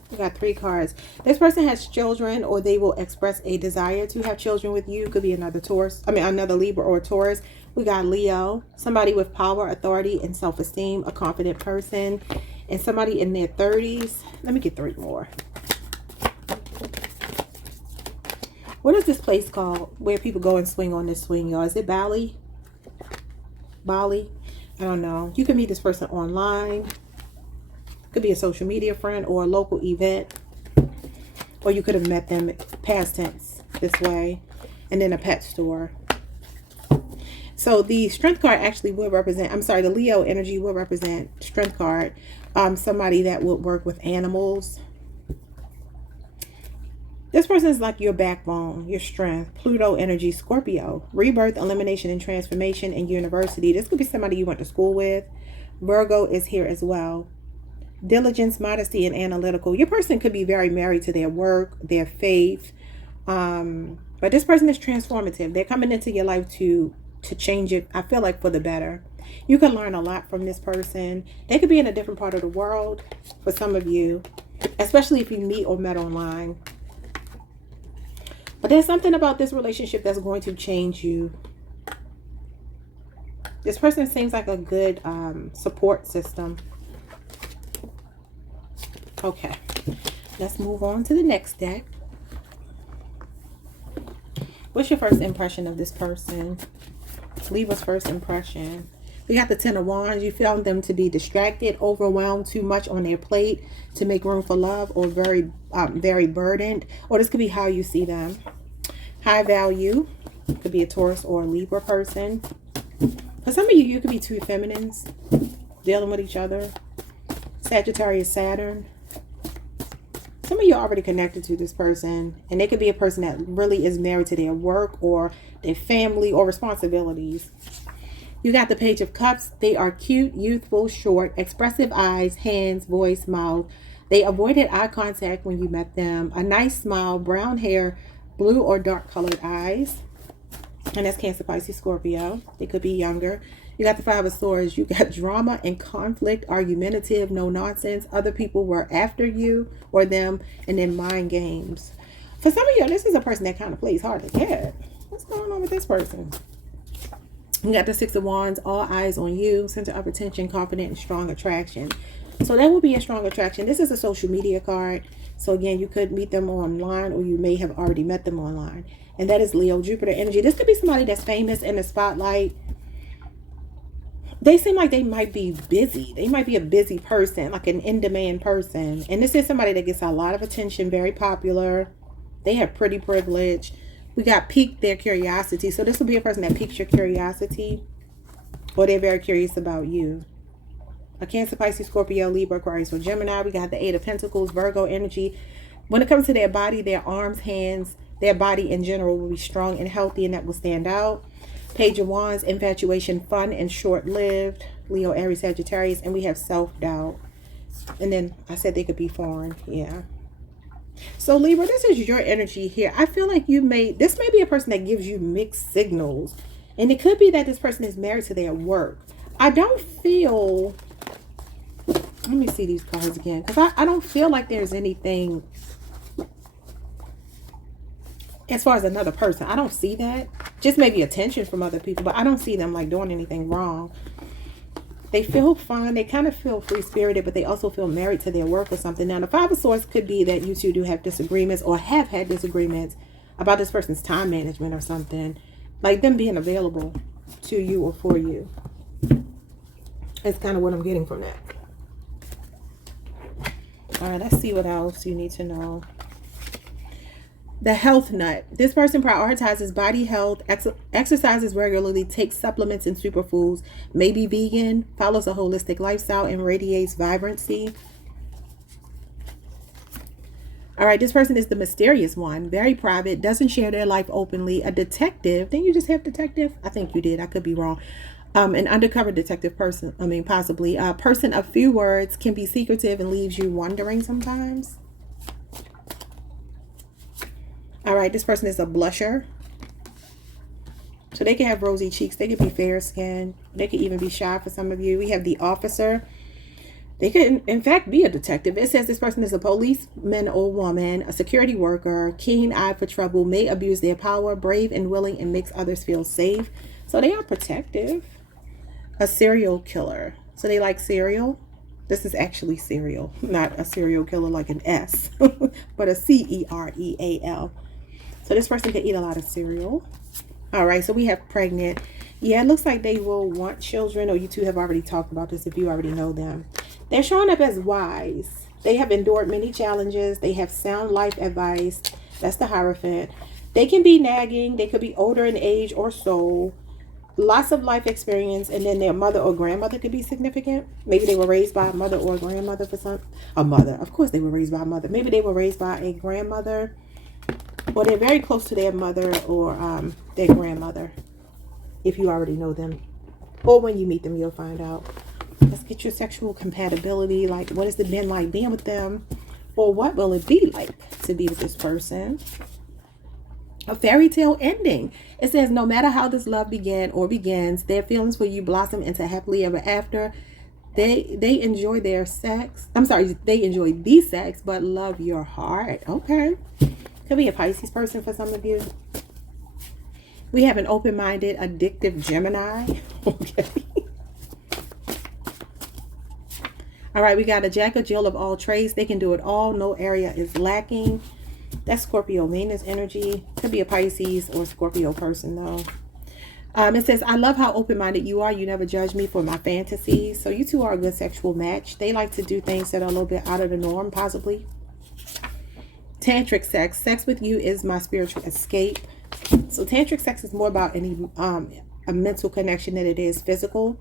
We got 3 cards. This person has children, or they will express a desire to have children with you. Could be another another Libra or Taurus. We got Leo, somebody with power, authority, and self-esteem, a confident person, and somebody in their 30s. Let me get 3 more. What is this place called where people go and swing on this swing, y'all? Is it Bali? Bali? I don't know. You can meet this person online. Could be a social media friend or a local event. Or you could have met them past tense this way. And then a pet store. So the strength card actually would represent, the Leo energy will represent strength card. Somebody that would work with animals. This person is like your backbone, your strength. Pluto energy, Scorpio. Rebirth, elimination, and transformation in university. This could be somebody you went to school with. Virgo is here as well. Diligence, modesty, and analytical. Your person could be very married to their work, their faith. But this person is transformative. They're coming into your life to change it, I feel like, for the better. You can learn a lot from this person. They could be in a different part of the world for some of you, especially if you meet or met online. But there's something about this relationship that's going to change you. This person seems like a good support system. Okay, let's move on to the next deck. What's your first impression of this person? Libra's first impression. We got the 10 of Wands. You found them to be distracted, overwhelmed, too much on their plate to make room for love, or very burdened. Or this could be how you see them. High value. Could be a Taurus or a Libra person. For some of you, you could be 2 feminines dealing with each other. Sagittarius, Saturn. Some of you are already connected to this person, and they could be a person that really is married to their work or their family or responsibilities. You got the Page of Cups. They are cute, youthful, short, expressive eyes, hands, voice, mouth. They avoided eye contact when you met them. A nice smile, brown hair, blue or dark colored eyes. And that's Cancer, Pisces, Scorpio. They could be younger. You got the Five of Swords. You got drama and conflict, argumentative, no nonsense. Other people were after you or them, and then mind games. For some of you, this is a person that kind of plays hard to get. What's going on with this person? You got the Six of Wands, all eyes on you, center of attention, confident and strong attraction. So that will be a strong attraction. This is a social media card. So again, you could meet them online, or you may have already met them online. And that is Leo, Jupiter energy. This could be somebody that's famous in the spotlight. They seem like they might be busy. They might be a busy person, like an in-demand person. And this is somebody that gets a lot of attention, very popular. They have pretty privilege. We got piqued their curiosity. So this will be a person that piques your curiosity, or they're very curious about you. A Cancer, Pisces, Scorpio, Libra, Aquarius, or Gemini. We got the Eight of Pentacles, Virgo energy. When it comes to their body, their arms, hands, their body in general will be strong and healthy, and that will stand out. Page of Wands, infatuation, fun and short-lived. Leo, Aries, Sagittarius. And we have self-doubt. And then I said they could be foreign. Yeah. So Libra, this is your energy here. I feel like this may be a person that gives you mixed signals. And it could be that this person is married to their work. I don't feel... Let me see these cards again. Because I don't feel like there's anything... As far as another person, I don't see that. Just maybe attention from other people, but I don't see them like doing anything wrong. They feel fun. They kind of feel free-spirited, but they also feel married to their work or something. Now, the Five of Swords could be that you two do have disagreements, or have had disagreements about this person's time management or something. Like them being available to you or for you. That's kind of what I'm getting from that. All right, let's see what else you need to know. The health nut. This person prioritizes body health, exercises regularly, takes supplements and superfoods, may be vegan, follows a holistic lifestyle, and radiates vibrancy. All right, this person is the mysterious one, very private, doesn't share their life openly, a detective. Didn't you just have detective? I think you did. I could be wrong. An undercover detective person. I mean, possibly. A person of few words, can be secretive and leaves you wondering sometimes. All right, this person is a blusher. So they can have rosy cheeks. They could be fair skinned. They could even be shy for some of you. We have the officer. They could, in fact, be a detective. It says this person is a policeman or woman, a security worker, keen eye for trouble, may abuse their power, brave and willing, and makes others feel safe. So they are protective. A serial killer. So they like cereal. This is actually cereal, not a serial killer like an S, but a C-E-R-E-A-L. So this person can eat a lot of cereal. All right, so we have pregnant. Yeah, it looks like they will want children, or you two have already talked about this if you already know them. They're showing up as wise. They have endured many challenges. They have sound life advice. That's the Hierophant. They can be nagging. They could be older in age or soul. Lots of life experience, and then their mother or grandmother could be significant. Maybe they were raised by a mother or a grandmother for some. A mother. Of course they were raised by a mother. Maybe they were raised by a grandmother. Or they're very close to their mother or their grandmother. If you already know them. Or when you meet them, you'll find out. Let's get your sexual compatibility. Like, what has it been like being with them? Or what will it be like to be with this person? A fairy tale ending. It says, no matter how this love began or begins, their feelings for you blossom into happily ever after. They enjoy their sex. I'm sorry, they enjoy the sex, but love your heart. Okay. Could be a Pisces person for some of you. We have an open-minded, addictive Gemini. Okay. All right, we got a Jack or Jill of all trades. They can do it all. No area is lacking. That's Scorpio Venus energy. Could be a Pisces or Scorpio person, though. It says, I love how open-minded you are. You never judge me for my fantasies. So you two are a good sexual match. They like to do things that are a little bit out of the norm, possibly. Tantric sex. Sex with you is my spiritual escape. So tantric sex is more about a mental connection than it is physical.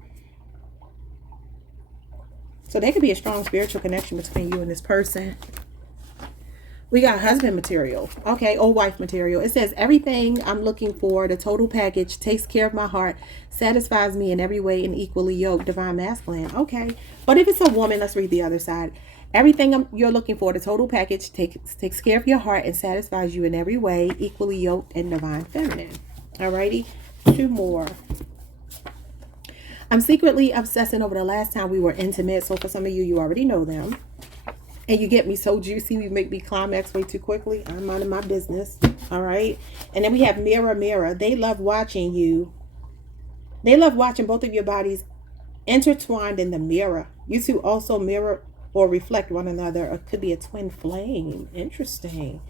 So there could be a strong spiritual connection between you and this person. We got husband material. Okay, or wife material. It says, everything I'm looking for, the total package, takes care of my heart, satisfies me in every way, and equally yoked, divine masculine. Okay, but if it's a woman, let's read the other side. Everything you're looking for, the total package, takes care of your heart and satisfies you in every way, equally yoked and divine feminine. Alrighty, 2 more. I'm secretly obsessing over the last time we were intimate. So for some of you, you already know them. And you get me so juicy, you make me climax way too quickly. I'm minding my business. All right. And then we have mirror, mirror. They love watching you. They love watching both of your bodies intertwined in the mirror. You two also mirror or reflect one another. Or it could be a twin flame. Interesting.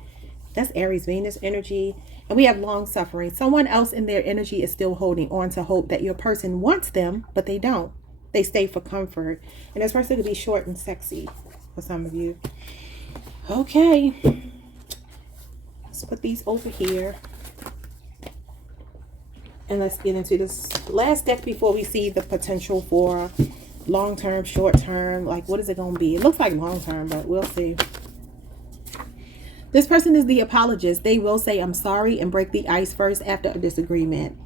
That's Aries, Venus energy. And we have long suffering. Someone else in their energy is still holding on to hope that your person wants them, but they don't. They stay for comfort. And this person could be short and sexy for some of you. Okay. Let's put these over here. And let's get into this last deck before we see the potential for long-term, short-term. Like, what is it going to be? It looks like long-term, but we'll see. This person is the apologist. They will say, I'm sorry, and break the ice first after a disagreement.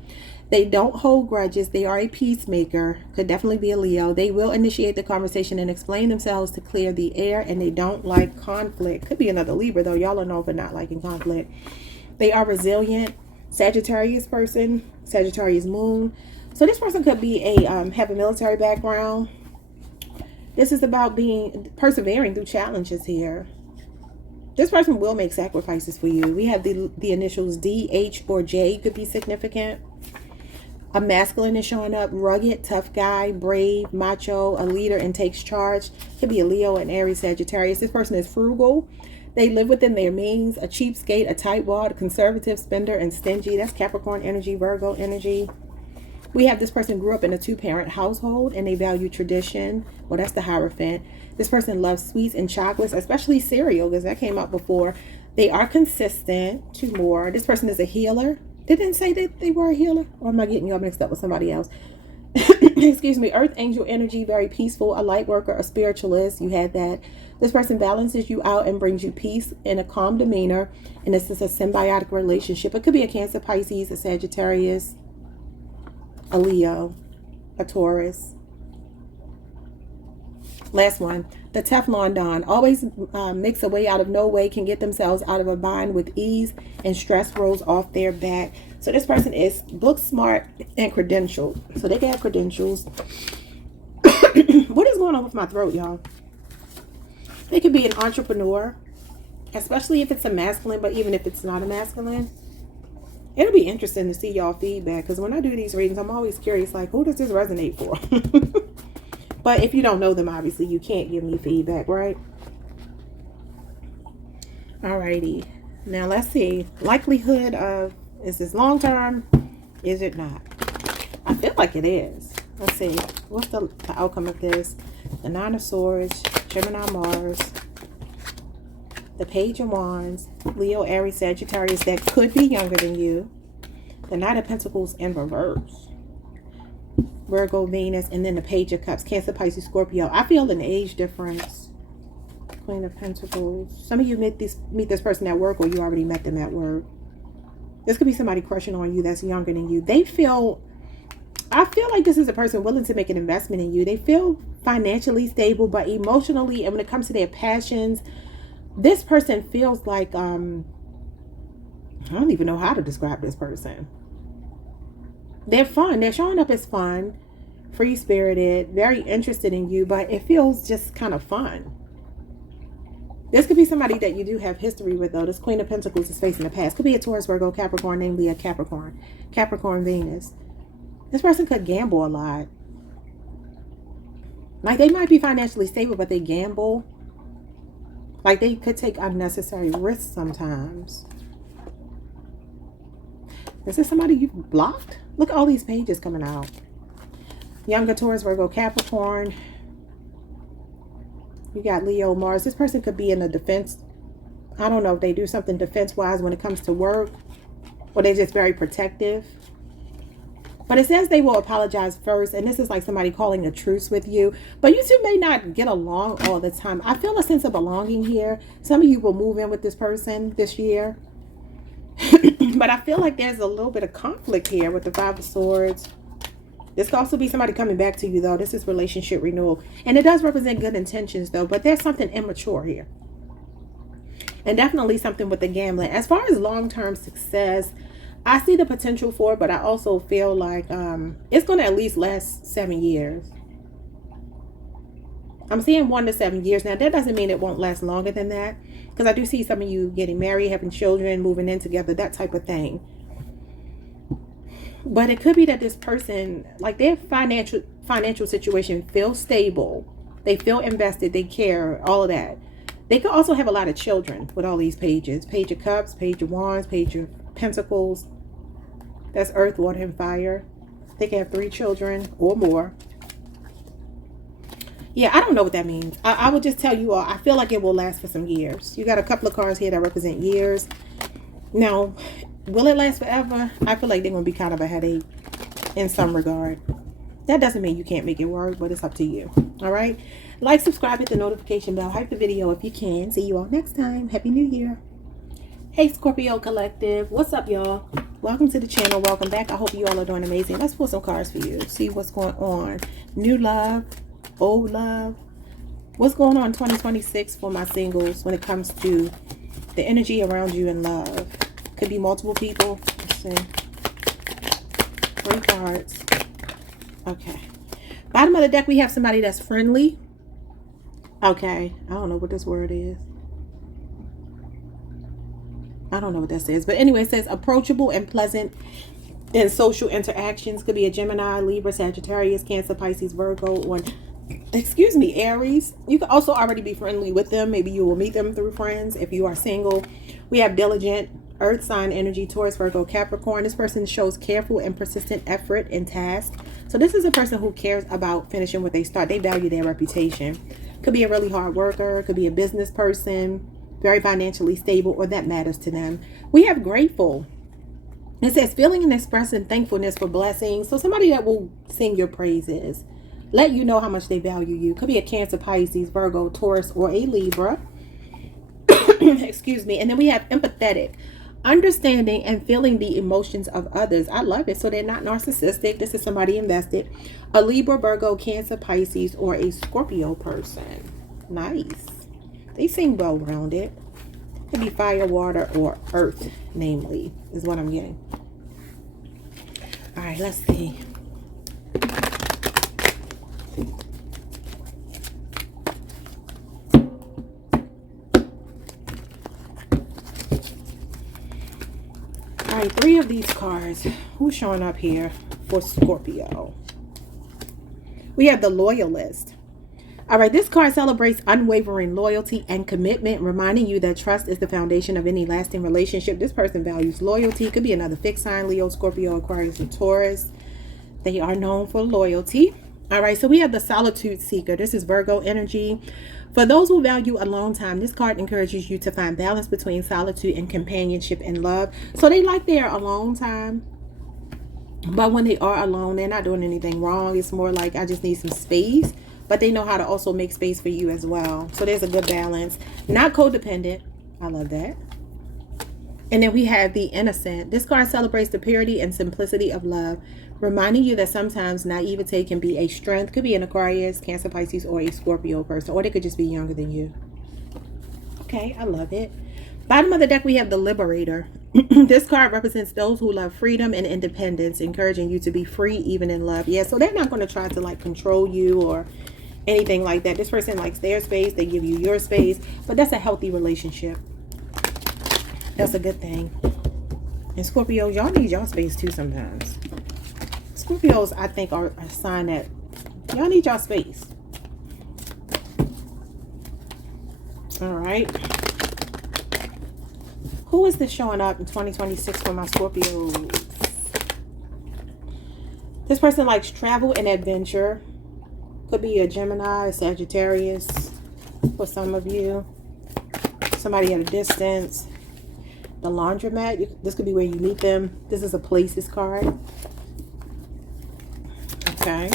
They don't hold grudges. They are a peacemaker. Could definitely be a Leo. They will initiate the conversation and explain themselves to clear the air, and they don't like conflict. Could be another Libra, though. Y'all are known for not liking conflict. They are resilient. Sagittarius person, Sagittarius moon. So this person could be a have a military background. This is about being persevering through challenges here. This person will make sacrifices for you. We have the initials D, H, or J could be significant. A masculine is showing up, rugged, tough guy, brave, macho, a leader and takes charge. Could be a Leo, and Aries, Sagittarius. This person is frugal. They live within their means, a cheapskate, a tightwad, a conservative, spender, and stingy. That's Capricorn energy, Virgo energy. We have this person grew up in a 2-parent household and they value tradition. Well, that's the Hierophant. This person loves sweets and chocolates, especially cereal, because that came up before. They are consistent. 2 more. This person is a healer. They didn't say that they were a healer. Or am I getting y'all mixed up with somebody else? Excuse me. Earth angel energy, very peaceful, a light worker, a spiritualist. You had that. This person balances you out and brings you peace in a calm demeanor. And this is a symbiotic relationship. It could be a Cancer, Pisces, a Sagittarius, a Leo, a Taurus. Last one, the Teflon Don. Always makes a way out of no way, can get themselves out of a bind with ease, and stress rolls off their back. So this person is book smart and credentialed. So they got credentials. What is going on with my throat, y'all? They could be an entrepreneur, especially if it's a masculine, but even if it's not a masculine. It'll be interesting to see y'all feedback, because when I do these readings, I'm always curious, like, who does this resonate for? But if you don't know them, obviously, you can't give me feedback, right? Alrighty. Now, let's see. Likelihood of, is this long-term? Is it not? I feel like it is. Let's see. What's the outcome of this? The 9 of Swords, Gemini, Mars, the Page of Wands, Leo, Aries, Sagittarius that could be younger than you, the Knight of Pentacles in reverse, Virgo, Venus, and then the Page of Cups, Cancer, Pisces, Scorpio. I feel an age difference. Queen of Pentacles. Some of you meet this person at work, or you already met them at work. This could be somebody crushing on you that's younger than you. I feel like this is a person willing to make an investment in you. They feel financially stable, but emotionally, and when it comes to their passions, this person feels like, I don't even know how to describe this person. They're fun. They're showing up as fun, free-spirited, very interested in you, but it feels just kind of fun. This could be somebody that you do have history with, though. This Queen of Pentacles is facing the past. Could be a Taurus, Virgo, Capricorn, namely a Capricorn. Capricorn, Venus. This person could gamble a lot. Like, they might be financially stable, but they gamble. Like, they could take unnecessary risks sometimes. Is this somebody you've blocked? Look at all these pages coming out. Younger Taurus, Virgo, Capricorn. You got Leo, Mars. This person could be in the defense. I don't know if they do something defense-wise when it comes to work, or they're just very protective. But it says they will apologize first, and this is like somebody calling a truce with you. But you two may not get along all the time. I feel a sense of belonging here. Some of you will move in with this person this year. But I feel like there's a little bit of conflict here with the 5 of Swords. This could also be somebody coming back to you, though. This is relationship renewal. And it does represent good intentions, though. But there's something immature here. And definitely something with the gambling. As far as long-term success, I see the potential for it, but I also feel like it's going to at least last 7 years. I'm seeing 1 to 7 years. Now, that doesn't mean it won't last longer than that, because I do see some of you getting married, having children, moving in together, that type of thing. But it could be that this person, like, their financial situation feels stable. They feel invested. They care, all of that. They could also have a lot of children with all these pages. Page of Cups, Page of Wands, Page of Pentacles. That's Earth, Water, and Fire. They can have 3 children or more. Yeah, I don't know what that means. I would just tell you all, I feel like it will last for some years. You got a couple of cards here that represent years. Now, will it last forever? I feel like they're going to be kind of a headache in some regard. That doesn't mean you can't make it work, but it's up to you. All right? Like, subscribe, hit the notification bell, hype the video if you can. See you all next time. Happy New Year. Hey, Scorpio Collective. What's up, y'all? Welcome to the channel. Welcome back. I hope you all are doing amazing. Let's pull some cards for you. See what's going on. New love. Old love. What's going on in 2026 for my singles when it comes to the energy around you in love? Could be multiple people. Let's see. 3 cards. Okay. Bottom of the deck, we have somebody that's friendly. Okay. I don't know what this word is. I don't know what that says. But anyway, it says approachable and pleasant in social interactions. Could be a Gemini, Libra, Sagittarius, Cancer, Pisces, Virgo, or excuse me, Aries. You can also already be friendly with them. Maybe you will meet them through friends if you are single. We have diligent, earth sign energy, Taurus, Virgo, Capricorn. This person shows careful and persistent effort in tasks. So this is a person who cares about finishing what they start. They value their reputation. Could be a really hard worker. Could be a business person. Very financially stable, or that matters to them. We have grateful. It says feeling and expressing thankfulness for blessings. So somebody that will sing your praises. Let you know how much they value you. Could be a Cancer, Pisces, Virgo, Taurus, or a Libra. Excuse me. And then we have empathetic. Understanding and feeling the emotions of others. I love it. So they're not narcissistic. This is somebody invested. A Libra, Virgo, Cancer, Pisces, or a Scorpio person. Nice. They seem well-rounded. Could be fire, water, or earth, namely, is what I'm getting. All right, let's see. All right, 3 of these cards. Who's showing up here for Scorpio? We have the Loyalist. All right, this card celebrates unwavering loyalty and commitment, reminding you that trust is the foundation of any lasting relationship. This person values loyalty. Could be another fixed sign, Leo, Scorpio, Aquarius, or Taurus. They are known for loyalty. All right, so we have the Solitude Seeker. This is Virgo energy. For those who value alone time, this card encourages you to find balance between solitude and companionship and love. So they like their alone time. But when they are alone, they're not doing anything wrong. It's more like, I just need some space. But they know how to also make space for you as well. So there's a good balance. Not codependent. I love that. And then we have the Innocent. This card celebrates the purity and simplicity of love, reminding you that sometimes naivete can be a strength. Could be an Aquarius, Cancer, Pisces, or a Scorpio person. Or they could just be younger than you. Okay, I love it. Bottom of the deck, we have the Liberator. This card represents those who love freedom and independence, encouraging you to be free even in love. Yeah, so they're not going to try to like control you or anything like that. This person likes their space. They give you your space. But that's a healthy relationship. That's a good thing. And Scorpios, y'all need y'all space too sometimes. Scorpios, I think, are a sign that y'all need y'all space. All right. Who is this showing up in 2026 for my Scorpios? This person likes travel and adventure. Could be a Gemini, a Sagittarius for some of you. Somebody at a distance. The laundromat. This could be where you meet them. This is a places card. Okay.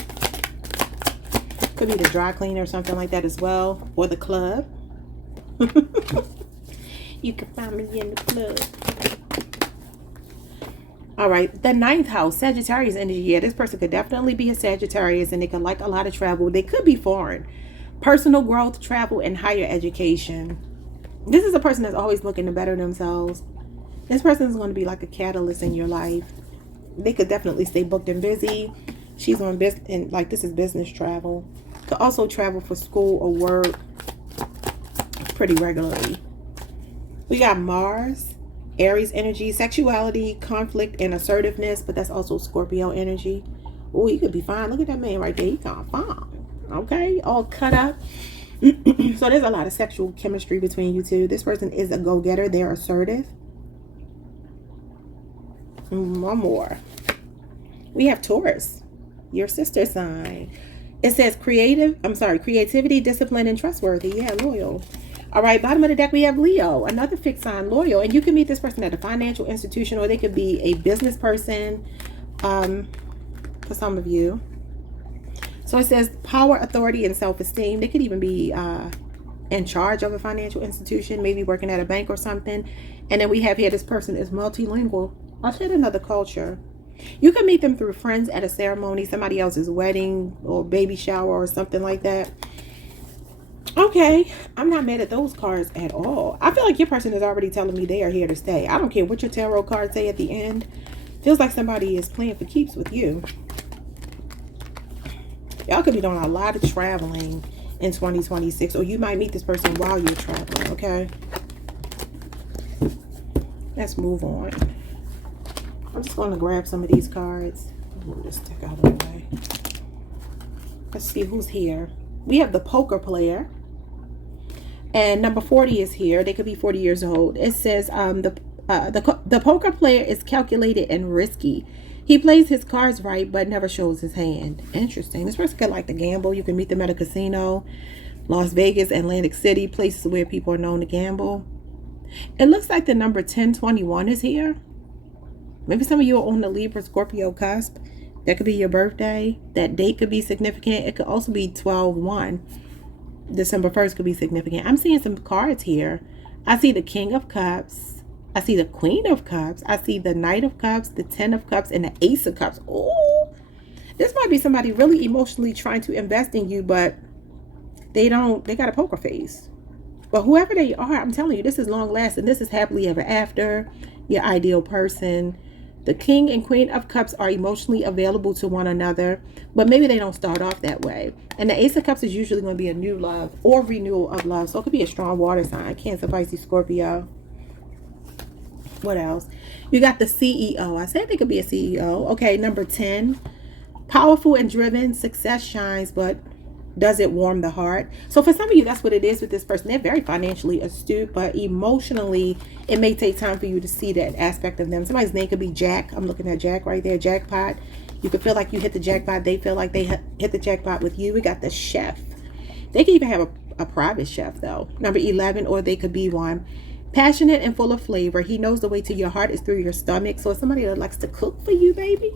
Could be the dry cleaner or something like that as well. Or the club. You can find me in the club. All right, the 9th house, Sagittarius energy. Yeah, this person could definitely be a Sagittarius, and they could like a lot of travel. They could be foreign. Personal growth, travel, and higher education. This is a person that's always looking to better themselves. This person is going to be like a catalyst in your life. They could definitely stay booked and busy. She's on business, and like this is business travel. Could also travel for school or work pretty regularly. We got Mars, Aries energy, sexuality, conflict, and assertiveness, but that's also Scorpio energy. Oh, he could be fine. Look at that man right there. He kind of fine. Okay, all cut up. So there's a lot of sexual chemistry between you two. This person is a go-getter. They're assertive. One more. We have Taurus, your sister sign. It says creativity, discipline, and trustworthy. Yeah, loyal. All right, bottom of the deck, we have Leo, another fixed sign, loyal. And you can meet this person at a financial institution, or they could be a business person for some of you. So it says power, authority, and self-esteem. They could even be in charge of a financial institution, maybe working at a bank or something. And then we have here, this person is multilingual. I'll shed another culture. You can meet them through friends at a ceremony, somebody else's wedding or baby shower or something like that. Okay, I'm not mad at those cards at all. I feel like your person is already telling me they are here to stay. I don't care what your tarot cards say at the end. Feels like somebody is playing for keeps with you. Y'all could be doing a lot of traveling in 2026, or you might meet this person while you're traveling, okay? Let's move on. I'm just going to grab some of these cards. Move this stick out of the way. Let's see who's here. We have the poker player. And number 40 is here. They could be 40 years old. It says the poker player is calculated and risky. He plays his cards right, but never shows his hand. Interesting. This person could like to gamble. You can meet them at a casino, Las Vegas, Atlantic City, places where people are known to gamble. It looks like the number 1021 is here. Maybe some of you are on the Libra Scorpio cusp. That could be your birthday. That date could be significant. It could also be 12/1. December 1st could be significant. I'm seeing some cards here. I see the King of Cups. I see the Queen of Cups. I see the Knight of Cups, the 10 of Cups, and the Ace of Cups. Oh, this might be somebody really emotionally trying to invest in you, but they got a poker face. But whoever they are, I'm telling you, this is long lasting. This is happily ever after, your ideal person. The King and Queen of Cups are emotionally available to one another, but maybe they don't start off that way. And the Ace of Cups is usually going to be a new love or renewal of love. So it could be a strong water sign. Cancer, Pisces, Scorpio. What else? You got the CEO. I said they could be a CEO. Okay, number 10. Powerful and driven. Success shines, but does it warm the heart? So for some of you, that's what it is with this person. They're very financially astute, but emotionally, it may take time for you to see that aspect of them. Somebody's name could be Jack. I'm looking at Jack right there. Jackpot. You could feel like you hit the jackpot. They feel like they hit the jackpot with you. We got the chef. They could even have a private chef, though. Number 11, or they could be one. Passionate and full of flavor. He knows the way to your heart is through your stomach. So it's somebody that likes to cook for you, baby.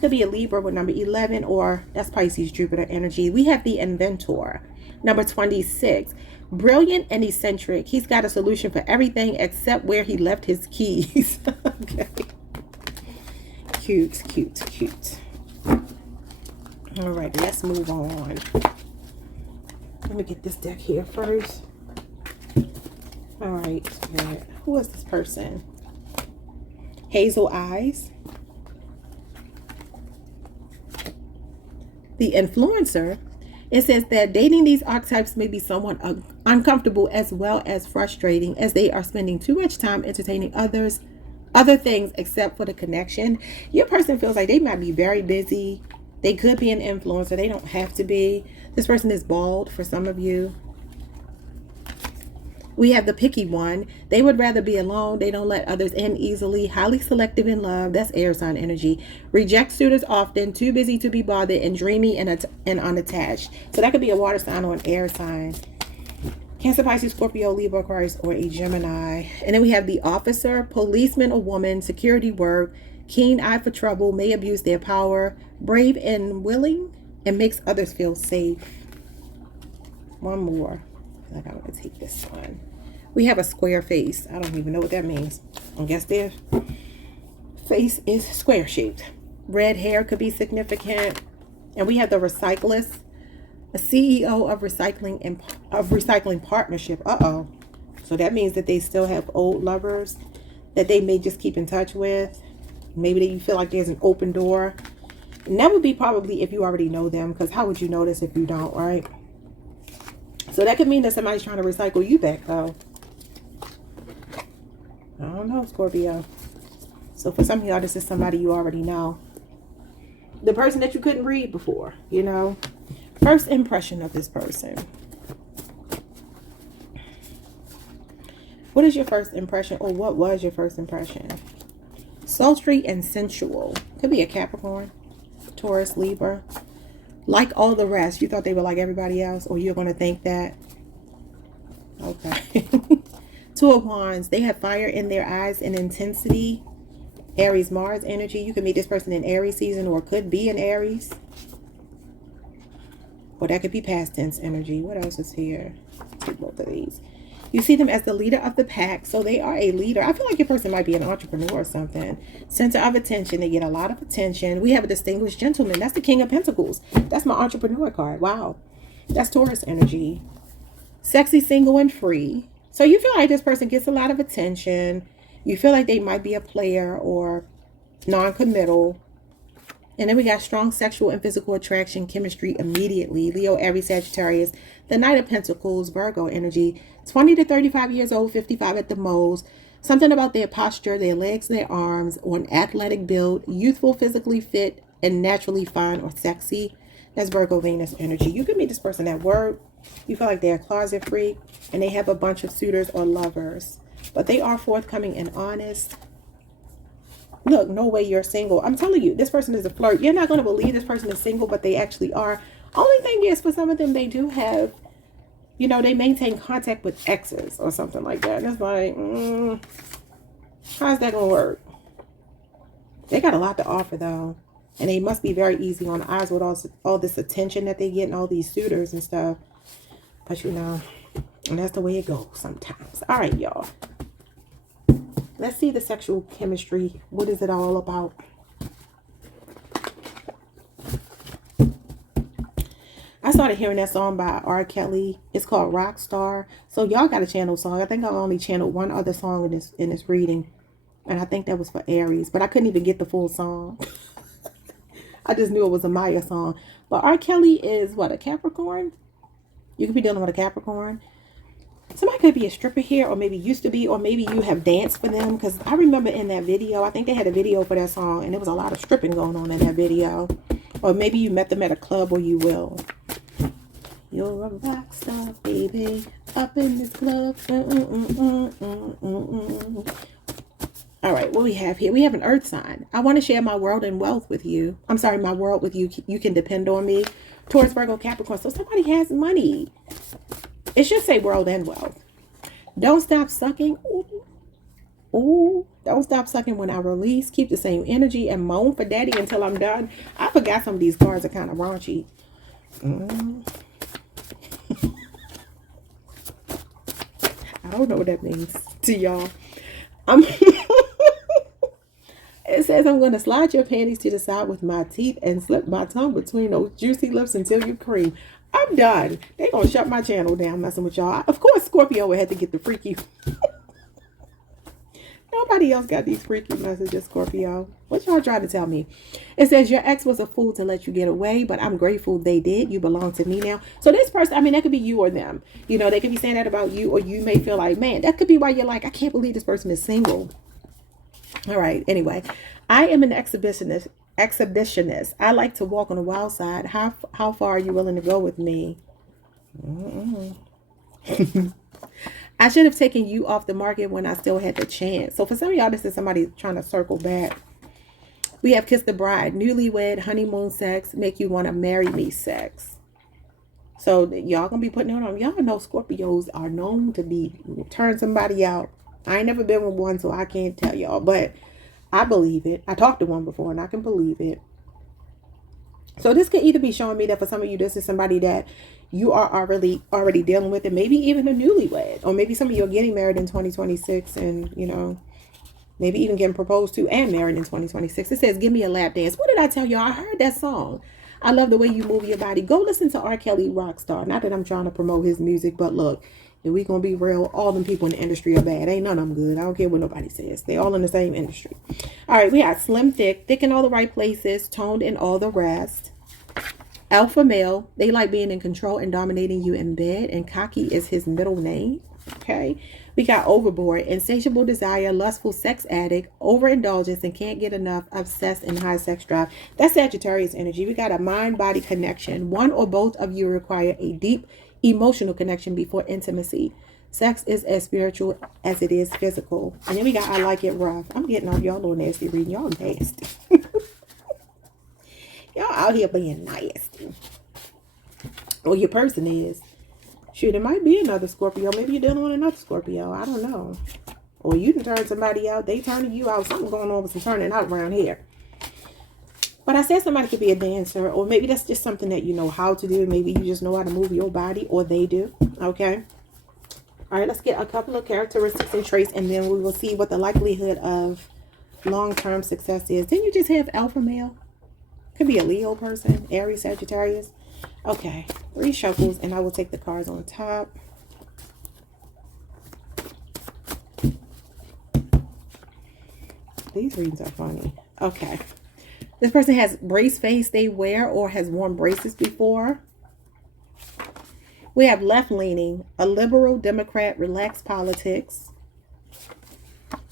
Could be a Libra with number 11, or that's Pisces, Jupiter energy. We have the Inventor, number 26. Brilliant and eccentric. He's got a solution for everything except where he left his keys. Okay. Cute, cute, cute. All right, let's move on. Let me get this deck here first. All right, who is this person? Hazel eyes. The Influencer. It says that dating these archetypes may be somewhat uncomfortable as well as frustrating, as they are spending too much time entertaining other things except for the connection. Your person feels like they might be very busy. They could be an influencer. They don't have to be. This person is bald for some of you. We have the picky one. They would rather be alone. They don't let others in easily. Highly selective in love. That's air sign energy. Reject suitors often. Too busy to be bothered. And dreamy and unattached. So that could be a water sign or an air sign. Cancer, Pisces, Scorpio, Libra, Aquarius, or a Gemini. And then we have the officer, policeman or woman, security work, keen eye for trouble, may abuse their power, brave and willing, and makes others feel safe. One more. I think I'm going to take this one. We have a square face. I don't even know what that means. I guess their face is square shaped. Red hair could be significant. And we have the recyclist, a CEO of recycling partnership. So that means that they still have old lovers. that they may just keep in touch with. Maybe that you feel like there's an open door. And that would be probably if you already know them, because how would you know this if you don't, right? So that could mean that somebody's trying to recycle you back, though. I don't know, Scorpio. So for some of y'all, this is somebody you already know. The person that you couldn't read before, you know. First impression of this person. What is your first impression, or what was your first impression? Sultry and sensual. Could be a Capricorn, Taurus, Libra. Like all the rest. You thought they were like everybody else, or you're going to think that. Okay. Two of Wands. They have fire in their eyes and intensity. Aries, Mars energy. You could meet this person in Aries season, or could be in Aries. Or that could be past tense energy. What else is here? Take both of these. You see them as the leader of the pack. So they are a leader. I feel like your person might be an entrepreneur or something. Center of attention. They get a lot of attention. We have a distinguished gentleman. That's the King of Pentacles. That's my entrepreneur card. Wow. That's Taurus energy. Sexy, single, and free. So you feel like this person gets a lot of attention. You feel like they might be a player or non-committal. And then we got strong sexual and physical attraction, chemistry immediately. Leo, Aries, Sagittarius, the Knight of Pentacles, Virgo energy. 20 to 35 years old, 55 at the most. Something about their posture, their legs, their arms, or an athletic build. Youthful, physically fit, and naturally fine or sexy. That's Virgo, Venus energy. You can meet this person at work. You feel like they're a closet freak, and they have a bunch of suitors or lovers. But they are forthcoming and honest. Look, no way you're single. I'm telling you, this person is a flirt. You're not going to believe this person is single, but they actually are. Only thing is, for some of them, they do have, you know, they maintain contact with exes or something like that. And it's like, how's that going to work? They got a lot to offer, though. And they must be very easy on the eyes with all this attention that they get and all these suitors and stuff. But, you know, and that's the way it goes sometimes. All right, y'all. Let's see the sexual chemistry. What is it all about? I started hearing that song by R. Kelly. It's called Rockstar. So y'all got a channel song. I think I only channeled one other song in this reading. And I think that was for Aries. But I couldn't even get the full song. I just knew it was a Maya song. But R. Kelly is what, a Capricorn? You could be dealing with a Capricorn. Somebody could be a stripper here, or maybe used to be, or maybe you have danced for them. Because I remember in that video, I think they had a video for that song, and there was a lot of stripping going on in that video. Or maybe you met them at a club, or you will. You're a rock star, baby, up in this club. All right, what we have here? We have an earth sign. I want to share my world and wealth with you. I'm sorry, my world with you. You can depend on me. Taurus, Virgo, Capricorn. So somebody has money. It should say world and wealth. Don't stop sucking. Ooh. Don't stop sucking when I release. Keep the same energy and moan for daddy until I'm done. I forgot some of these cards are kind of raunchy. I don't know what that means to y'all. It says I'm going to slide your panties to the side with my teeth and slip my tongue between those juicy lips until you cream. I'm done. They're going to shut my channel down messing with y'all. Of course, Scorpio would have to get the freaky. Nobody else got these freaky messages, Scorpio. What y'all trying to tell me? It says your ex was a fool to let you get away, but I'm grateful they did. You belong to me now. So this person, I mean, that could be you or them. You know, they could be saying that about you, or you may feel like, man, that could be why you're like, I can't believe this person is single. All right. Anyway, I am an exhibitionist. I like to walk on the wild side. How far are you willing to go with me? I should have taken you off the market when I still had the chance. So for some of y'all, this is somebody trying to circle back. We have Kiss the Bride, newlywed, honeymoon sex, make you want to marry me sex. So y'all gonna be putting it on. Y'all know Scorpios are known to be turn somebody out. I ain't never been with one, so I can't tell y'all, but I believe it. I talked to one before and I can believe it. So this could either be showing me that for some of you, this is somebody that you are already dealing with, and maybe even a newlywed, or maybe some of you are getting married in 2026 and, you know, maybe even getting proposed to and married in 2026. It says, give me a lap dance. What did I tell y'all? I heard that song. I love the way you move your body. Go listen to R. Kelly Rockstar. Not that I'm trying to promote his music, but look, And we gonna be real, all them people in the industry are bad. Ain't none of them good. I don't care what nobody says. They all in the same industry. All right, we got slim, thick in all the right places, toned in all the rest. Alpha male, they like being in control and dominating you in bed, and cocky is his middle name. Okay, we got overboard, insatiable desire, lustful sex addict, overindulgence and can't get enough, obsessed and high sex drive. That's Sagittarius energy. We got a mind-body connection. One or both of you require a deep emotional connection before intimacy. Sex is as spiritual as it is physical. And then we got I like it rough. I'm getting off y'all little nasty reading. Y'all nasty. Y'all out here being nasty. Well, your person is. Shoot, it might be another Scorpio. Maybe you're dealing with another Scorpio. I don't know. Or you can turn somebody out. They turning you out. Something going on with some turning out around here. But I said somebody could be a dancer. Or maybe that's just something that you know how to do. Maybe you just know how to move your body. Or they do. Okay. All right. Let's get a couple of characteristics and traits. And then we will see what the likelihood of long-term success is. Didn't you just have alpha male? Could be a Leo person. Aries, Sagittarius. Okay, 3 shuffles, and I will take the cards on top. These readings are funny. Okay. This person has brace face they wear or has worn braces before. We have left-leaning, a liberal, Democrat, relaxed politics.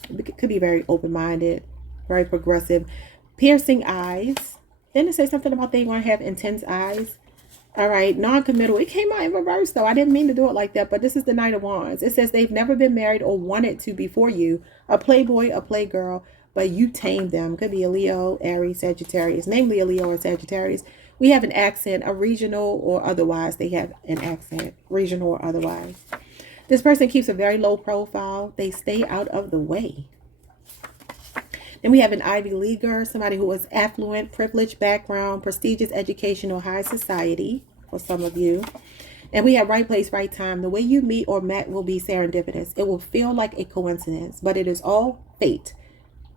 It could be very open-minded, very progressive. Piercing eyes. Then it says something about they want to have intense eyes. All right, non-committal. It came out in reverse, though. I didn't mean to do it like that, but this is the Knight of Wands. It says they've never been married or wanted to before you. A playboy, a playgirl, but you tamed them. Could be a Leo, Aries, Sagittarius. Namely a Leo or Sagittarius. We have an accent, a regional or otherwise. They have an accent, regional or otherwise. This person keeps a very low profile. They stay out of the way. Then we have an Ivy Leaguer, somebody who is affluent, privileged background, prestigious education or high society for some of you. And we have right place, right time. The way you meet or met will be serendipitous. It will feel like a coincidence, but it is all fate.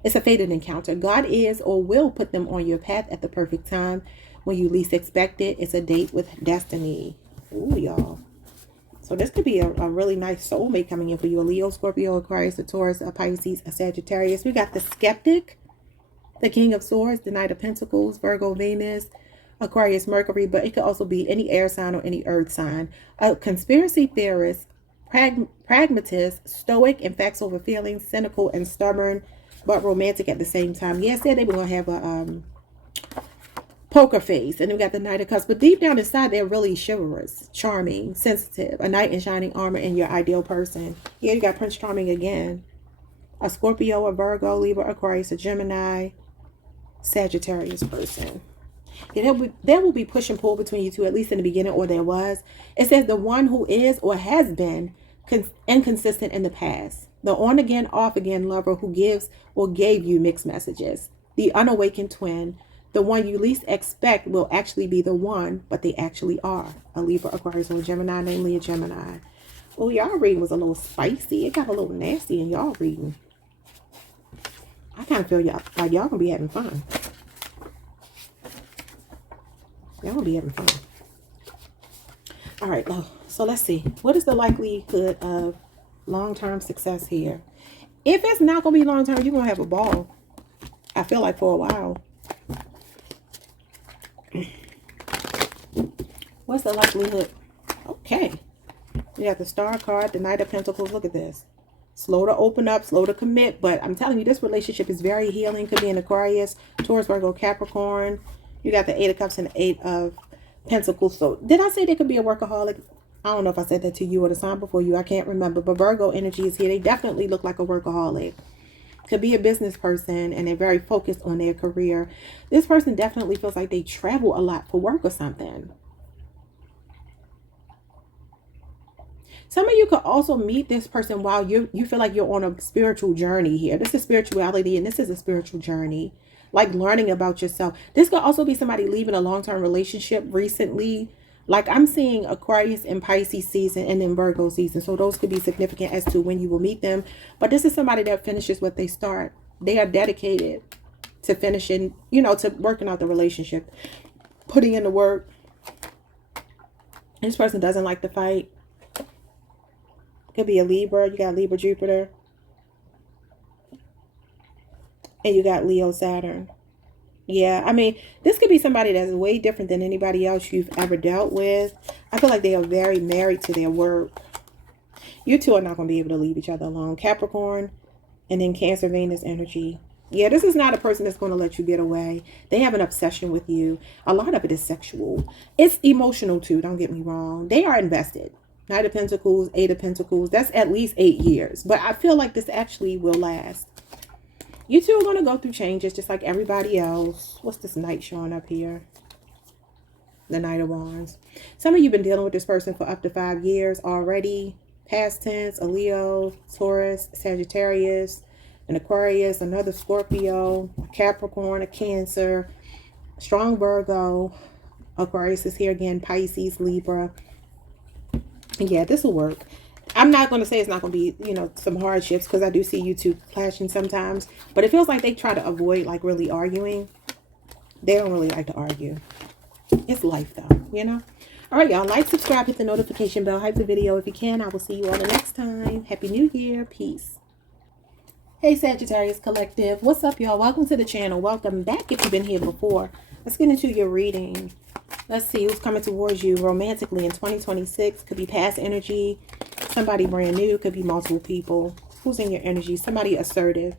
It's a fated encounter. God is or will put them on your path at the perfect time when you least expect it. It's a date with destiny. Ooh, y'all. So this could be a really nice soulmate coming in for you. A Leo, Scorpio, Aquarius, a Taurus, a Pisces, a Sagittarius. We got the Skeptic, the King of Swords, the Knight of Pentacles, Virgo, Venus, Aquarius, Mercury. But it could also be any air sign or any earth sign. A conspiracy theorist, pragmatist, stoic and facts over feelings, cynical and stubborn, but romantic at the same time. Yes, they were going to have a poker face, and we got the Knight of Cups, but deep down inside they're really chivalrous, charming, sensitive, a knight in shining armor, and your ideal person. Yeah, you got Prince Charming again, a Scorpio, a Virgo, Libra, Aquarius, a Gemini, Sagittarius person. Yeah, there will be push and pull between you two, at least in the beginning, or there was. It says the one who is or has been inconsistent in the past, the on again, off again lover who gives or gave you mixed messages, the unawakened twin. The one you least expect will actually be the one, but they actually are. A Libra, Aquarius, or a Gemini, namely a Gemini. Oh, y'all reading was a little spicy. It got a little nasty in y'all reading. I kind of feel y'all like y'all gonna be having fun. Y'all gonna be having fun. All right, so let's see. What is the likelihood of long-term success here? If it's not gonna be long-term, you're gonna have a ball. I feel like for a while. What's the likelihood? Okay. We got the Star card, the Knight of Pentacles. Look at this. Slow to open up, slow to commit. But I'm telling you, this relationship is very healing. Could be an Aquarius, Taurus, Virgo, Capricorn. You got the 8 of Cups and the 8 of Pentacles. So did I say they could be a workaholic? I don't know if I said that to you or the sign before you. I can't remember. But Virgo energy is here. They definitely look like a workaholic. Could be a business person and they're very focused on their career. This person definitely feels like they travel a lot for work or something. Some of you could also meet this person while you feel like you're on a spiritual journey here. This is spirituality and this is a spiritual journey. Like learning about yourself. This could also be somebody leaving a long-term relationship recently. Like I'm seeing Aquarius and Pisces season and then Virgo season. So those could be significant as to when you will meet them. But this is somebody that finishes what they start. They are dedicated to finishing, you know, to working out the relationship. Putting in the work. This person doesn't like to fight. Could be a Libra. You got Libra, Jupiter. And you got Leo, Saturn. Yeah, I mean, this could be somebody that's way different than anybody else you've ever dealt with. I feel like they are very married to their work. You two are not going to be able to leave each other alone. Capricorn and then Cancer, Venus energy. Yeah, this is not a person that's going to let you get away. They have an obsession with you. A lot of it is sexual. It's emotional too, don't get me wrong. They are invested. Knight of Pentacles, Eight of Pentacles. That's at least 8 years. But I feel like this actually will last. You two are going to go through changes just like everybody else. What's this Knight showing up here? The Knight of Wands. Some of you have been dealing with this person for up to 5 years already. Past tense, a Leo, Taurus, Sagittarius, an Aquarius, another Scorpio, a Capricorn, a Cancer, strong Virgo. Aquarius is here again, Pisces, Libra. Yeah, this will work. I'm not going to say it's not going to be, you know, some hardships, because I do see you two clashing sometimes. But it feels like they try to avoid, like, really arguing. They don't really like to argue. It's life, though, you know? All right, y'all. Like, subscribe, hit the notification bell, hype the video if you can. I will see you all the next time. Happy New Year. Peace. Hey, Sagittarius Collective. What's up, y'all? Welcome to the channel. Welcome back if you've been here before. Let's get into your reading. Let's see who's coming towards you romantically in 2026. Could be past energy. Somebody brand new. Could be multiple people. Who's in your energy? Somebody assertive.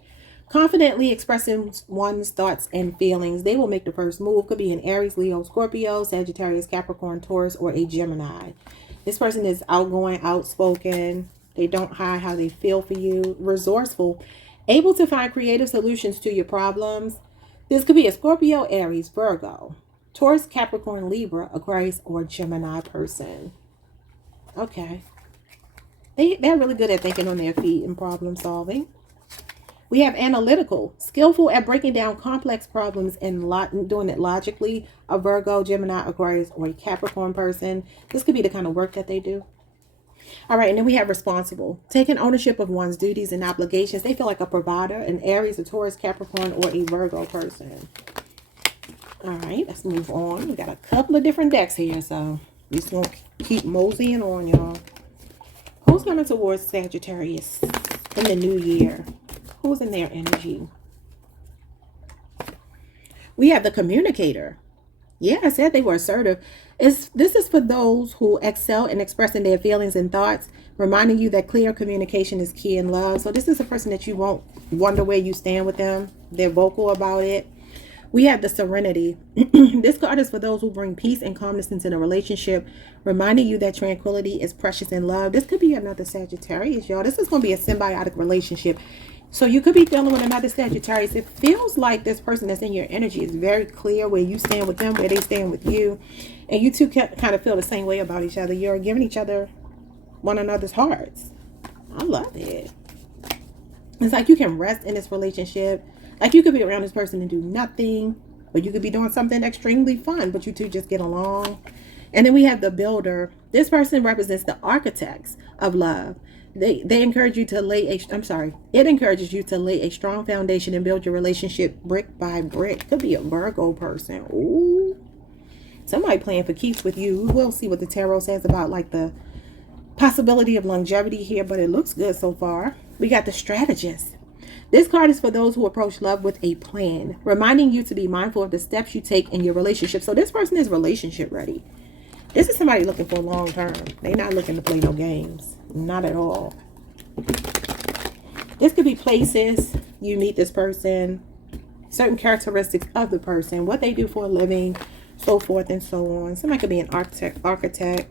Confidently expressing one's thoughts and feelings. They will make the first move. Could be an Aries, Leo, Scorpio, Sagittarius, Capricorn, Taurus, or a Gemini. This person is outgoing, outspoken. They don't hide how they feel for you. Resourceful. Able to find creative solutions to your problems. This could be a Scorpio, Aries, Virgo, Taurus, Capricorn, Libra, Aquarius, or Gemini person. Okay. They're really good at thinking on their feet and problem solving. We have analytical, skillful at breaking down complex problems and doing it logically. A Virgo, Gemini, Aquarius, or a Capricorn person. This could be the kind of work that they do. All right, and then we have responsible, taking ownership of one's duties and obligations. They feel like a provider, an Aries, a Taurus, Capricorn, or a Virgo person. All right, let's move on. We got a couple of different decks here, so we're just going to keep moseying on, y'all. Who's coming towards Sagittarius in the new year? Who's in their energy? We have the communicator. Yeah, I said they were assertive. This is for those who excel in expressing their feelings and thoughts, reminding you that clear communication is key in love. So this is a person that you won't wonder where you stand with them. They're vocal about it. We have the serenity. This card is for those who bring peace and calmness into the relationship, reminding you that tranquility is precious in love. This could be another Sagittarius, y'all. This is going to be a symbiotic relationship. So you could be dealing with another Sagittarius. It feels like this person that's in your energy is very clear where you stand with them, where they stand with you. And you two kind of feel the same way about each other. You're giving each other one another's hearts. I love it. It's like you can rest in this relationship. Like you could be around this person and do nothing. Or you could be doing something extremely fun, but you two just get along. And then we have the builder. This person represents the architects of love. They encourage you to lay it encourages you to lay a strong foundation and build your relationship brick by brick. Could be a Virgo person. Ooh. Somebody playing for keeps with you. We'll see what the tarot says about like the possibility of longevity here, but it looks good so far. We got the strategist. This card is for those who approach love with a plan, reminding you to be mindful of the steps you take in your relationship. So this person is relationship ready. This is somebody looking for long term. They're not looking to play no games. Not at all. This could be places you meet this person, certain characteristics of the person, what they do for a living, so forth and so on. Somebody could be an architect.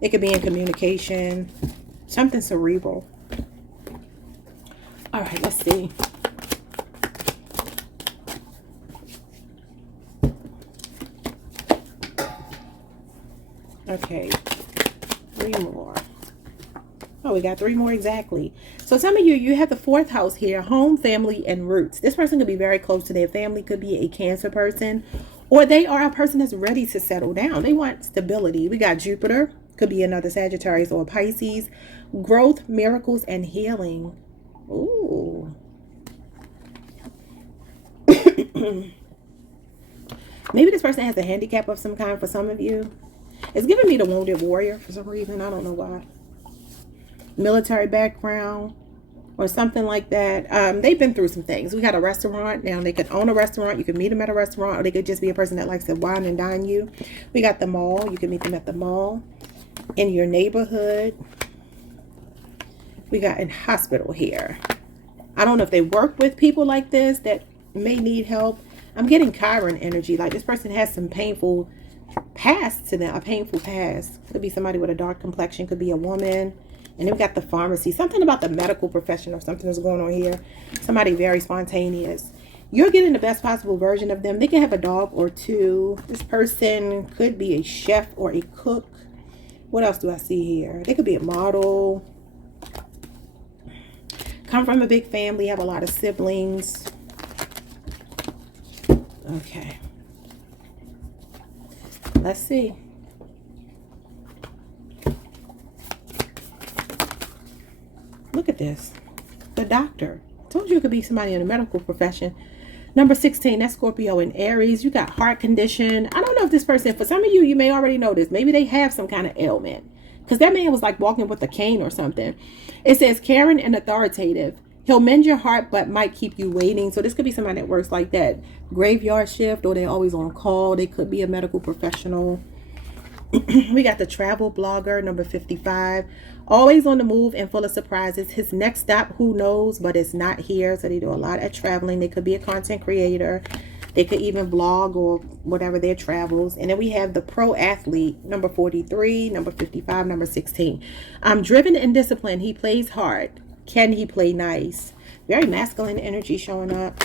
It could be in communication, something cerebral. All right, let's see. Okay, 3 more. Oh, we got 3 more exactly. So some of you have the 4th house here, home, family, and roots. This person could be very close to their family, could be a Cancer person, or they are a person that's ready to settle down. They want stability. We got Jupiter, could be another Sagittarius or Pisces, growth, miracles, and healing. Ooh. Maybe this person has a handicap of some kind for some of you. It's giving me the wounded warrior for some reason. I don't know why. military background or something like that. They've been through some things. We got a restaurant. Now they could own a restaurant. You could meet them at a restaurant, or they could just be a person that likes to wine and dine you. We got the mall. You can meet them at the mall, in your neighborhood. We got a hospital here. I don't know if they work with people like this that may need help. I'm getting Chiron energy. Like this person has some painful past to them. A painful past. Could be somebody with a dark complexion. Could be a woman. And then we got the pharmacy. Something about the medical profession or something is going on here. Somebody very spontaneous. You're getting the best possible version of them. They can have a dog or two. This person could be a chef or a cook. What else do I see here? They could be a model. Come from a big family. Have a lot of siblings. Okay. Let's see. Look at this. The doctor. I told you it could be somebody in the medical profession. Number 16, that's Scorpio and Aries. You got heart condition. I don't know if this person, for some of you, you may already know this. Maybe they have some kind of ailment. Because that man was like walking with a cane or something. It says caring and authoritative. He'll mend your heart, but might keep you waiting. So this could be somebody that works like that graveyard shift, or they're always on call. They could be a medical professional. We got the travel blogger, number 55. Always on the move and full of surprises. His next stop, who knows, but it's not here. So they do a lot of traveling. They could be a content creator. They could even vlog or whatever their travels. And then we have the pro athlete, number 43, number 55, number 16. Driven and disciplined. He plays hard. Can he play nice? Very masculine energy showing up.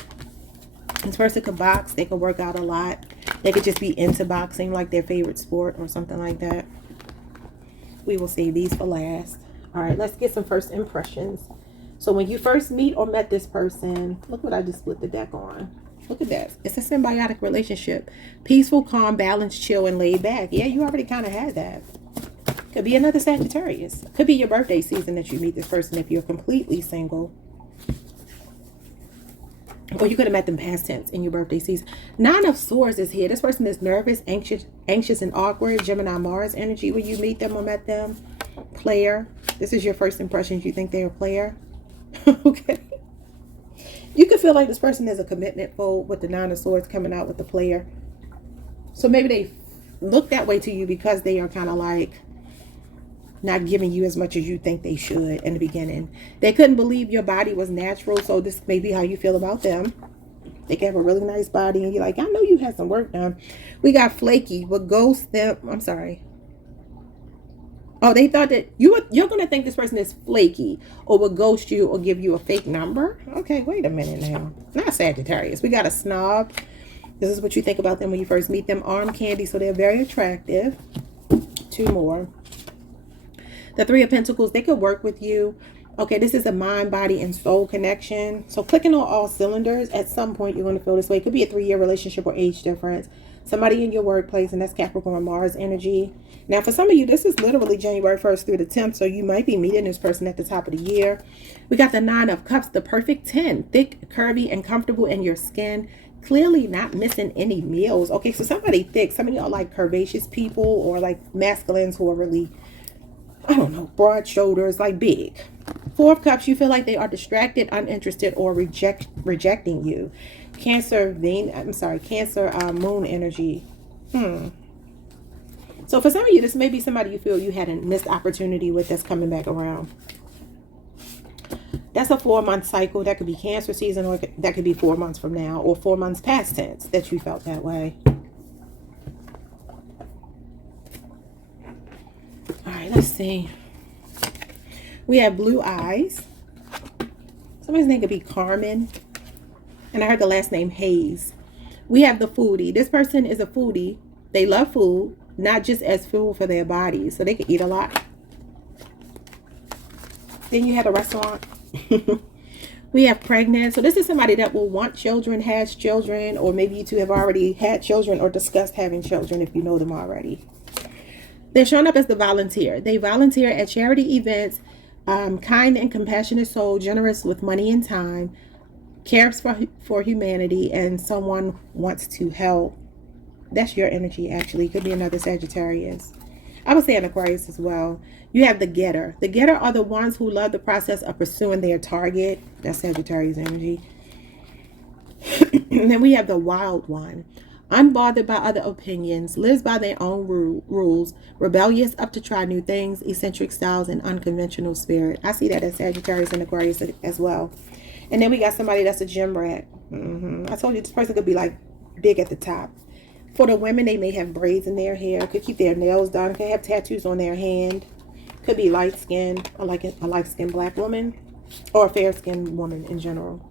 This person could box. They could work out a lot. They could just be into boxing, like their favorite sport or something like that. We will save these for last. All right, let's get some first impressions. So when you first meet or met this person, look what I just split the deck on. Look at that. It's a symbiotic relationship. Peaceful, calm, balanced, chill, and laid back. Yeah, you already kind of had that. Could be another Sagittarius. Could be your birthday season that you meet this person if you're completely single. Or you could have met them past tense in your birthday season. 9 of Swords is here. This person is nervous, anxious, and awkward. Gemini, Mars energy when you meet them or met them. Player. This is your first impression. You think they're a player. Okay. You could feel like this person is a commitment phobe with the 9 of Swords coming out with the player. So maybe they look that way to you because they are kind of like not giving you as much as you think they should in the beginning. They couldn't believe your body was natural, so this may be how you feel about them. They can have a really nice body, and you're like, I know you had some work done. We got flaky. What ghost them? I'm sorry. Oh, they thought that you're going to think this person is flaky or will ghost you or give you a fake number. Okay, wait a minute now. Not Sagittarius. We got a snob. This is what you think about them when you first meet them. Arm candy, so they're very attractive. 2 more. The 3 of Pentacles, they could work with you. Okay, this is a mind, body, and soul connection. So clicking on all cylinders, at some point you're going to feel this way. It could be a 3-year relationship or age difference. Somebody in your workplace, and that's Capricorn, Mars energy. Now, for some of you, this is literally January 1st through the 10th, so you might be meeting this person at the top of the year. We got the 9 of Cups, the perfect 10. Thick, curvy, and comfortable in your skin. Clearly not missing any meals. Okay, so somebody thick. Some of y'all like curvaceous people or like masculines who are really, I don't know, broad shoulders, like big. 4 of Cups, you feel like they are distracted, uninterested, or rejecting you. Cancer, Cancer, moon energy. So for some of you, this may be somebody you feel you had a missed opportunity with that's coming back around. That's a 4-month cycle. That could be Cancer season, or that could be 4 months from now, or 4 months past tense that you felt that way. All right, let's see. We have blue eyes. Somebody's name could be Carmen. And I heard the last name Hayes. We have the foodie. This person is a foodie. They love food, not just as fuel for their bodies. So they can eat a lot. Then you have a restaurant. We have pregnant. So this is somebody that will want children, has children, or maybe you two have already had children or discussed having children if you know them already. They're showing up as the volunteer. They volunteer at charity events. Kind and compassionate soul, generous with money and time, cares for humanity, and someone wants to help. That's your energy, actually. Could be another Sagittarius. I would say an Aquarius as well. You have the getter. The getter are the ones who love the process of pursuing their target. That's Sagittarius energy. And then we have the wild one. Unbothered by other opinions, lives by their own rules, rebellious, up to try new things, eccentric styles, and unconventional spirit. I see that as Sagittarius and Aquarius as well. And then we got somebody that's a gym rat. I told you this person could be like big at the top. For the women, they may have braids in their hair, could keep their nails done, could have tattoos on their hand, could be light skinned, or like a light skinned black woman, or a fair skinned woman in general.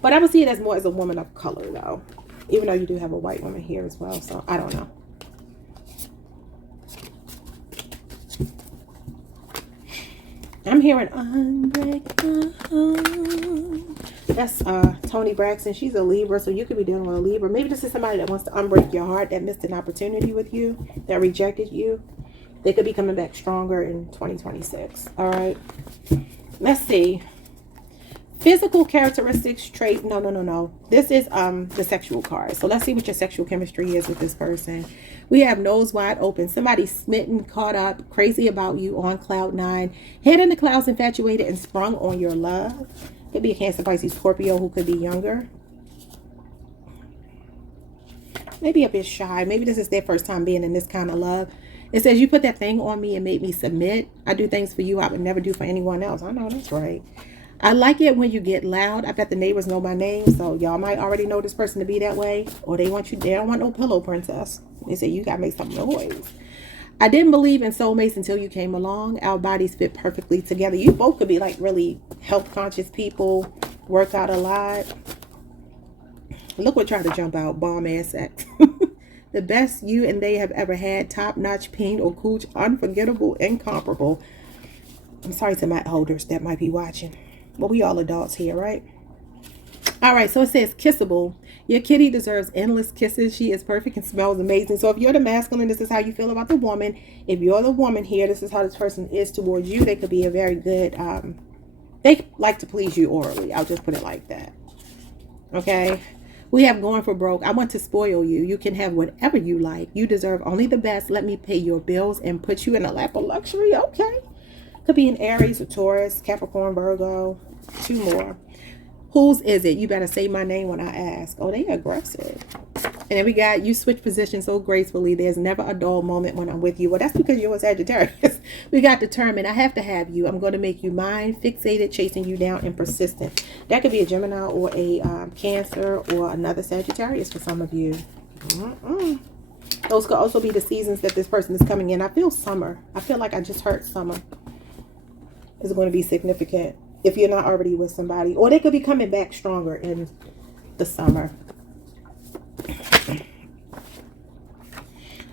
But I would see it as more as a woman of color though, even though you do have a white woman here as well. So I don't know. I'm hearing unbreakable. That's Toni Braxton. She's a Libra, so you could be dealing with a Libra. Maybe this is somebody that wants to unbreak your heart, that missed an opportunity with you, that rejected you. They could be coming back stronger in 2026. All right. Let's see. Physical characteristics, traits. No. This is the sexual card. So let's see what your sexual chemistry is with this person. We have nose wide open. Somebody smitten, caught up, crazy about you, on cloud 9. Head in the clouds, infatuated, and sprung on your love. Could be a Cancer, Pisces, Scorpio who could be younger. Maybe a bit shy. Maybe this is their first time being in this kind of love. It says, you put that thing on me and made me submit. I do things for you I would never do for anyone else. I know that's right. I like it when you get loud. I bet the neighbors know my name, so y'all might already know this person to be that way. Or they don't want no pillow princess. They say you gotta make some noise. I didn't believe in soulmates until you came along. Our bodies fit perfectly together. You both could be like really health conscious people, work out a lot. Look what tried to jump out, bomb ass sex. The best you and they have ever had, top notch, pain or cooch, unforgettable, incomparable. I'm sorry to my elders that might be watching. Well, we all adults here, right? All right, so it says kissable. Your kitty deserves endless kisses. She is perfect and smells amazing. So if you're the masculine, this is how you feel about the woman. If you're the woman here, this is how this person is towards you. They could be a very good, they like to please you orally. I'll just put it like that. Okay. We have going for broke. I want to spoil you. You can have whatever you like. You deserve only the best. Let me pay your bills and put you in a lap of luxury. Okay. Could be an Aries, a Taurus, Capricorn, Virgo. 2 more. Whose is it? You better say my name when I ask. Oh, they aggressive. And then we got, you switch positions so gracefully. There's never a dull moment when I'm with you. Well, that's because you're a Sagittarius. We got determined. I have to have you. I'm going to make you mine, fixated, chasing you down, and persistent. That could be a Gemini or a Cancer or another Sagittarius for some of you. Those could also be the seasons that this person is coming in. I feel summer. I feel like I just heard summer is going to be significant if you're not already with somebody, or they could be coming back stronger in the summer.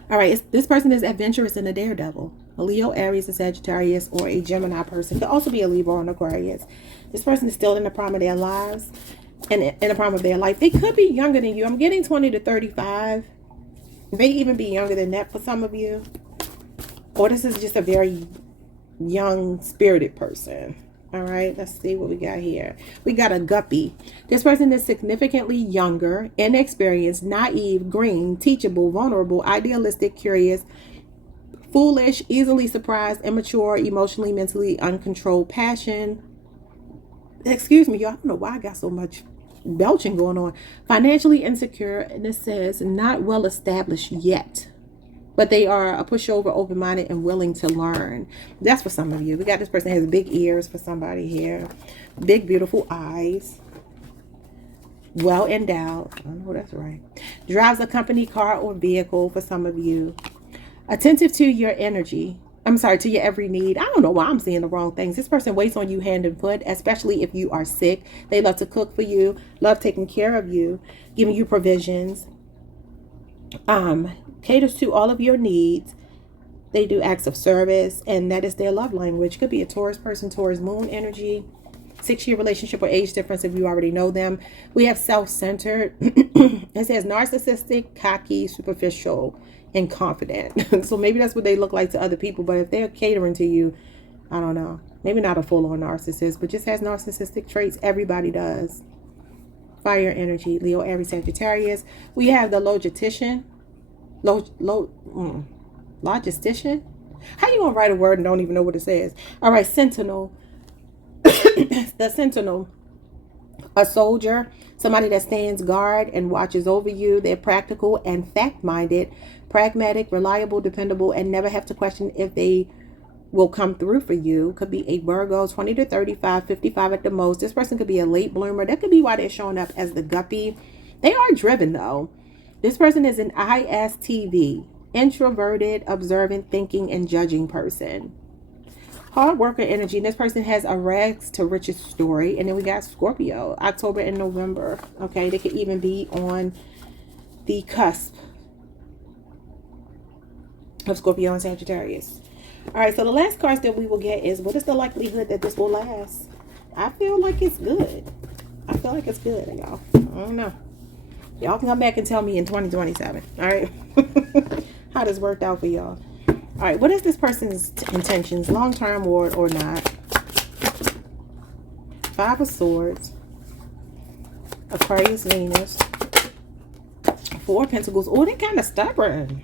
All right, this person is adventurous and a daredevil. A Leo, Aries, a Sagittarius, or a Gemini person. Could also be a Libra or an Aquarius. This person is still in the prime of their lives and in the prime of their life. They could be younger than you. I'm getting 20 to 35. May even be younger than that for some of you. Or this is just a very young, spirited person. All right, let's see what we got here. We got a guppy. This person is significantly younger, inexperienced, naive, green, teachable, vulnerable, idealistic, curious, foolish, easily surprised, immature, emotionally, mentally uncontrolled, passion. Excuse me, y'all. I don't know why I got so much belching going on. Financially insecure, and it says not well established yet. But they are a pushover, open-minded, and willing to learn. That's for some of you. We got this person has big ears for somebody here. Big, beautiful eyes. Well endowed. I know that's right. Drives a company car or vehicle for some of you. Attentive to your energy. I'm sorry, to your every need. I don't know why I'm seeing the wrong things. This person waits on you hand and foot, especially if you are sick. They love to cook for you, love taking care of you, giving you provisions. Caters to all of your needs. They do acts of service, and that is their love language. Could be a Taurus person, Taurus moon energy. 6-year relationship or age difference if you already know them. We have self-centered. It says narcissistic, cocky, superficial, and confident. So maybe that's what they look like to other people, but if they're catering to you, I don't know. Maybe not a full-on narcissist, but just has narcissistic traits. Everybody does. Fire energy, Leo, Aries, Sagittarius. We have the logistician. Logistician? How you gonna write a word and don't even know what it says? All right, sentinel. The sentinel. A soldier, somebody that stands guard and watches over you. They're practical and fact-minded, pragmatic, reliable, dependable, and never have to question if they will come through for you. Could be a Virgo, 20 to 35, 55 at the most. This person could be a late bloomer. That could be why they're showing up as the guppy. They are driven though. This person is an ISTV, introverted, observant, thinking, and judging person. Hard worker energy. This person has a rags to riches story. And then we got Scorpio, October and November. Okay, they could even be on the cusp of Scorpio and Sagittarius. All right, so the last cards that we will get is, what is the likelihood that this will last? I feel like it's good. I feel like it's good, y'all. I don't know. Y'all can come back and tell me in 2027. All right. How this worked out for y'all. All right, what is this person's intentions, long-term or not? Five of Swords, Aquarius, Venus, Four of Pentacles. Oh, they're kind of stubborn.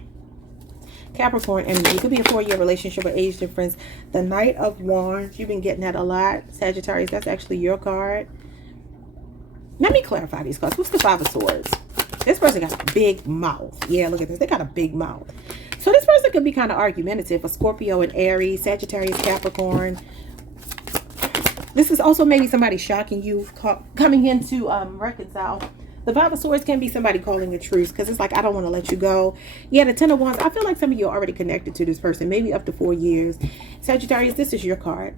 Capricorn energy. It could be a 4-year relationship or age difference. The Knight of Wands. You've been getting that a lot. Sagittarius, that's actually your card. Let me clarify these cards. What's the Five of Swords? This person got a big mouth. Yeah, look at this. They got a big mouth. So this person could be kind of argumentative. A Scorpio and Aries, Sagittarius, Capricorn. This is also maybe somebody shocking you, coming in to reconcile. The Five of Swords can be somebody calling a truce because it's like, I don't want to let you go. Yeah, the Ten of Wands. I feel like some of you are already connected to this person, maybe up to 4 years. Sagittarius, this is your card.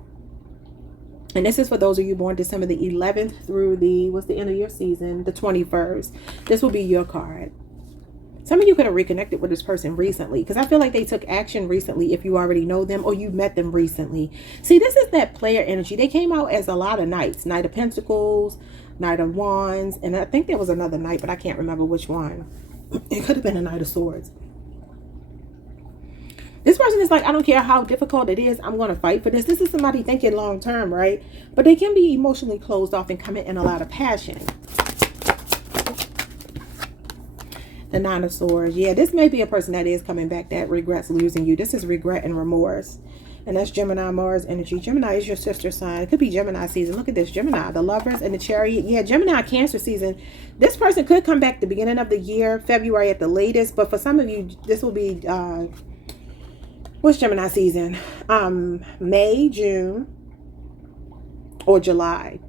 And this is for those of you born December the 11th through the, what's the end of your season? The 21st. This will be your card. Some of you could have reconnected with this person recently because I feel like they took action recently if you already know them or you met them recently. See, this is that player energy. They came out as a lot of knights. Knight of Pentacles, Knight of Wands, and I think there was another knight, but I can't remember which one. It could have been a Knight of Swords. This person is like, I don't care how difficult it is, I'm going to fight for this. This is somebody thinking long term, right? But they can be emotionally closed off and come in a lot of passion. The Nine of Swords. Yeah, this may be a person that is coming back that regrets losing you. This is regret and remorse. And that's Gemini, Mars energy. Gemini is your sister sign. It could be Gemini season. Look at this. Gemini, the Lovers and the Chariot. Yeah, Gemini, Cancer season. This person could come back the beginning of the year, February at the latest. But for some of you, this will be, what's Gemini season? May, June, or July.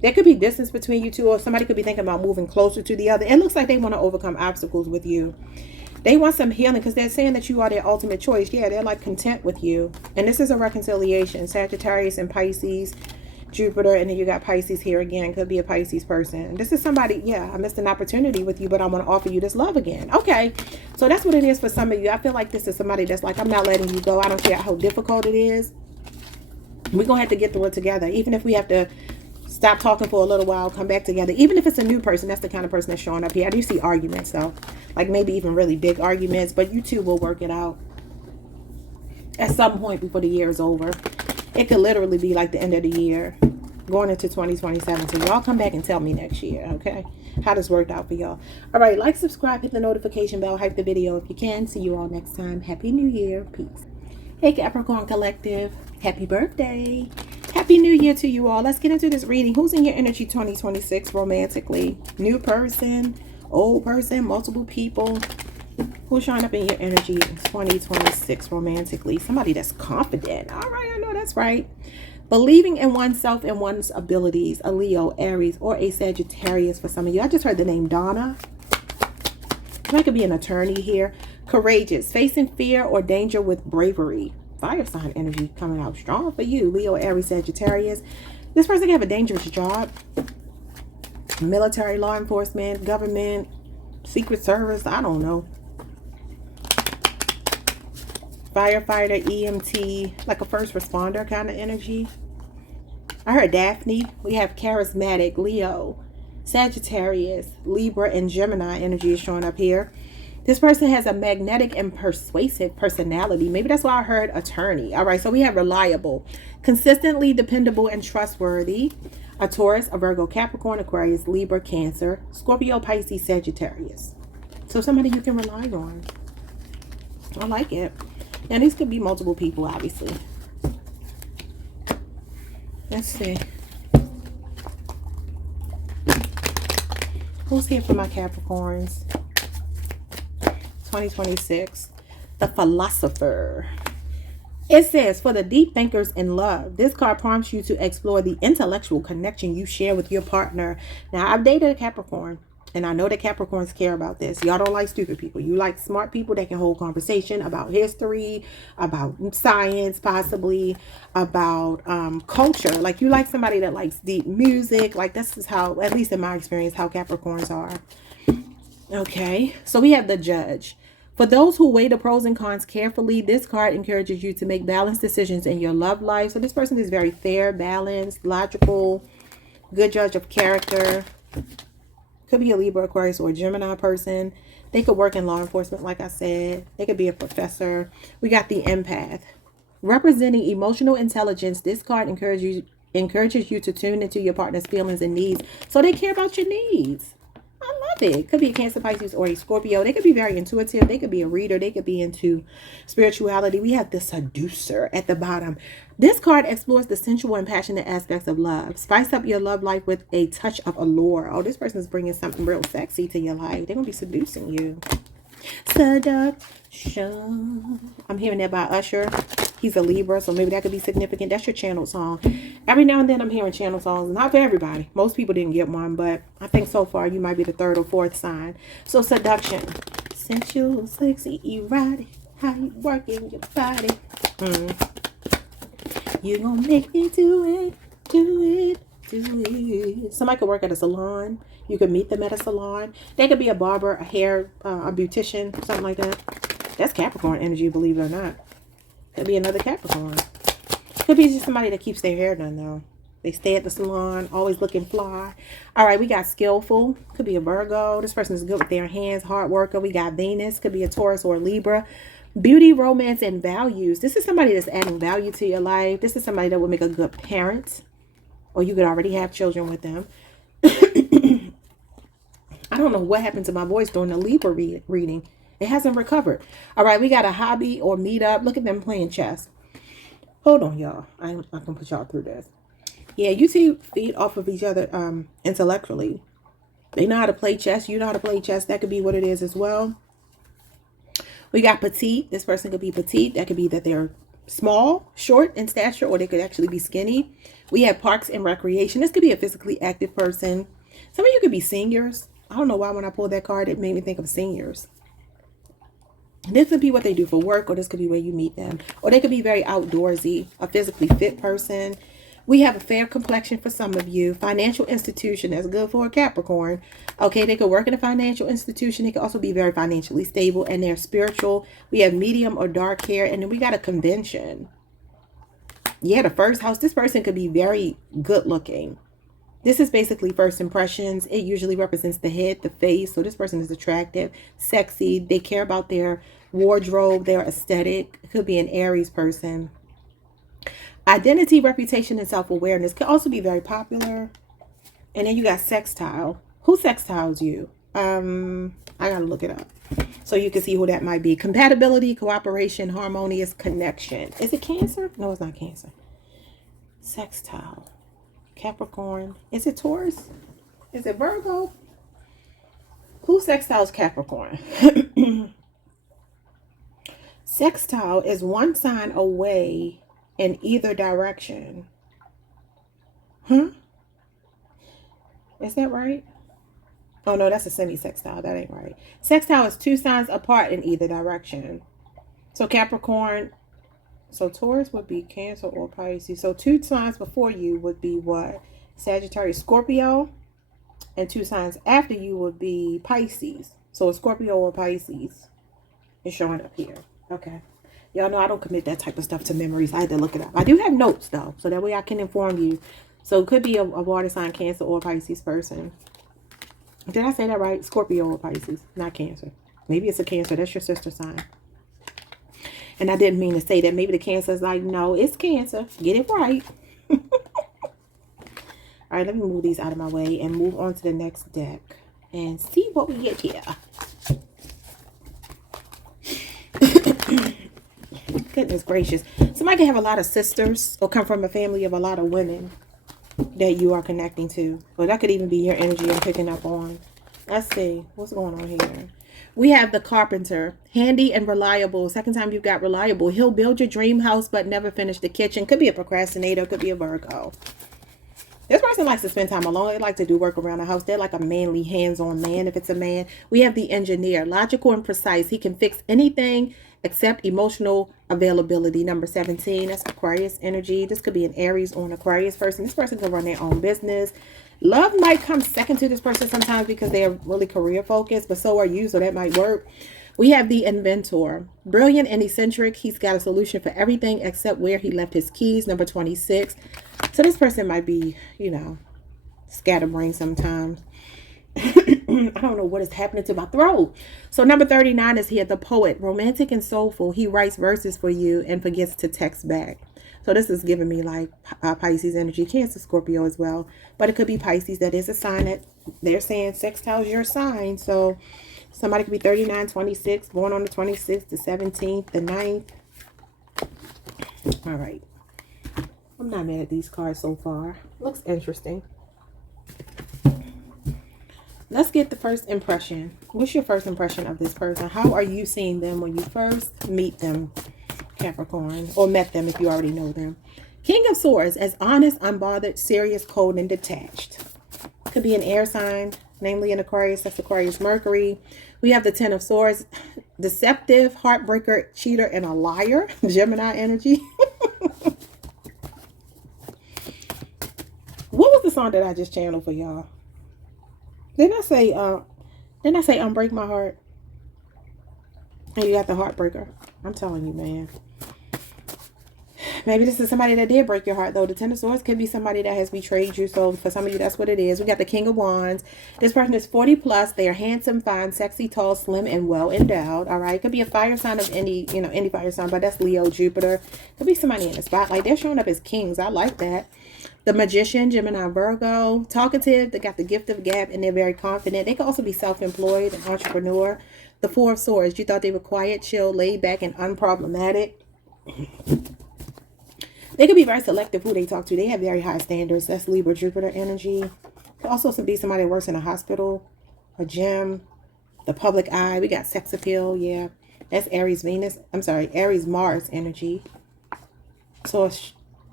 There could be distance between you two, or somebody could be thinking about moving closer to the other. It looks like they want to overcome obstacles with you. They want some healing because they're saying that you are their ultimate choice. Yeah, they're like content with you. And this is a reconciliation. Sagittarius and Pisces, Jupiter, and then you got Pisces here again. Could be a Pisces person. This is somebody, yeah, I missed an opportunity with you, but I want to offer you this love again. Okay, so that's what it is for some of you. I feel like this is somebody that's like, I'm not letting you go. I don't care how difficult it is. We're going to have to get through it together. Even if we have to stop talking for a little while, come back together. Even if it's a new person, that's the kind of person that's showing up here. I do see arguments though, like maybe even really big arguments, but you two will work it out at some point before the year is over. It could literally be like the end of the year, going into 2027. So y'all come back and tell me next year, okay, how this worked out for y'all. All right, like, subscribe, hit the notification bell, hype the video if you can. See you all next time. Happy New Year. Peace. Hey Capricorn Collective, happy birthday. Happy New Year to you all. Let's get into this reading. Who's in your energy 2026 romantically? New person, old person, multiple people. Who's showing up in your energy in 2026 romantically? Somebody that's confident. All right, I know that's right. Believing in oneself and one's abilities. A Leo, Aries, or a Sagittarius for some of you. I just heard the name Donna. That could be an attorney here. Courageous. Facing fear or danger with bravery. Fire sign energy coming out strong for you, Leo, Aries, Sagittarius. This person can have a dangerous job. Military, law enforcement, government, secret service, I don't know. Firefighter, EMT, like a first responder kind of energy. I heard Daphne. We have charismatic, Leo, Sagittarius, Libra, and Gemini energy is showing up here. This person has a magnetic and persuasive personality. Maybe that's why I heard attorney. All right, so we have reliable, consistently dependable, and trustworthy. A Taurus, a Virgo, Capricorn, Aquarius, Libra, Cancer, Scorpio, Pisces, Sagittarius. So somebody you can rely on. I like it. Now, these could be multiple people, obviously. Let's see. Who's here for my Capricorns? 2026. The Philosopher. It says, for the deep thinkers in love, this card prompts you to explore the intellectual connection you share with your partner. Now, I've dated a Capricorn, and I know that Capricorns care about this. Y'all don't like stupid people. You like smart people that can hold conversation about history, about science, possibly, about culture. Like, you like somebody that likes deep music. Like, this is how, at least in my experience, how Capricorns are. Okay, so we have the Judge. For those who weigh the pros and cons carefully, this card encourages you to make balanced decisions in your love life. So this person is very fair, balanced, logical, good judge of character. Could be a Libra, Aquarius, or a Gemini person. They could work in law enforcement, like I said. They could be a professor. We got the Empath. Representing emotional intelligence, this card encourages you to tune into your partner's feelings and needs. So they care about your needs. I love it. Could be a Cancer, Pisces, or a Scorpio. They could be very intuitive. They could be a reader. They could be into spirituality. We have the Seducer at the bottom. This card explores the sensual and passionate aspects of love. Spice up your love life with a touch of allure. Oh, this person is bringing something real sexy to your life. They're going to be seducing you. Seduction. I'm hearing that by Usher. He's a Libra, so maybe that could be significant. That's your channel song. Every now and then I'm hearing channel songs. Not for everybody. Most people didn't get one, but I think so far you might be the third or fourth sign. So seduction. Sensual, sexy, erotic. How you working your body. You gonna make me do it, do it, do it. Somebody could work at a salon. You could meet them at a salon. They could be a barber, a hair, a beautician, something like that. That's Capricorn energy, believe it or not. Could be another Capricorn. Could be just somebody that keeps their hair done, though. They stay at the salon, always looking fly. All right, we got skillful. Could be a Virgo. This person is good with their hands, hard worker. We got Venus. Could be a Taurus or a Libra. Beauty, romance, and values. This is somebody that's adding value to your life. This is somebody that would make a good parent. Or you could already have children with them. I don't know what happened to my voice during the Libra reading. It hasn't recovered. All right, we got a hobby or meetup. Look at them playing chess. Hold on, y'all. I can put y'all through this. Yeah, you two feed off of each other intellectually. They know how to play chess. You know how to play chess. That could be what it is as well. We got petite. This person could be petite. That could be that they're small, short in stature, or they could actually be skinny. We have parks and recreation. This could be a physically active person. Some of you could be seniors. I don't know why when I pulled that card, it made me think of seniors. This could be what they do for work, or this could be where you meet them. Or they could be very outdoorsy, a physically fit person. We have a fair complexion for some of you. Financial institution, that's good for a Capricorn. Okay, they could work in a financial institution. They could also be very financially stable, and they're spiritual. We have medium or dark hair, and then we got a convention. Yeah, the first house. This person could be very good looking. This is basically first impressions. It usually represents the head, the face. So this person is attractive, sexy. They care about their wardrobe, their aesthetic. It could be an Aries person. Identity, reputation, and self-awareness could also be very popular. And then you got sextile. Who sextiles you? I gotta look it up so you can see who that might be. Compatibility, cooperation, harmonious connection. Is it Cancer? No, it's not Cancer. Sextile. Capricorn. Is it Taurus? Is it Virgo? Who sextiles Capricorn? Sextile is one sign away in either direction. Is that right? Oh no, that's a semi-sextile. That ain't right. Sextile is two signs apart in either direction. So Capricorn, so Taurus would be Cancer or Pisces. So two signs before you would be what? Sagittarius, Scorpio. And two signs after you would be Pisces. So a Scorpio or Pisces is showing up here. Okay. Y'all know I don't commit that type of stuff to memories. I had to look it up. I do have notes though, so that way I can inform you. So it could be a water sign, Cancer or Pisces person. Did I say that right? Scorpio or Pisces, not Cancer. Maybe it's a Cancer. That's your sister sign. And I didn't mean to say that. Maybe the Cancer is like, no, it's Cancer. Get it right. All right, let me move these out of my way and move on to the next deck and see what we get here. Goodness gracious. Somebody can have a lot of sisters or come from a family of a lot of women that you are connecting to. Or that could even be your energy I'm picking up on. Let's see. What's going on here? We have the carpenter. Handy and reliable. Second time you've got reliable. He'll build your dream house but never finish the kitchen. Could be a procrastinator. Could be a Virgo. This person likes to spend time alone. They like to do work around the house. They're like a manly, hands-on man if it's a man. We have the engineer. Logical and precise. He can fix anything except emotional availability. Number 17. That's Aquarius energy. This could be an Aries or an Aquarius person. This person can run their own business. Love might come second to this person sometimes because they are really career focused, but so are you, so that might work. We have the inventor. Brilliant and eccentric. He's got a solution for everything except where he left his keys. Number 26. So this person might be, you know, scatterbrained sometimes. I don't know what is happening to my throat. So number 39 is here, the poet. Romantic and soulful. He writes verses for you and forgets to text back. So this is giving me like Pisces energy, Cancer, Scorpio as well. But it could be Pisces. That is a sign that they're saying sextiles your sign. So somebody could be 39, 26, born on the 26th, the 17th, the 9th. All right. I'm not mad at these cards so far. Looks interesting. Let's get the first impression. What's your first impression of this person? How are you seeing them when you first meet them, Capricorn? Or met them if you already know them. King of Swords. As honest, unbothered, serious, cold, and detached. Could be an air sign, namely an Aquarius. That's Aquarius Mercury. We have the 10 of Swords. Deceptive, heartbreaker, cheater, and a liar. Gemini energy. What was the song that I just channeled for y'all? Didn't I say Unbreak My Heart? And you got the heartbreaker. I'm telling you, man. Maybe this is somebody that did break your heart, though. The 10 of Swords could be somebody that has betrayed you. So for some of you, that's what it is. We got the King of Wands. This person is 40 plus. They are handsome, fine, sexy, tall, slim, and well endowed. All right. Could be a fire sign of any fire sign, but that's Leo, Jupiter. Could be somebody in the spotlight. They're showing up as kings. I like that. The Magician, Gemini, Virgo. Talkative. They got the gift of gab, and they're very confident. They could also be self-employed, an entrepreneur. The Four of Swords. You thought they were quiet, chill, laid back, and unproblematic. They could be very selective who they talk to. They have very high standards. That's Libra, Jupiter energy. Could also be somebody that works in a hospital, a gym, the public eye. We got sex appeal. Yeah. That's Aries, Venus. I'm sorry, Aries, Mars energy. So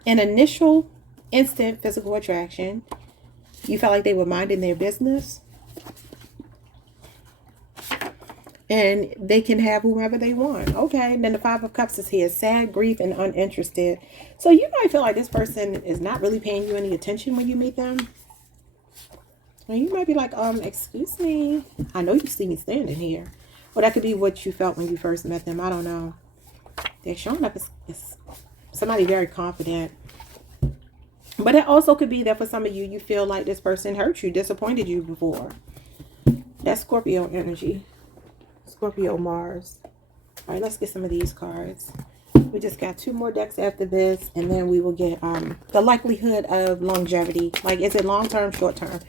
an initial instant physical attraction. You felt like they were minding their business. And they can have whomever they want. Okay. And then the 5 of Cups is here. Sad, grief, and uninterested. So you might feel like this person is not really paying you any attention when you meet them. And you might be like, excuse me. I know you see me standing here. Well, that could be what you felt when you first met them. I don't know. They're showing up as somebody very confident. But it also could be that for some of you, you feel like this person hurt you, disappointed you before. That's Scorpio energy. Scorpio, Mars. All right, let's get some of these cards. We just got 2 more decks after this, and then we will get the likelihood of longevity. Like, is it long-term, short-term?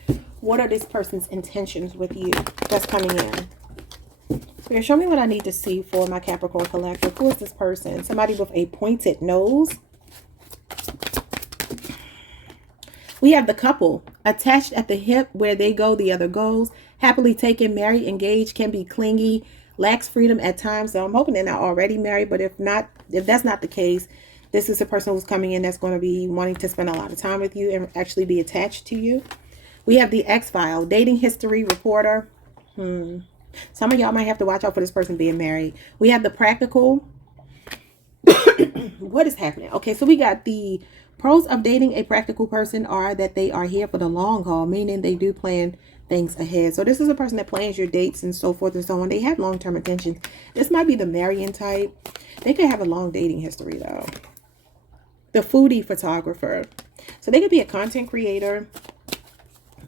What are this person's intentions with you that's coming in? Spirit, show me what I need to see for my Capricorn collective. Who is this person? Somebody with a pointed nose. We have the couple. Attached at the hip, where they go, the other goes. Happily taken, married, engaged, can be clingy, lacks freedom at times. So I'm hoping they're not already married, but if that's not the case, this is a person who's coming in that's going to be wanting to spend a lot of time with you and actually be attached to you. We have the X-File, dating history reporter. Some of y'all might have to watch out for this person being married. We have the practical. What is happening? Okay, so we got the pros of dating a practical person are that they are here for the long haul, meaning they do plan things ahead. So this is a person that plans your dates and so forth and so on. They have long-term intentions. This might be the marrying type. They could have a long dating history though. The foodie photographer. So they could be a content creator,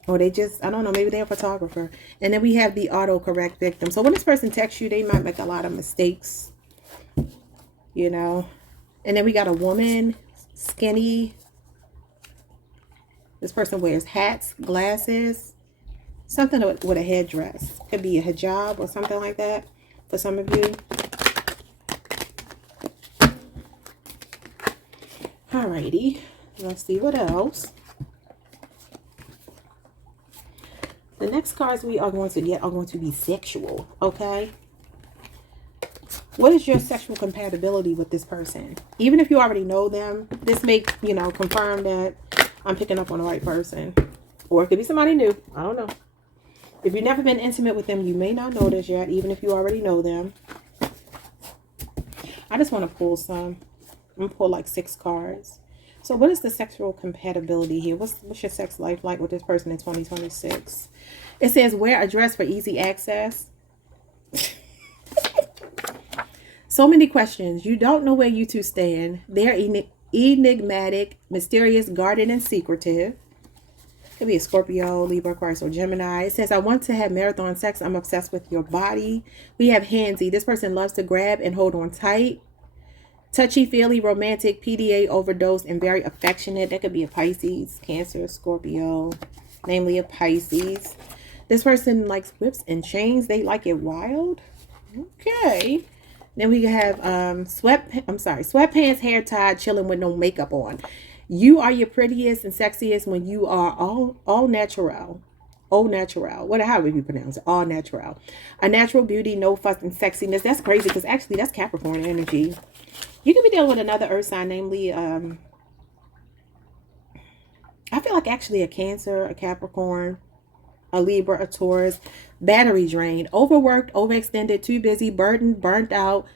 or they just, I don't know, maybe they're a photographer. And then we have the autocorrect victim. So when this person texts you, they might make a lot of mistakes, you know. And then we got a woman, skinny. This person wears hats, glasses, something with a headdress. Could be a hijab or something like that for some of you. Alrighty. Let's see what else. The next cards we are going to get are going to be sexual, okay? What is your sexual compatibility with this person? Even if you already know them, this may, you know, confirm that I'm picking up on the right person. Or it could be somebody new. I don't know. If you've never been intimate with them, you may not know this yet, even if you already know them. I just want to pull some. I'm going to pull like 6 cards. So what is the sexual compatibility here? What's your sex life like with this person in 2026? It says, wear a dress for easy access. So many questions. You don't know where you two stand. They're enigmatic, mysterious, guarded, and secretive. Could be a Scorpio, Libra, Aquarius, or Gemini. It says, I want to have marathon sex. I'm obsessed with your body. We have handsy. This person loves to grab and hold on tight. Touchy-feely, romantic, PDA, overdose, and very affectionate. That could be a Pisces, Cancer, Scorpio, namely a Pisces. This person likes whips and chains. They like it wild. Okay. Then we have sweatpants, hair tied, chilling with no makeup on. You are your prettiest and sexiest when you are all natural. Au natural. How would you pronounce it? All natural. A natural beauty, no fuss and sexiness. That's crazy because actually that's Capricorn energy. You could be dealing with another earth sign, namely, I feel like actually a Cancer, a Capricorn, a Libra, a Taurus. Battery drained, overworked, overextended, too busy, burdened, burnt out,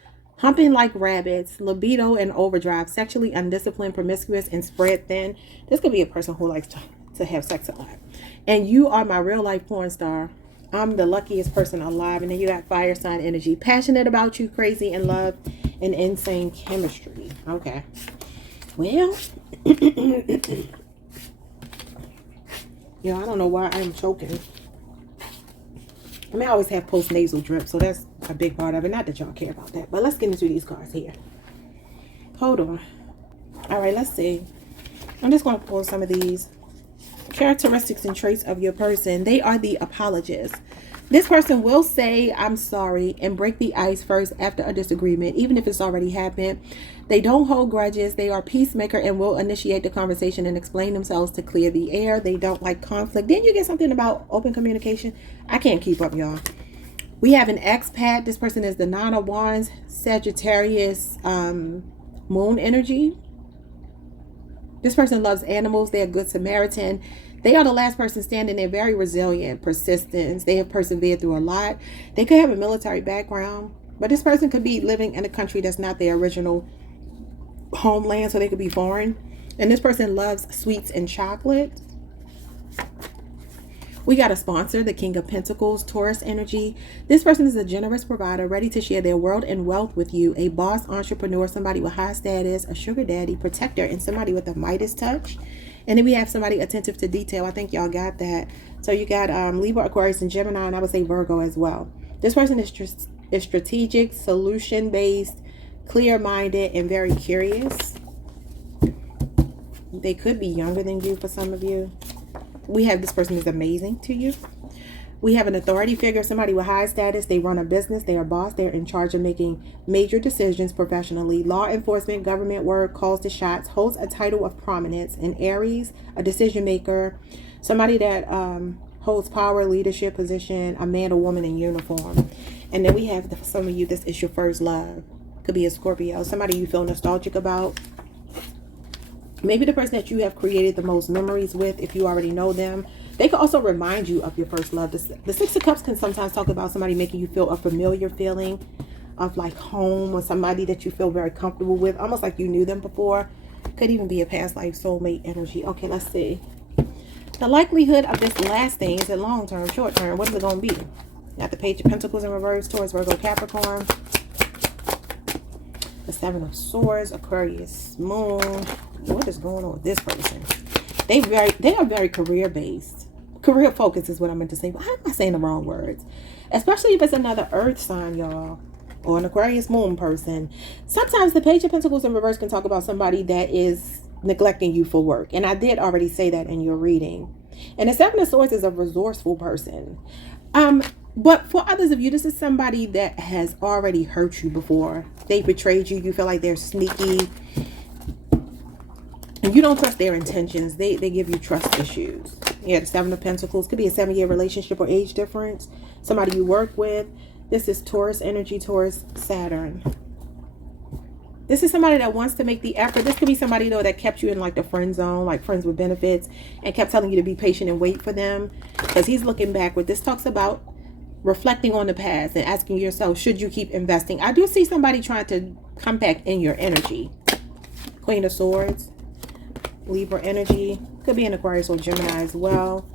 humping like rabbits, libido and overdrive, sexually undisciplined, promiscuous, and spread thin. This could be a person who likes to have sex a lot. And you are my real life porn star. I'm the luckiest person alive. And then you got fire sign energy. Passionate about you, crazy in love, and insane chemistry. Okay. Well, yeah, I don't know why I'm choking. I mean, I always have post-nasal drip, so that's a big part of it. Not that y'all care about that, but let's get into these cards here. Hold on. All right, let's see. I'm just going to pull some of these characteristics and traits of your person. They are the apologists. This person will say, I'm sorry, and break the ice first after a disagreement, even if it's already happened. They don't hold grudges. They are peacemaker and will initiate the conversation and explain themselves to clear the air. They don't like conflict. Then you get something about open communication. I can't keep up, y'all. We have an expat. This person is the Nine of Wands, Sagittarius, moon energy. This person loves animals. They're a good Samaritan. They are the last person standing. They're very resilient, persistence. They have persevered through a lot. They could have a military background, but this person could be living in a country that's not their original homeland, so they could be foreign. And this person loves sweets and chocolate. We got a sponsor, the King of Pentacles, Taurus energy. This person is a generous provider, ready to share their world and wealth with you. A boss, entrepreneur, somebody with high status, a sugar daddy, protector, and somebody with a Midas touch. And then we have somebody attentive to detail. I think y'all got that. So you got Libra, Aquarius, and Gemini, and I would say Virgo as well. This person is strategic, solution-based, clear-minded, and very curious. They could be younger than you for some of you. We have this person is amazing to you. We have an authority figure, somebody with high status. They run a business. They are boss. They're in charge of making major decisions professionally. Law enforcement, government work, calls the shots, holds a title of prominence. An Aries, a decision maker, somebody that holds power, leadership position, a man or woman in uniform. And then we have some of you, this is your first love. Could be a Scorpio, somebody you feel nostalgic about. Maybe the person that you have created the most memories with, if you already know them. They can also remind you of your first love. The Six of Cups can sometimes talk about somebody making you feel a familiar feeling of like home, or somebody that you feel very comfortable with, almost like you knew them before. Could even be a past life soulmate energy. Okay, let's see. The likelihood of this lasting, is it long term, short term? What is it going to be? Got the Page of Pentacles in reverse, Taurus, Virgo, Capricorn. The Seven of Swords, Aquarius, Moon. What is going on with this person? They are very career based. Career focused is what I meant to say. Why am I saying the wrong words? Especially if it's another earth sign, y'all, or an Aquarius moon person. Sometimes the Page of Pentacles in reverse can talk about somebody that is neglecting you for work. And I did already say that in your reading. And the Seven of Swords is a resourceful person. But for others of you, this is somebody that has already hurt you before. They betrayed you. You feel like they're sneaky. And you don't trust their intentions. They give you trust issues. Yeah, the Seven of Pentacles. Could be a 7-year relationship or age difference. Somebody you work with. This is Taurus energy, Taurus, Saturn. This is somebody that wants to make the effort. This could be somebody, though, that kept you in like the friend zone, like friends with benefits, and kept telling you to be patient and wait for them, because he's looking backward. This talks about reflecting on the past and asking yourself, should you keep investing? I do see somebody trying to come back in your energy. Queen of Swords, Libra energy. Could be an Aquarius or Gemini as well.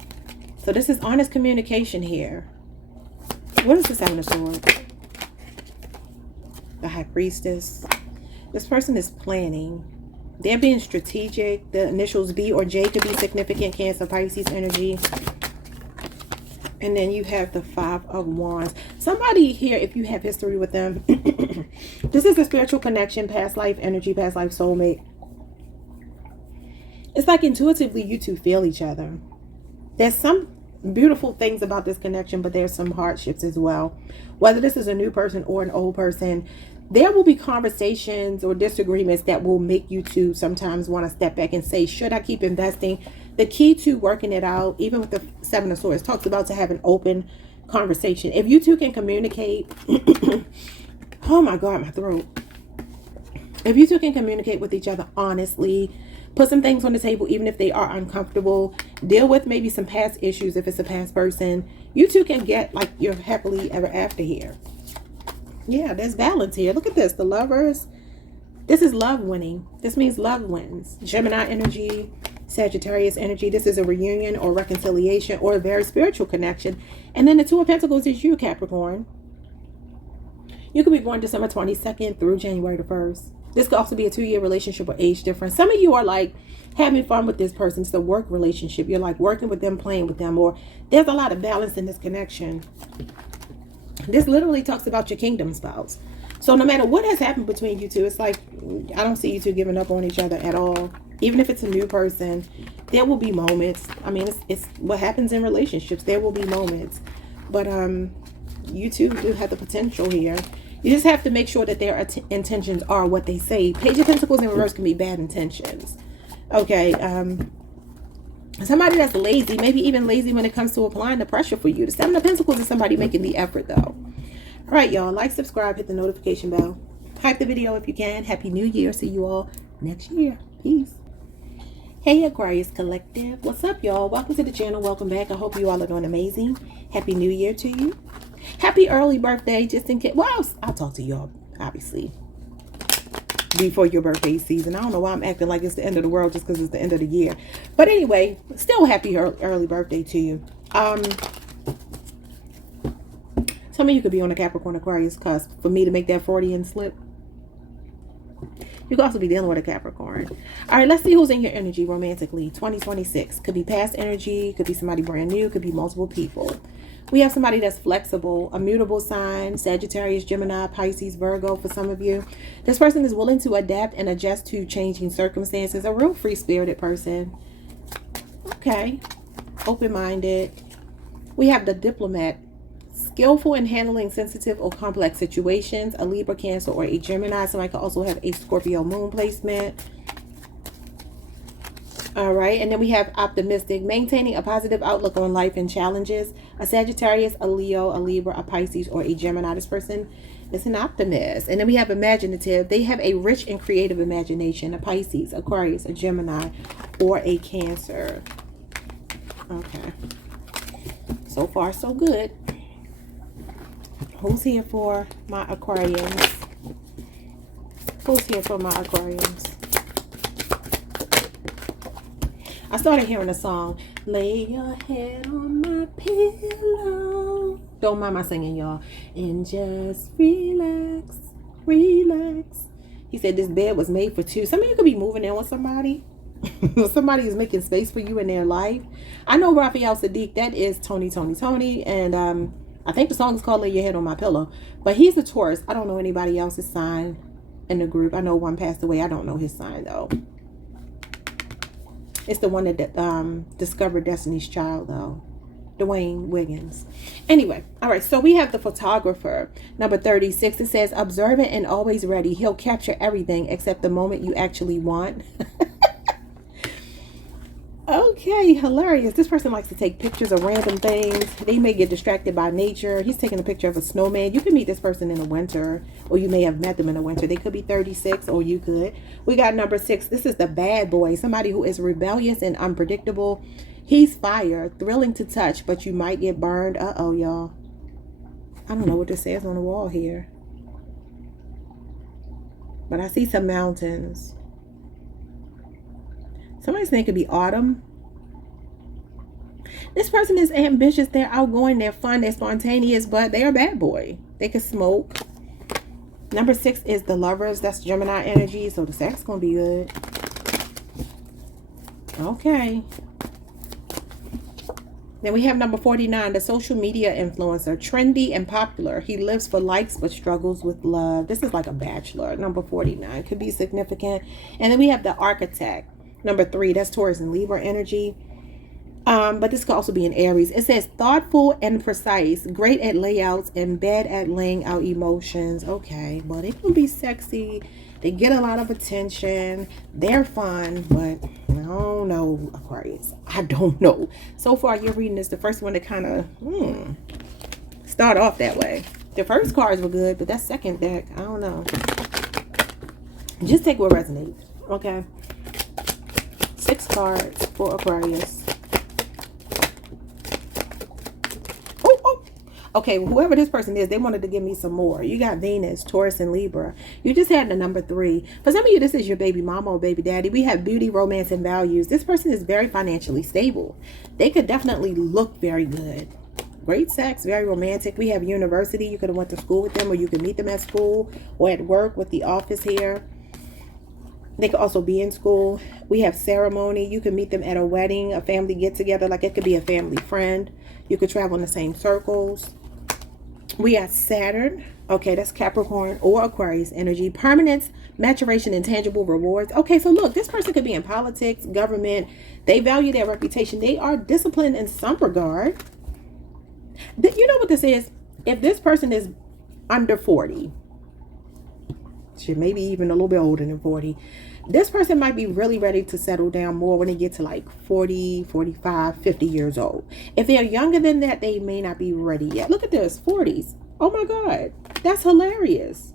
So this is honest communication here. What is the Seven of Swords? The High Priestess. This person is planning. They're being strategic. The initials B or J could be significant. Cancer, Pisces energy. And then you have the Five of Wands. Somebody here, if you have history with them, this is a spiritual connection, past life energy, past life soulmate. It's like intuitively you two feel each other. There's some beautiful things about this connection, but there's some hardships as well. Whether this is a new person or an old person, there will be conversations or disagreements that will make you two sometimes want to step back and say, should I keep investing? The key to working it out, even with the Seven of Swords, talks about to have an open conversation. If you two can communicate, oh my God, my throat. If you two can communicate with each other honestly, put some things on the table, even if they are uncomfortable, deal with maybe some past issues if it's a past person, you two can get like your happily ever after here. Yeah, there's balance here. Look at this. The Lovers. This is love winning. This means love wins. Gemini energy, Sagittarius energy. This is a reunion or reconciliation or a very spiritual connection. And then the Two of Pentacles is you, Capricorn. You could be born December 22nd through January the 1st. This could also be a 2-year relationship or age difference. Some of you are like having fun with this person. It's a work relationship. You're like working with them, playing with them, or there's a lot of balance in this connection. This literally talks about your kingdom spouse. So no matter what has happened between you two, it's like, I don't see you two giving up on each other at all. Even if it's a new person, there will be moments. I mean, it's what happens in relationships. There will be moments. But you two do have the potential here. You just have to make sure that their intentions are what they say. Page of Pentacles in reverse can be bad intentions. Okay. Somebody that's lazy, maybe even lazy when it comes to applying the pressure for you. The Seven of Pentacles is somebody making the effort, though. All right, y'all. Like, subscribe, hit the notification bell. Hype the video if you can. Happy New Year. See you all next year. Peace. Hey, Aquarius Collective. What's up, y'all? Welcome to the channel. Welcome back. I hope you all are doing amazing. Happy New Year to you. Happy early birthday, just in case. Well, I'll talk to y'all, obviously, before your birthday season. I don't know why I'm acting like it's the end of the world just because it's the end of the year. But anyway, still happy early birthday to you. Tell me you could be on a Capricorn Aquarius cusp for me to make that Freudian slip. You could also be dealing with a Capricorn. All right, let's see who's in your energy romantically. 2026. Could be past energy. Could be somebody brand new. Could be multiple people. We have somebody that's flexible, a mutable sign, Sagittarius, Gemini, Pisces, Virgo for some of you. This person is willing to adapt and adjust to changing circumstances. A real free-spirited person. Okay. Open-minded. We have the diplomat. Skillful in handling sensitive or complex situations. A Libra, Cancer, or a Gemini. Somebody could also have a Scorpio moon placement. All right, and then we have optimistic, maintaining a positive outlook on life and challenges. A Sagittarius, a Leo, a Libra, a Pisces, or a Gemini. This person is an optimist. And then we have imaginative. They have a rich and creative imagination. A Pisces, Aquarius, a Gemini, or a Cancer. Okay. So far, so good. Who's here for my Aquarians? Who's here for my Aquarians? I started hearing a song, lay your head on my pillow. Don't mind my singing, y'all. And just relax, relax. He said this bed was made for two. Some of you could be moving in with somebody. Somebody is making space for you in their life. I know Raphael Sadiq, that is Tony. And I think the song is called Lay Your Head on My Pillow. But he's a Taurus. I don't know anybody else's sign in the group. I know one passed away. I don't know his sign, though. It's the one that discovered Destiny's Child, though. Dwayne Wiggins. Anyway, all right, so we have the photographer, number 36. It says, observant and always ready. He'll capture everything except the moment you actually want. Okay, hilarious. This person likes to take pictures of random things. They may get distracted by nature. He's taking a picture of a snowman. You can meet this person in the winter, or you may have met them in the winter. They could be 36, or you could. We got number 6. This is the bad boy, somebody who is rebellious and unpredictable. He's fire, thrilling to touch, but you might get burned. Uh-oh, y'all. I don't know what this says on the wall here, but I see some mountains. Somebody's name could be Autumn. This person is ambitious. They're outgoing. They're fun. They're spontaneous, but they're a bad boy. They can smoke. Number 6 is the Lovers. That's Gemini energy, so the sex is going to be good. Okay. Then we have number 49, the social media influencer. Trendy and popular. He lives for likes but struggles with love. This is like a bachelor. Number 49 could be significant. And then we have the architect. Number 3, that's Taurus and Libra energy. But this could also be an Aries. It says thoughtful and precise, great at layouts, and bad at laying out emotions. Okay, well, they can be sexy. They get a lot of attention. They're fun, but I don't know, Aquarius. I don't know. So far, your reading is the first one to kind of start off that way. The first cards were good, but that second deck, I don't know. Just take what resonates, okay? 6 cards for Aquarius. Okay, whoever this person is, they wanted to give me some more. You got Venus, Taurus, and Libra. You just had the number 3. For some of you, this is your baby mama or baby daddy. We have beauty, romance, and values. This person is very financially stable. They could definitely look very good. Great sex, very romantic. We have university. You could have went to school with them, or you could meet them at school or at work with the office here. They could also be in school. We have ceremony. You can meet them at a wedding, a family get-together. Like it could be a family friend. You could travel in the same circles. We have Saturn. Okay, that's Capricorn or Aquarius energy. Permanence, maturation, and tangible rewards. Okay, so look, this person could be in politics, government. They value their reputation. They are disciplined in some regard. You know what this is? If this person is under 40, shit, maybe even a little bit older than 40, this person might be really ready to settle down more when they get to like 40, 45, 50 years old. If they're younger than that, they may not be ready yet. Look at this, 40s. Oh my God, that's hilarious.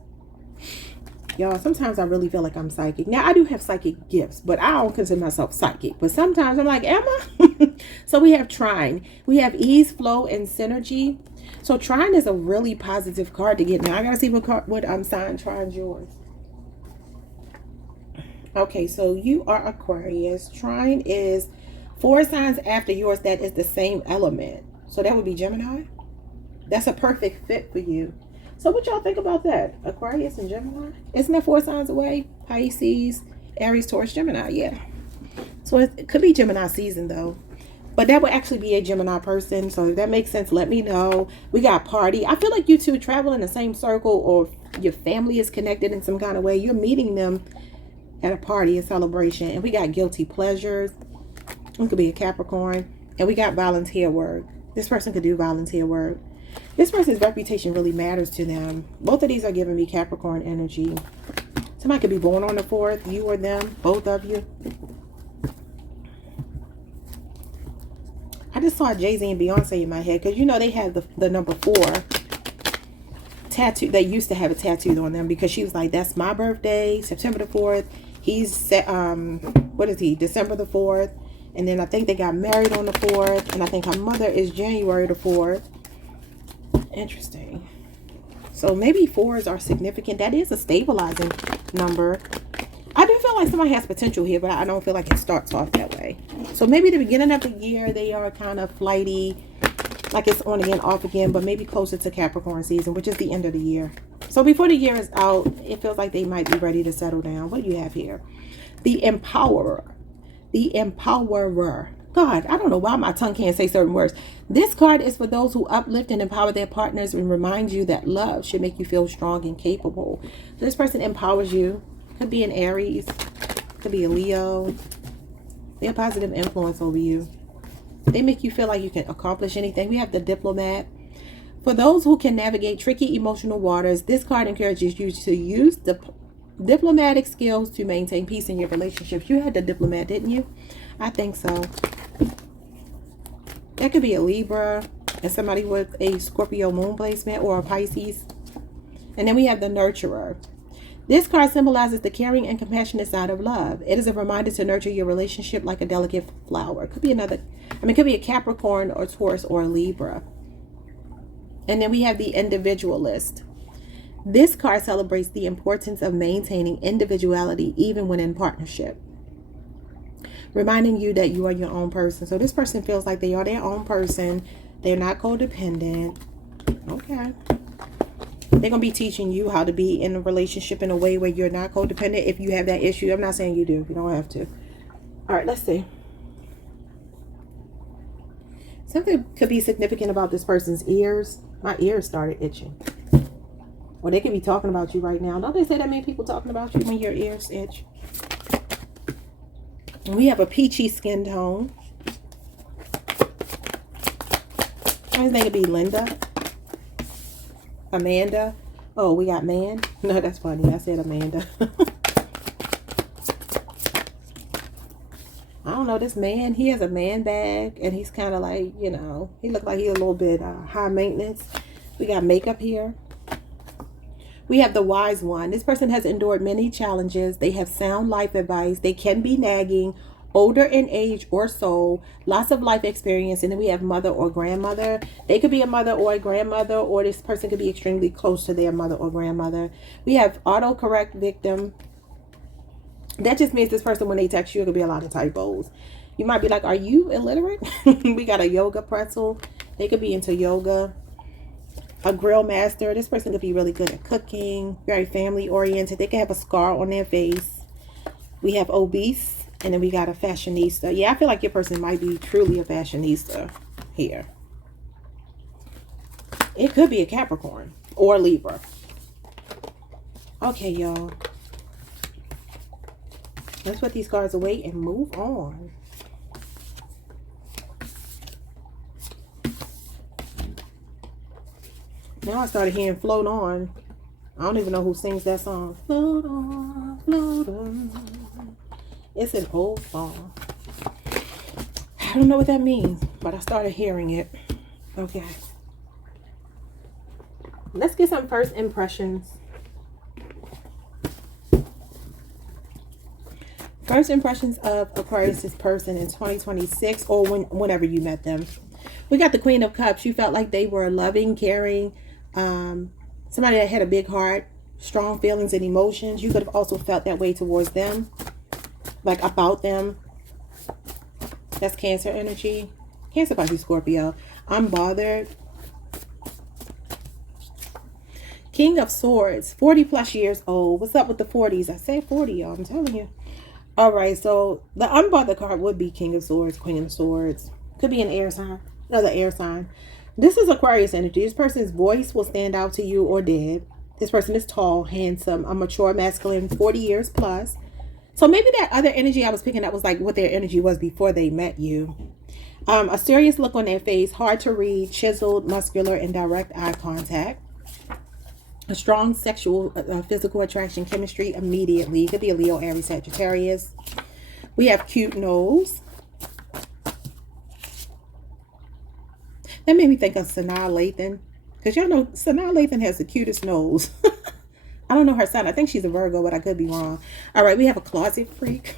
Y'all, sometimes I really feel like I'm psychic. Now, I do have psychic gifts, but I don't consider myself psychic. But sometimes I'm like, am I? So we have Trine. We have ease, flow, and synergy. So Trine is a really positive card to get. Now, I got to see what sign Trine's yours. Okay, so you are Aquarius. Trine is 4 signs after yours that is the same element. So that would be Gemini. That's a perfect fit for you. So what y'all think about that? Aquarius and Gemini? Isn't that 4 signs away? Pisces, Aries, Taurus, Gemini. Yeah. So it could be Gemini season though. But that would actually be a Gemini person. So if that makes sense, let me know. We got party. I feel like you two travel in the same circle, or your family is connected in some kind of way. You're meeting them at a party, a celebration. And we got guilty pleasures. It could be a Capricorn. And we got volunteer work. This person could do volunteer work. This person's reputation really matters to them. Both of these are giving me Capricorn energy. Somebody could be born on the 4th, you or them, both of you. I just saw Jay-Z and Beyonce in my head, because you know they have the number 4 tattoo. They used to have a tattoo on them, because she was like, that's my birthday, September the 4th. He's set, what is he, December the 4th. And then I think they got married on the 4th. And I think her mother is January the 4th. Interesting. So maybe 4s are significant. That is a stabilizing number. I do feel like somebody has potential here, but I don't feel like it starts off that way. So maybe the beginning of the year, they are kind of flighty, like it's on again, off again, but maybe closer to Capricorn season, which is the end of the year. So before the year is out, it feels like they might be ready to settle down. What do you have here? The Empowerer. The Empowerer. God, I don't know why my tongue can't say certain words. This card is for those who uplift and empower their partners and remind you that love should make you feel strong and capable. This person empowers you. Could be an Aries. Could be a Leo. They're a positive influence over you. They make you feel like you can accomplish anything. We have the Diplomat. For those who can navigate tricky emotional waters, this card encourages you to use the diplomatic skills to maintain peace in your relationships. You had the Diplomat, didn't you? I think so. That could be a Libra and somebody with a Scorpio moon placement, or a Pisces. And then we have the nurturer. This card symbolizes the caring and compassionate side of love. It is a reminder to nurture your relationship like a delicate flower. It could be another, it could be a Capricorn or Taurus or a Libra. And then we have the individualist. This card celebrates the importance of maintaining individuality even when in partnership, reminding you that you are your own person. So this person feels like they are their own person. They're not codependent. Okay. They're going to be teaching you how to be in a relationship in a way where you're not codependent if you have that issue. I'm not saying you do. You don't have to. All right, let's see. Something could be significant about this person's ears. My ears started itching. Or they could be talking about you right now. Don't they say that many people talking about you when your ears itch? And we have a peachy skin tone. His name could be Linda. Amanda. Oh, we got man. No, that's funny. I said Amanda. I don't know. This man, he has a man bag. And he's kind of like, you know, he looked like he's a little bit high maintenance. We got makeup here. We have the wise one. This person has endured many challenges. They have sound life advice. They can be nagging, older in age or soul, lots of life experience. And then we have mother or grandmother. They could be a mother or a grandmother, or this person could be extremely close to their mother or grandmother. We have autocorrect victim. That just means this person, when they text you, it could be a lot of typos. You might be like, are you illiterate? We got a yoga pretzel. They could be into yoga. A grill master. This person could be really good at cooking, very family oriented. They could have a scar on their face. We have obese, and then we got a fashionista. Yeah, I feel like your person might be truly a fashionista here. It could be a Capricorn or Libra. Okay, y'all. Let's put these cards away and move on. Now I started hearing Float On. I don't even know who sings that song. Float on, float on. It's an old song. I don't know what that means, but I started hearing it. Okay. Let's get some first impressions. First impressions of Aquarius' person in 2026, or whenever you met them. We got the Queen of Cups. You felt like they were loving, caring, somebody that had a big heart, strong feelings and emotions. You could have also felt that way towards them, like about them. That's Cancer energy. Cancer, Pisces, Scorpio. I'm bothered. King of Swords, 40 plus years old. What's up with the 40s? I said 40, y'all. I'm telling you. All right, so the unbothered card would be King of Swords, Queen of Swords. Could be an air sign. Another air sign. This is Aquarius energy. This person's voice will stand out to you, or did. This person is tall, handsome, a mature masculine, 40 years plus. So maybe that other energy I was picking up was like what their energy was before they met you. A serious look on their face, hard to read, chiseled, muscular, and direct eye contact. A strong sexual, physical attraction, chemistry immediately. It could be a Leo, Aries, Sagittarius. We have cute nose. That made me think of Sanaa Lathan. Because y'all know Sanaa Lathan has the cutest nose. I don't know her sign. I think she's a Virgo, but I could be wrong. All right, we have a closet freak.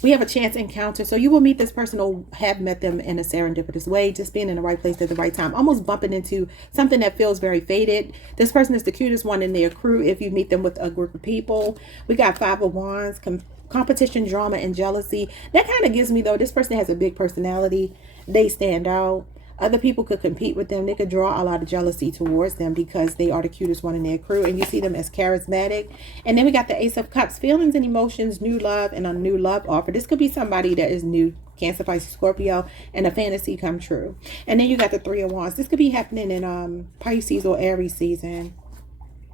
We have a chance encounter. So you will meet this person or have met them in a serendipitous way. Just being in the right place at the right time. Almost bumping into something that feels very fated. This person is the cutest one in their crew if you meet them with a group of people. We got Five of Wands, competition, drama, and jealousy. That kind of gives me, though, this person has a big personality. They stand out. Other people could compete with them. They could draw a lot of jealousy towards them because they are the cutest one in their crew. And you see them as charismatic. And then we got the Ace of Cups. Feelings and emotions, new love, and a new love offer. This could be somebody that is new. Cancer, Pisces, Scorpio, and a fantasy come true. And then you got the Three of Wands. This could be happening in Pisces or Aries season.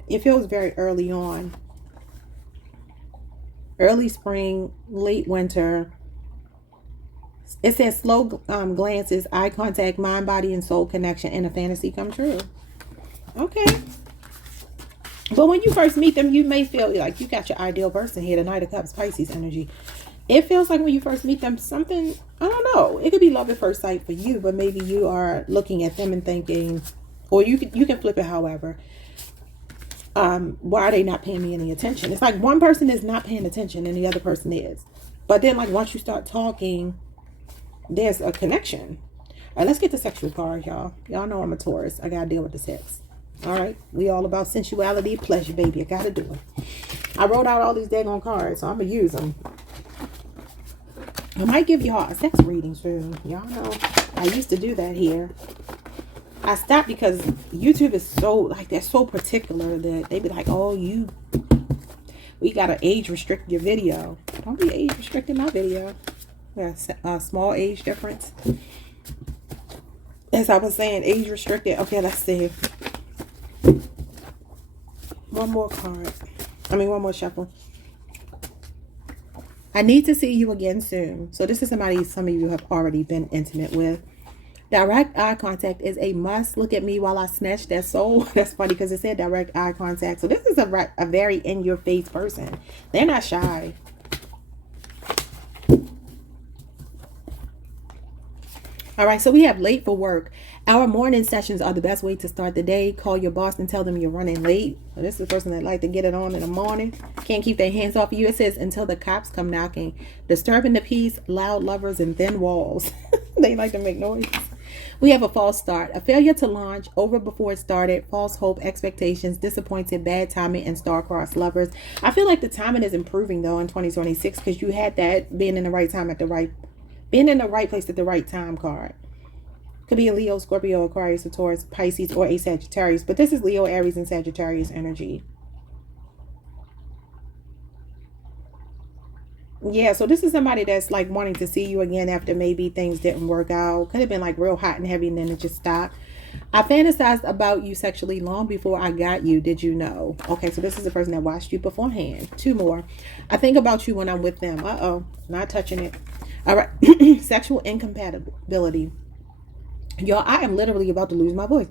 It feels very early on. Early spring, late winter. It says slow glances, eye contact, mind, body, and soul connection, and a fantasy come true. Okay. But when you first meet them, you may feel like you got your ideal person here. The Knight of Cups, Pisces energy. It feels like when you first meet them, something, I don't know. It could be love at first sight for you, but maybe you are looking at them and thinking, or you can flip it however. Why are they not paying me any attention? It's like one person is not paying attention and the other person is. But then like once you start talking, there's a connection. All right, let's get the sexual card, y'all. Y'all know I'm a Taurus. I gotta deal with the sex. All right, we all about sensuality, pleasure, baby. I gotta do it. I wrote out all these daggone cards, so I'm gonna use them. I might give y'all a sex reading soon. Y'all know I used to do that here. I stopped because YouTube is so, like, they're so particular that they be like, oh, we gotta age restrict your video. Don't be age restricting my video. There's a small age difference. As I was saying, age restricted. Okay, let's see. One more card. One more shuffle. I need to see you again soon. So this is somebody some of you have already been intimate with. Direct eye contact is a must. Look at me while I snatch that soul. That's funny because it said direct eye contact. So this is a very in-your-face person. They're not shy. All right, so we have late for work. Our morning sessions are the best way to start the day. Call your boss and tell them you're running late. So this is the person that like to get it on in the morning. Can't keep their hands off of you. It says until the cops come knocking. Disturbing the peace, loud lovers, and thin walls. They like to make noise. We have a false start. A failure to launch, over before it started, false hope, expectations, disappointed, bad timing, and star-crossed lovers. I feel like the timing is improving though in 2026 because you had that being in the right time being in the right place at the right time card. Could be a Leo, Scorpio, Aquarius, a Taurus, Pisces, or a Sagittarius. But this is Leo, Aries, and Sagittarius energy. Yeah, so this is somebody that's like wanting to see you again after maybe things didn't work out. Could have been like real hot and heavy and then it just stopped. I fantasized about you sexually long before I got you. Did you know? Okay, so this is the person that watched you beforehand. Two more. I think about you when I'm with them. Uh-oh, not touching it. All right, sexual incompatibility. Y'all, I am literally about to lose my voice.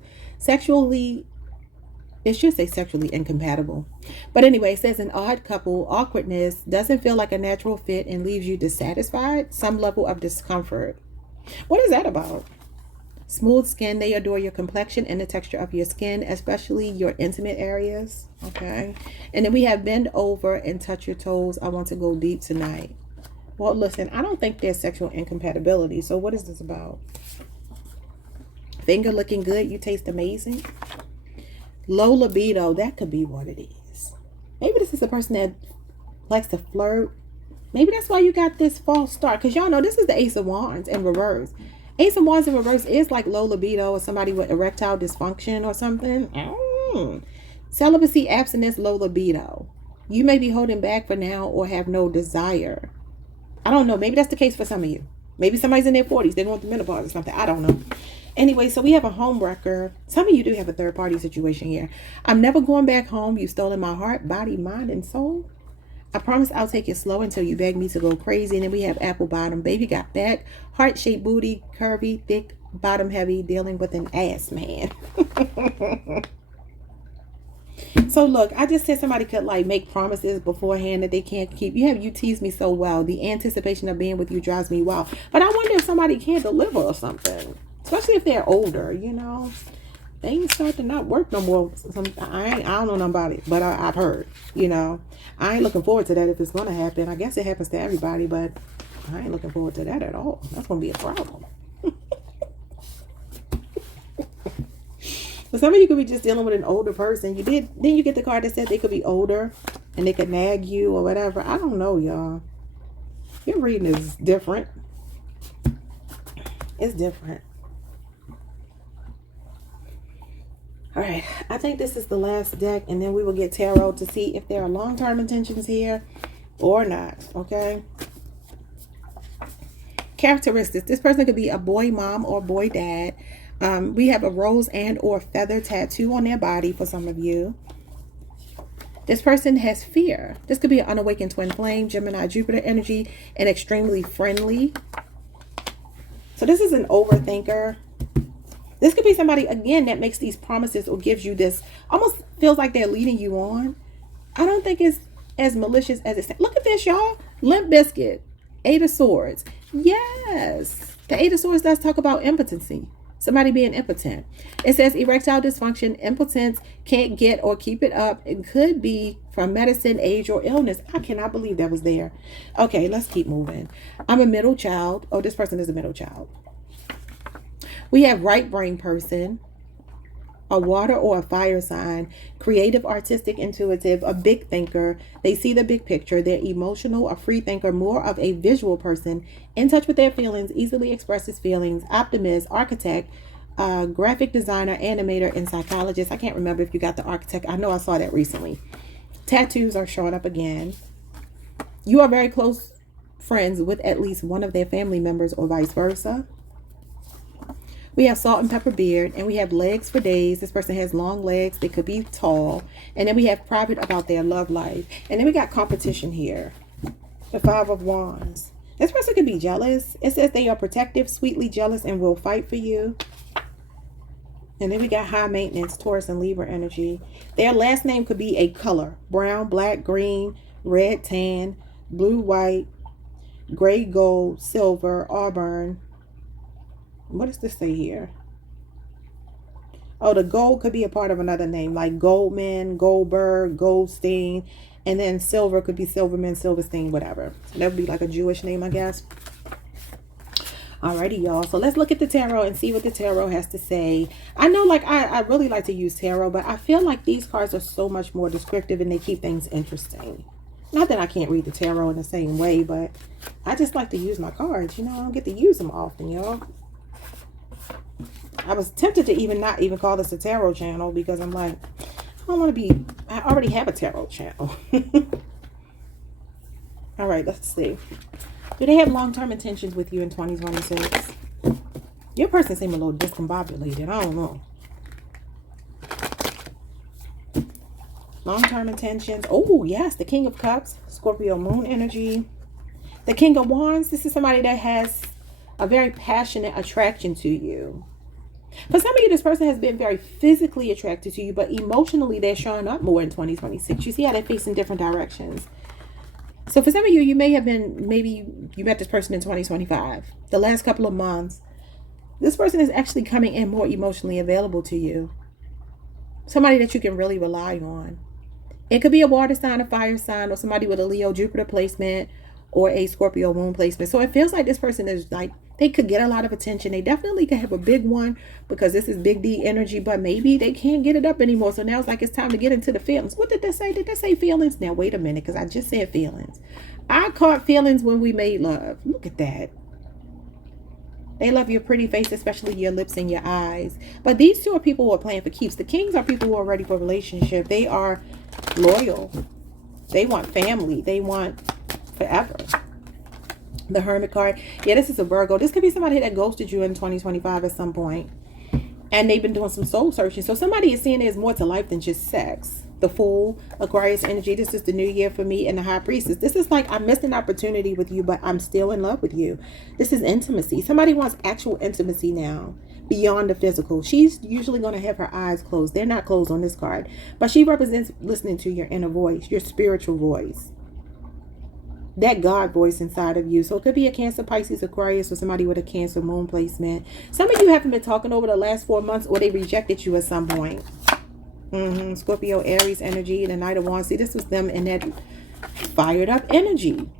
It should say sexually incompatible. But anyway, it says an odd couple, awkwardness, doesn't feel like a natural fit and leaves you dissatisfied, some level of discomfort. What is that about? Smooth skin, they adore your complexion and the texture of your skin, especially your intimate areas. Okay. And then we have bend over and touch your toes. I want to go deep tonight. Well, listen, I don't think there's sexual incompatibility. So what is this about? Finger looking good. You taste amazing. Low libido. That could be what it is. Maybe this is a person that likes to flirt. Maybe that's why you got this false start. Because y'all know this is the Ace of Wands in reverse. Ace of Wands in reverse is like low libido or somebody with erectile dysfunction or something. Celibacy, abstinence, low libido. You may be holding back for now or have no desire. I don't know. Maybe that's the case for some of you. Maybe somebody's in their 40s. They're going through menopause or something. I don't know. Anyway, so we have a home wrecker. Some of you do have a third party situation here. I'm never going back home. You've stolen my heart, body, mind, and soul. I promise I'll take it slow until you beg me to go crazy. And then we have apple bottom. Baby got back. Heart-shaped booty, curvy, thick, bottom heavy, dealing with an ass man. So look, I just said somebody could like make promises beforehand that they can't keep. You tease me so well. The anticipation of being with you drives me wild. But I wonder if somebody can't deliver or something. Especially if they're older, you know. Things start to not work no more. I don't know nobody, but I've heard, you know. I ain't looking forward to that if it's going to happen. I guess it happens to everybody, but I ain't looking forward to that at all. That's going to be a problem. But some of you could be just dealing with an older person. Then you get the card that said they could be older and they could nag you or whatever. I don't know, y'all. Your reading is different. It's different. All right, I think this is the last deck, and then we will get tarot to see if there are long-term intentions here or not, okay? Characteristics. This person could be a boy mom or boy dad. We have a rose and or feather tattoo on their body for some of you. This person has fear. This could be an unawakened twin flame, Gemini, Jupiter energy, and extremely friendly. So this is an overthinker. This could be somebody, again, that makes these promises or gives you this, almost feels like they're leading you on. I don't think it's as malicious as it sounds. Look at this, y'all. Limp Bizkit. Eight of Swords. Yes. The Eight of Swords does talk about impotency. Somebody being impotent. It says erectile dysfunction, impotence, can't get or keep it up. It could be from medicine, age, or illness. I cannot believe that was there. Okay, let's keep moving. I'm a middle child. Oh, this person is a middle child. We have right brain person, a water or a fire sign, creative, artistic, intuitive, a big thinker. They see the big picture. They're emotional, a free thinker, more of a visual person, in touch with their feelings, easily expresses feelings, optimist, architect, graphic designer, animator, and psychologist. I can't remember if you got the architect. I know I saw that recently. Tattoos are showing up again. You are very close friends with at least one of their family members or vice versa. We have salt and pepper beard, and we have legs for days. This person has long legs. They could be tall. And then we have private about their love life. And then we got competition here. The Five of Wands. This person could be jealous. It says they are protective, sweetly jealous, and will fight for you. And then we got high maintenance, Taurus and Libra energy. Their last name could be a color. Brown, black, green, red, tan, blue, white, gray, gold, silver, auburn. What does this say here? Oh, the gold could be a part of another name, like Goldman, Goldberg, Goldstein. And then silver could be Silverman, Silverstein, whatever. So that would be like a Jewish name, I guess. Alrighty, y'all. So let's look at the tarot and see what the tarot has to say. I know, like, I really like to use tarot, but I feel like these cards are so much more descriptive and they keep things interesting. Not that I can't read the tarot in the same way, but I just like to use my cards. You know, I don't get to use them often, y'all. I was tempted to not even call this a tarot channel because I'm like, I don't want to be, I already have a tarot channel. All right, let's see. Do they have long-term intentions with you in 2026? Your person seems a little discombobulated. I don't know. Long-term intentions. Oh, yes, the King of Cups, Scorpio moon energy. The King of Wands, this is somebody that has a very passionate attraction to you. For some of you, this person has been very physically attracted to you, but emotionally, they're showing up more in 2026. You see how they're facing different directions. So for some of you, you may have been, maybe you met this person in 2025. The last couple of months, this person is actually coming in more emotionally available to you. Somebody that you can really rely on. It could be a water sign, a fire sign, or somebody with a Leo Jupiter placement or a Scorpio moon placement. So it feels like this person is like, they could get a lot of attention. They definitely could have a big one because this is big D energy, but maybe they can't get it up anymore. So now it's like it's time to get into the feelings. What did they say? Did they say feelings? Now, wait a minute, because I just said feelings. I caught feelings when we made love. Look at that. They love your pretty face, especially your lips and your eyes. But these two are people who are playing for keeps. The Kings are people who are ready for a relationship. They are loyal. They want family. They want forever. The Hermit card. Yeah, this is a Virgo. This could be somebody that ghosted you in 2025 at some point. And they've been doing some soul searching. So somebody is seeing there's more to life than just sex. The Fool, Aquarius energy. This is the new year for me. And the High Priestess. This is like, I missed an opportunity with you, but I'm still in love with you. This is intimacy. Somebody wants actual intimacy now. Beyond the physical. She's usually going to have her eyes closed. They're not closed on this card. But she represents listening to your inner voice. Your spiritual voice. That God voice inside of you. So it could be a Cancer, Pisces, Aquarius, or somebody with a Cancer moon placement. Some of you haven't been talking over the last 4 months, or they rejected you at some point. Scorpio, Aries energy, the Knight of Wands. See, this was them in that fired up energy.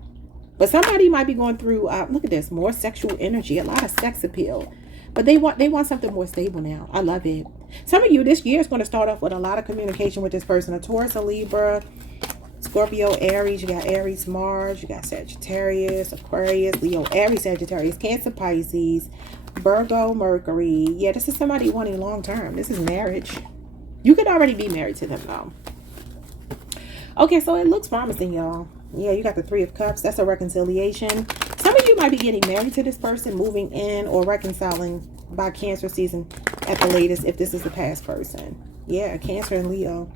But somebody might be going through, look at this, more sexual energy, a lot of sex appeal. But they want something more stable now. I love it. Some of you, this year is going to start off with a lot of communication with this person. A Taurus, a Libra, Scorpio, Aries, you got Aries, Mars, you got Sagittarius, Aquarius, Leo, Aries, Sagittarius, Cancer, Pisces, Virgo, Mercury. Yeah, this is somebody wanting long term. This is marriage. You could already be married to them though. Okay, so it looks promising, y'all. Yeah, you got the Three of Cups. That's a reconciliation. Some of you might be getting married to this person, moving in, or reconciling by Cancer season at the latest if this is the past person. Yeah, Cancer and Leo.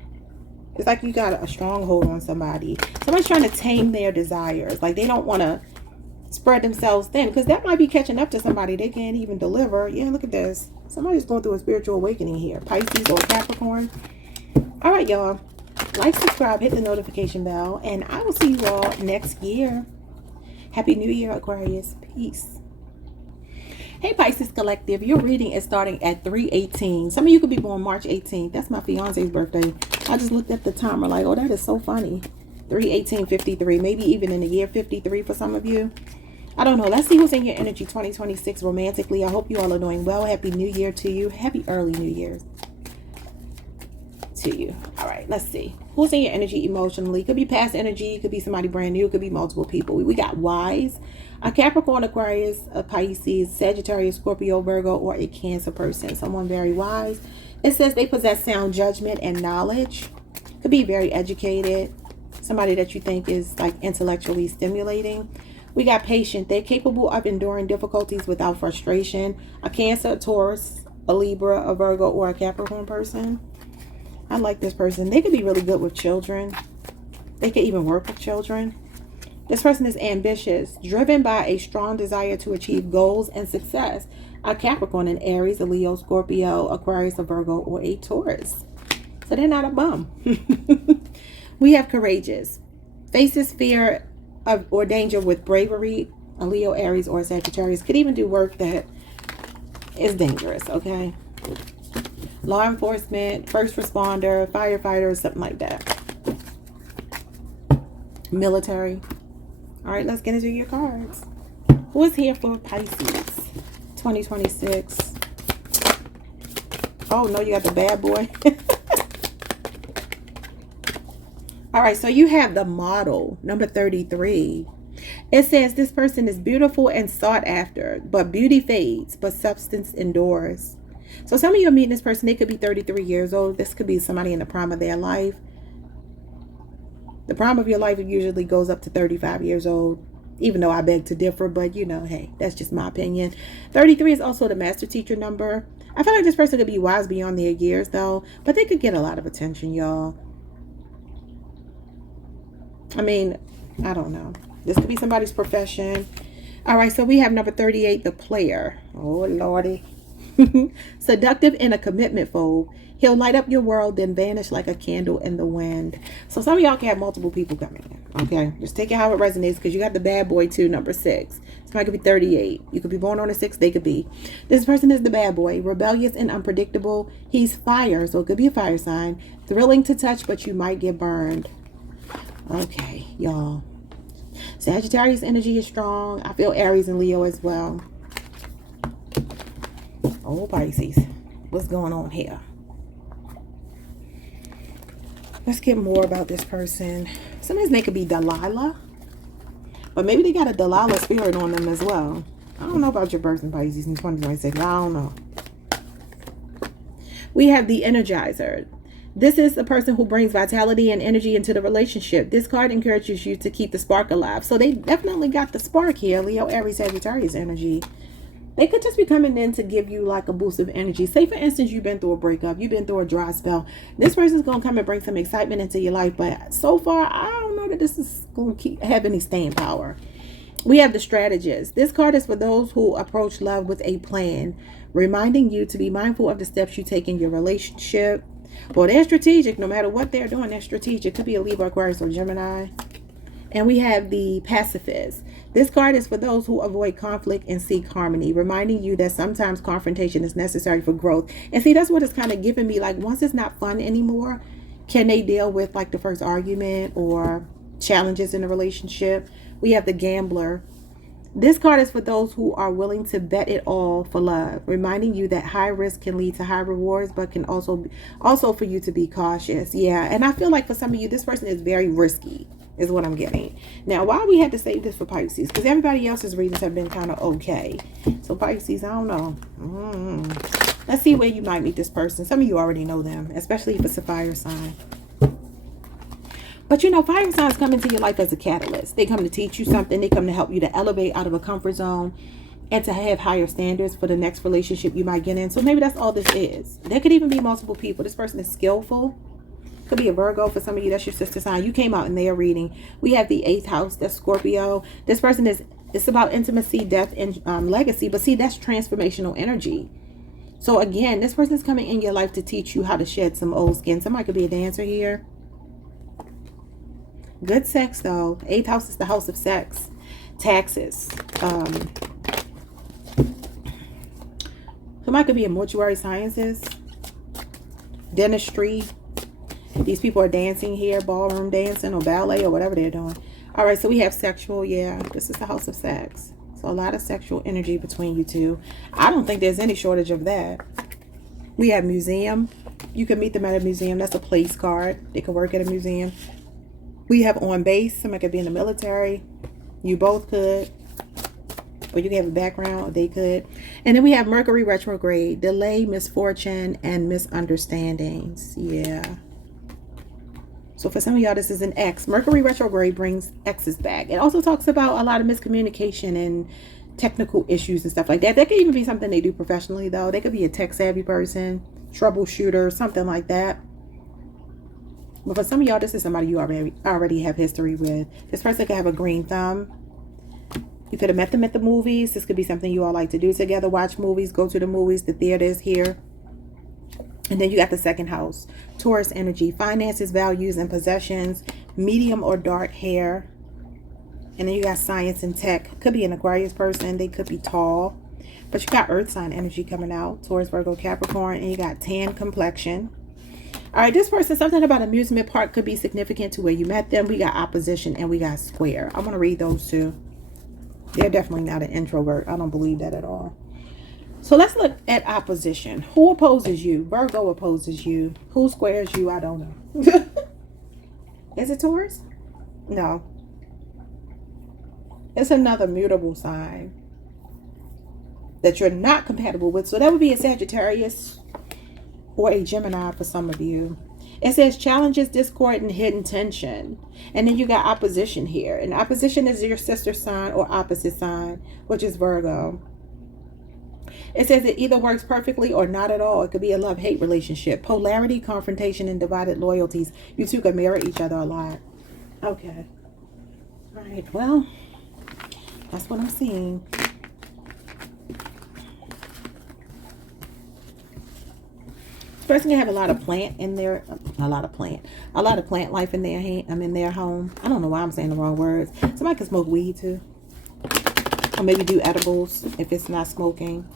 It's like you got a stronghold on somebody. Somebody's trying to tame their desires. Like they don't want to spread themselves thin. Because that might be catching up to somebody. They can't even deliver. Yeah, look at this. Somebody's going through a spiritual awakening here. Pisces or Capricorn. All right, y'all. Like, subscribe, hit the notification bell. And I will see you all next year. Happy New Year, Aquarius. Peace. Hey, Pisces Collective. Your reading is starting at 3:18. Some of you could be born March 18th. That's my fiance's birthday. I just looked at the timer like, oh, that is so funny. 3:18:53. Maybe even in the year 53 for some of you. I don't know. Let's see who's in your energy 2026 romantically. I hope you all are doing well. Happy New Year to you. Happy early New Year's to you. All right, let's see who's in your energy emotionally. Could be past energy, could be somebody brand new, could be multiple people. We got Wise, a Capricorn, Aquarius, a Pisces, Sagittarius, Scorpio, Virgo, or a Cancer person. Someone very wise. It says they possess sound judgment and knowledge. Could be very educated, somebody that you think is like intellectually stimulating. We got patient. They're capable of enduring difficulties without frustration. A Cancer, a Taurus, a Libra, a Virgo, or a Capricorn person. I like this person. They could be really good with children. They could even work with children. This person is ambitious, driven by a strong desire to achieve goals and success. A Capricorn, an Aries, a Leo, Scorpio, Aquarius, a Virgo, or a Taurus. So they're not a bum. We have courageous. Faces fear of or danger with bravery. A Leo, Aries, or a Sagittarius could even do work that is dangerous, okay? Law enforcement, first responder, firefighter, something like that. Military. All right, let's get into your cards. Who is here for Pisces 2026? Oh, no, you got the bad boy. All right, so you have the model, number 33. It says this person is beautiful and sought after, but beauty fades, but substance endures. So some of you are meeting this person. They could be 33 years old. This could be somebody in the prime of their life. The prime of your life usually goes up to 35 years old, even though I beg to differ. But, you know, hey, that's just my opinion. 33 is also the master teacher number. I feel like this person could be wise beyond their years, though. But they could get a lot of attention, y'all. I mean, I don't know. This could be somebody's profession. All right, so we have number 38, the player. Oh, Lordy. Seductive in a commitment fold. He'll light up your world, then vanish like a candle in the wind. So some of y'all can have multiple people coming in. Okay, just take it how it resonates, because you got the bad boy too, number 6. Somebody could be 38. You could be born on a 6. They could be. This person is the bad boy. Rebellious and unpredictable. He's fire, so it could be a fire sign. Thrilling to touch, but you might get burned. Okay, y'all. Sagittarius energy is strong. I feel Aries and Leo as well. Oh, Pisces, what's going on here? Let's get more about this person. Somebody's name could be Delilah, but maybe they got a Delilah spirit on them as well. I don't know about your person, Pisces, in 2026. I don't know. We have the Energizer. This is a person who brings vitality and energy into the relationship. This card encourages you to keep the spark alive. So they definitely got the spark here. Leo, Aries, Sagittarius energy. They could just be coming in to give you like a boost of energy. Say, for instance, you've been through a breakup. You've been through a dry spell. This person's going to come and bring some excitement into your life. But so far, I don't know that this is going to have any staying power. We have the Strategist. This card is for those who approach love with a plan, reminding you to be mindful of the steps you take in your relationship. Well, they're strategic. No matter what they're doing, they're strategic. Could be a Libra, Aquarius, or Gemini. And we have the Pacifist. This card is for those who avoid conflict and seek harmony, reminding you that sometimes confrontation is necessary for growth. And see, that's what it's kind of giving me. Like, once it's not fun anymore, can they deal with like the first argument or challenges in the relationship? We have the Gambler. This card is for those who are willing to bet it all for love, reminding you that high risk can lead to high rewards, but can also for you to be cautious. Yeah, and I feel like for some of you, this person is very risky, is what I'm getting. Now, why we had to save this for Pisces? Because everybody else's readings have been kind of okay. So Pisces, I don't know. Let's see where you might meet this person. Some of you already know them, especially if it's a fire sign. But you know, fire signs come into your life as a catalyst. They come to teach you something. They come to help you to elevate out of a comfort zone and to have higher standards for the next relationship you might get in. So maybe that's all this is. There could even be multiple people. This person is skillful. Could be a Virgo for some of you. That's your sister sign. You came out in their reading. We have the 8th house. That's Scorpio. This person is, it's about intimacy, death, and legacy. But see, that's transformational energy. So again, this person is coming in your life to teach you how to shed some old skin. Somebody could be a dancer here. Good sex, though. 8th house is the house of sex. taxes. Somebody could be in mortuary sciences, dentistry. These people are dancing here, ballroom dancing or ballet or whatever they're doing. All right, so we have sexual. Yeah, this is the house of sex. So a lot of sexual energy between you two. I don't think there's any shortage of that. We have museum. You can meet them at a museum. That's a place card. They could work at a museum. We have on base. Somebody could be in the military. You both could. Or you can have a background, or they could. And then we have Mercury retrograde. Delay, misfortune, and misunderstandings. Yeah. So for some of y'all, this is an X. Mercury retrograde brings X's back. It also talks about a lot of miscommunication and technical issues and stuff like that. That could even be something they do professionally, though. They could be a tech-savvy person, troubleshooter, something like that. But for some of y'all, this is somebody you already have history with. This person could have a green thumb. You could have met them at the movies. This could be something you all like to do together. Watch movies, go to the movies, the theaters here. And then you got the second house. Taurus energy, finances, values, and possessions. Medium or dark hair. And then you got science and tech. Could be an Aquarius person. They could be tall. But you got earth sign energy coming out. Taurus, Virgo, Capricorn. And you got tan complexion. All right, this person, something about amusement park could be significant to where you met them. We got opposition and we got square. I'm going to read those two. They're definitely not an introvert. I don't believe that at all. So let's look at opposition. Who opposes you? Virgo opposes you. Who squares you? I don't know. Is it Taurus? No. It's another mutable sign that you're not compatible with. So that would be a Sagittarius or a Gemini for some of you. It says challenges, discord, and hidden tension. And then you got opposition here. And opposition is your sister sign or opposite sign, which is Virgo. It says it either works perfectly or not at all. It could be a love-hate relationship. Polarity, confrontation, and divided loyalties. You two could mirror each other a lot. Okay. All right. Well, that's what I'm seeing. Person can have a lot of plant in there, a lot of plant life in their in their home. I don't know why I'm saying the wrong words. Somebody can smoke weed too, or maybe do edibles if it's not smoking.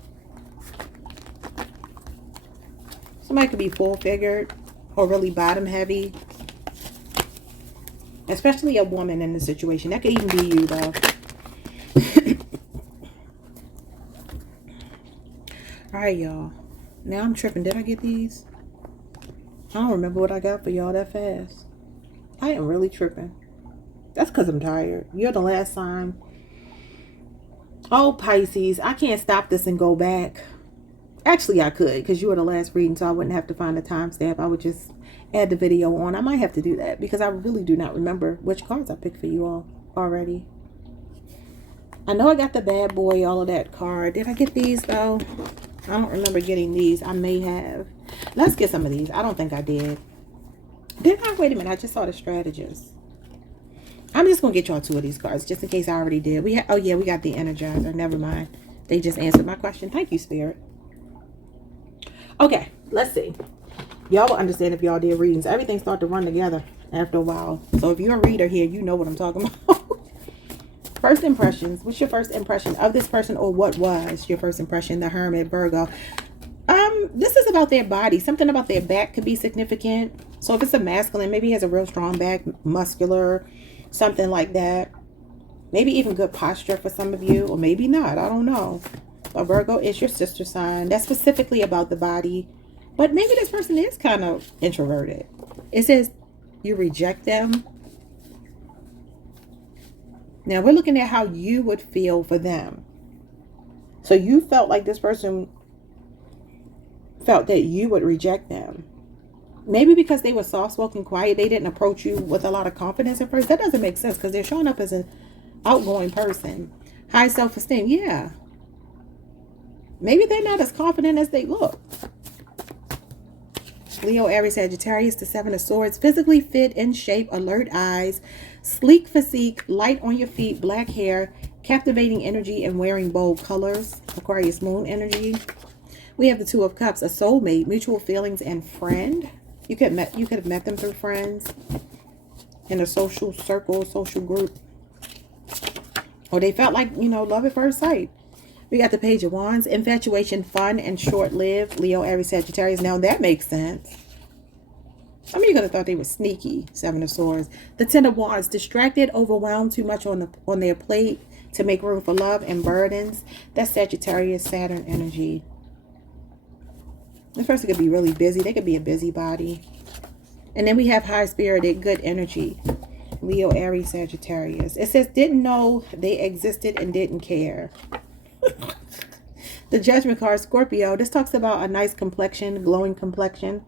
Somebody could be full figured or really bottom heavy, especially a woman in the situation. That could even be you though. All right, y'all. Now I'm tripping. Did I get these? I don't remember what I got for y'all that fast. I am really tripping. That's because I'm tired. You're the last sign. Oh, Pisces. I can't stop this and go back. Actually, I could because you were the last reading, so I wouldn't have to find a timestamp. I would just add the video on. I might have to do that because I really do not remember which cards I picked for you all already. I know I got the bad boy, all of that card. Did I get these though? I don't remember getting these. I may have. Let's get some of these. I don't think I did. Did I? Wait a minute. I just saw the strategist. I'm just going to get y'all 2 of these cards just in case I already did. Oh, yeah. We got the Energizer. Never mind. They just answered my question. Thank you, Spirit. Okay. Let's see. Y'all will understand if y'all did readings. Everything started to run together after a while. So if you're a reader here, you know what I'm talking about. First impressions. What's your first impression of this person, or what was your first impression? The Hermit, Virgo. This is about their body. Something about their back could be significant. So if it's a masculine, maybe he has a real strong back, muscular, something like that. Maybe even good posture for some of you, or maybe not. I don't know. But Virgo is your sister sign. That's specifically about the body. But maybe this person is kind of introverted. It says you reject them. Now, we're looking at how you would feel for them. So you felt like this person felt that you would reject them. Maybe because they were soft-spoken, quiet, they didn't approach you with a lot of confidence at first. That doesn't make sense because they're showing up as an outgoing person. High self-esteem, yeah. Maybe they're not as confident as they look. Leo, Aries, Sagittarius, the 7 of Swords. Physically fit, in shape, alert eyes, sleek physique, light on your feet, black hair, captivating energy, and wearing bold colors. Aquarius moon energy. We have the 2 of Cups, a soulmate, mutual feelings, and friend. You could have met them through friends in a social circle, social group. Or they felt like, you know, love at first sight. We got the Page of Wands. Infatuation, fun, and short-lived. Leo, Aries, Sagittarius. Now that makes sense. Some of you could have thought they were sneaky. Seven of Swords. The Ten of Wands. Distracted, overwhelmed, too much on their plate to make room for love and burdens. That's Sagittarius, Saturn energy. This person could be really busy. They could be a busybody. And then we have high-spirited, good energy. Leo, Aries, Sagittarius. It says, didn't know they existed and didn't care. The Judgment card, Scorpio. This talks about a nice complexion, glowing complexion.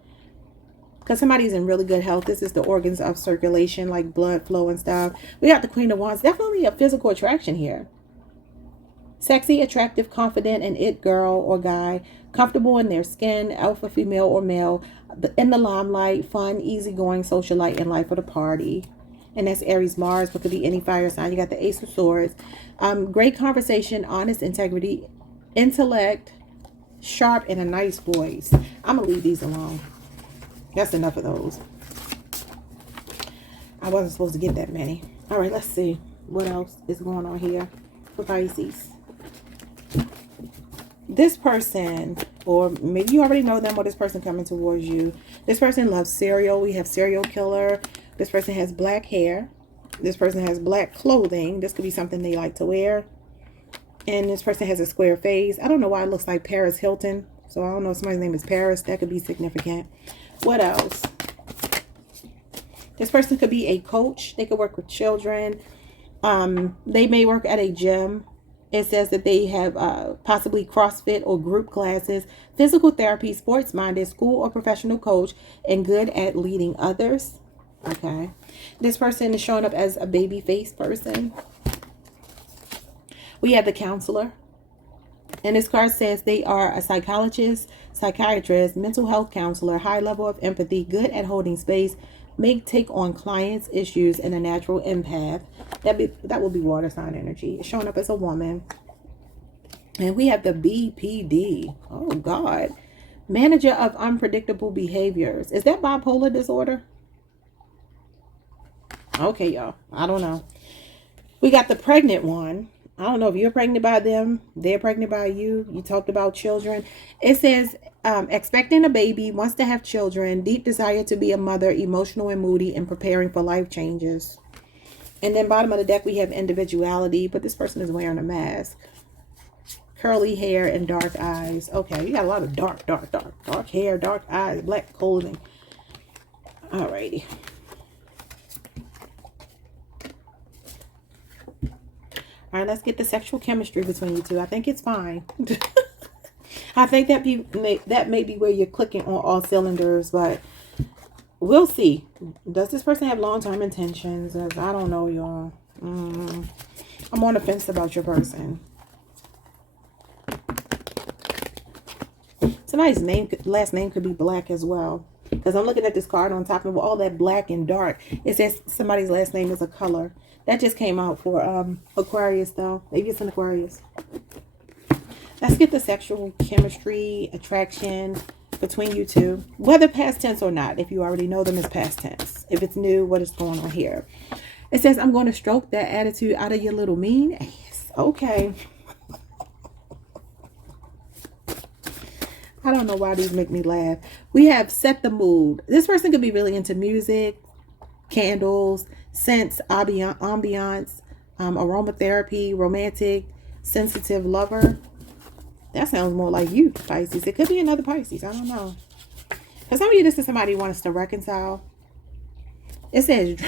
Because somebody's in really good health. This is the organs of circulation, like blood flow and stuff. We got the Queen of Wands. Definitely a physical attraction here. Sexy, attractive, confident, and it girl or guy. Comfortable in their skin, alpha female or male. In the limelight, fun, easygoing, socialite, and life of the party. And that's Aries, Mars, but could be any fire sign. You got the Ace of Swords. Great conversation, honest integrity, intellect, sharp, and a nice voice. I'm going to leave these alone. That's enough of those. I wasn't supposed to get that many. All right, let's see what else is going on here for Pisces. This person, or maybe you already know them, or this person coming towards you. This person loves cereal. We have serial killer. This person has black hair. This person has black clothing. This could be something they like to wear. And this person has a square face. I don't know why it looks like Paris Hilton. So I don't know if somebody's name is Paris. That could be significant. What else? This person could be a coach. They could work with children. They may work at a gym. It says that they have possibly CrossFit or group classes, physical therapy, sports-minded, school or professional coach, and good at leading others. Okay. This person is showing up as a baby face person. We have the counselor. And this card says they are a psychologist, psychiatrist, mental health counselor, high level of empathy, good at holding space, may take on clients' issues, and a natural empath. That will be water sign energy. It's showing up as a woman. And we have the BPD. Oh, God. Manager of unpredictable behaviors. Is that bipolar disorder? Okay, y'all. I don't know. We got the pregnant one. I don't know if you're pregnant by them. They're pregnant by you. You talked about children. It says expecting a baby, wants to have children, deep desire to be a mother, emotional and moody, and preparing for life changes. And then bottom of the deck, we have individuality, but this person is wearing a mask. Curly hair and dark eyes. Okay, you got a lot of dark hair, dark eyes, black clothing. Alrighty. All right, let's get the sexual chemistry between you two. I think it's fine. I think that may be where you're clicking on all cylinders, but we'll see. Does this person have long-term intentions? I don't know, y'all. I'm on the fence about your person. Somebody's last name could be Black as well. Because I'm looking at this card on top of all that black and dark. It says somebody's last name is a color. That just came out for Aquarius, though. Maybe it's an Aquarius. Let's get the sexual chemistry, attraction between you two. Whether past tense or not. If you already know them, it's past tense. If it's new, what is going on here? It says, I'm going to stroke that attitude out of your little mean ass. Okay. I don't know why these make me laugh. We have set the mood. This person could be really into music, candles, scents, ambiance, aromatherapy, romantic, sensitive lover. That sounds more like you, Pisces. It could be another Pisces. I don't know. For some of you, this is somebody who wants to reconcile. It says,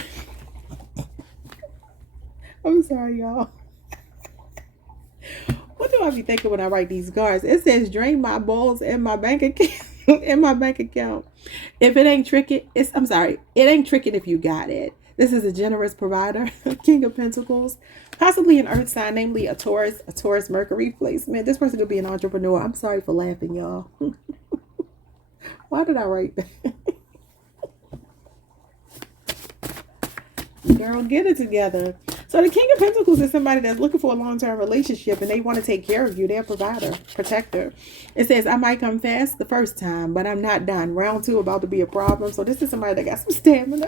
I'm sorry, y'all. What do I be thinking when I write these cards? It says, drain my balls in my bank account. In my bank account. If it ain't tricky, I'm sorry. It ain't tricky if you got it. This is a generous provider. King of Pentacles. Possibly an earth sign, namely a Taurus Mercury placement. This person could be an entrepreneur. I'm sorry for laughing, y'all. Why did I write that? Girl, get it together. So the King of Pentacles is somebody that's looking for a long-term relationship and they want to take care of you. They're a provider, protector. It says, I might come fast the first time, but I'm not done. Round 2 about to be a problem. So this is somebody that got some stamina.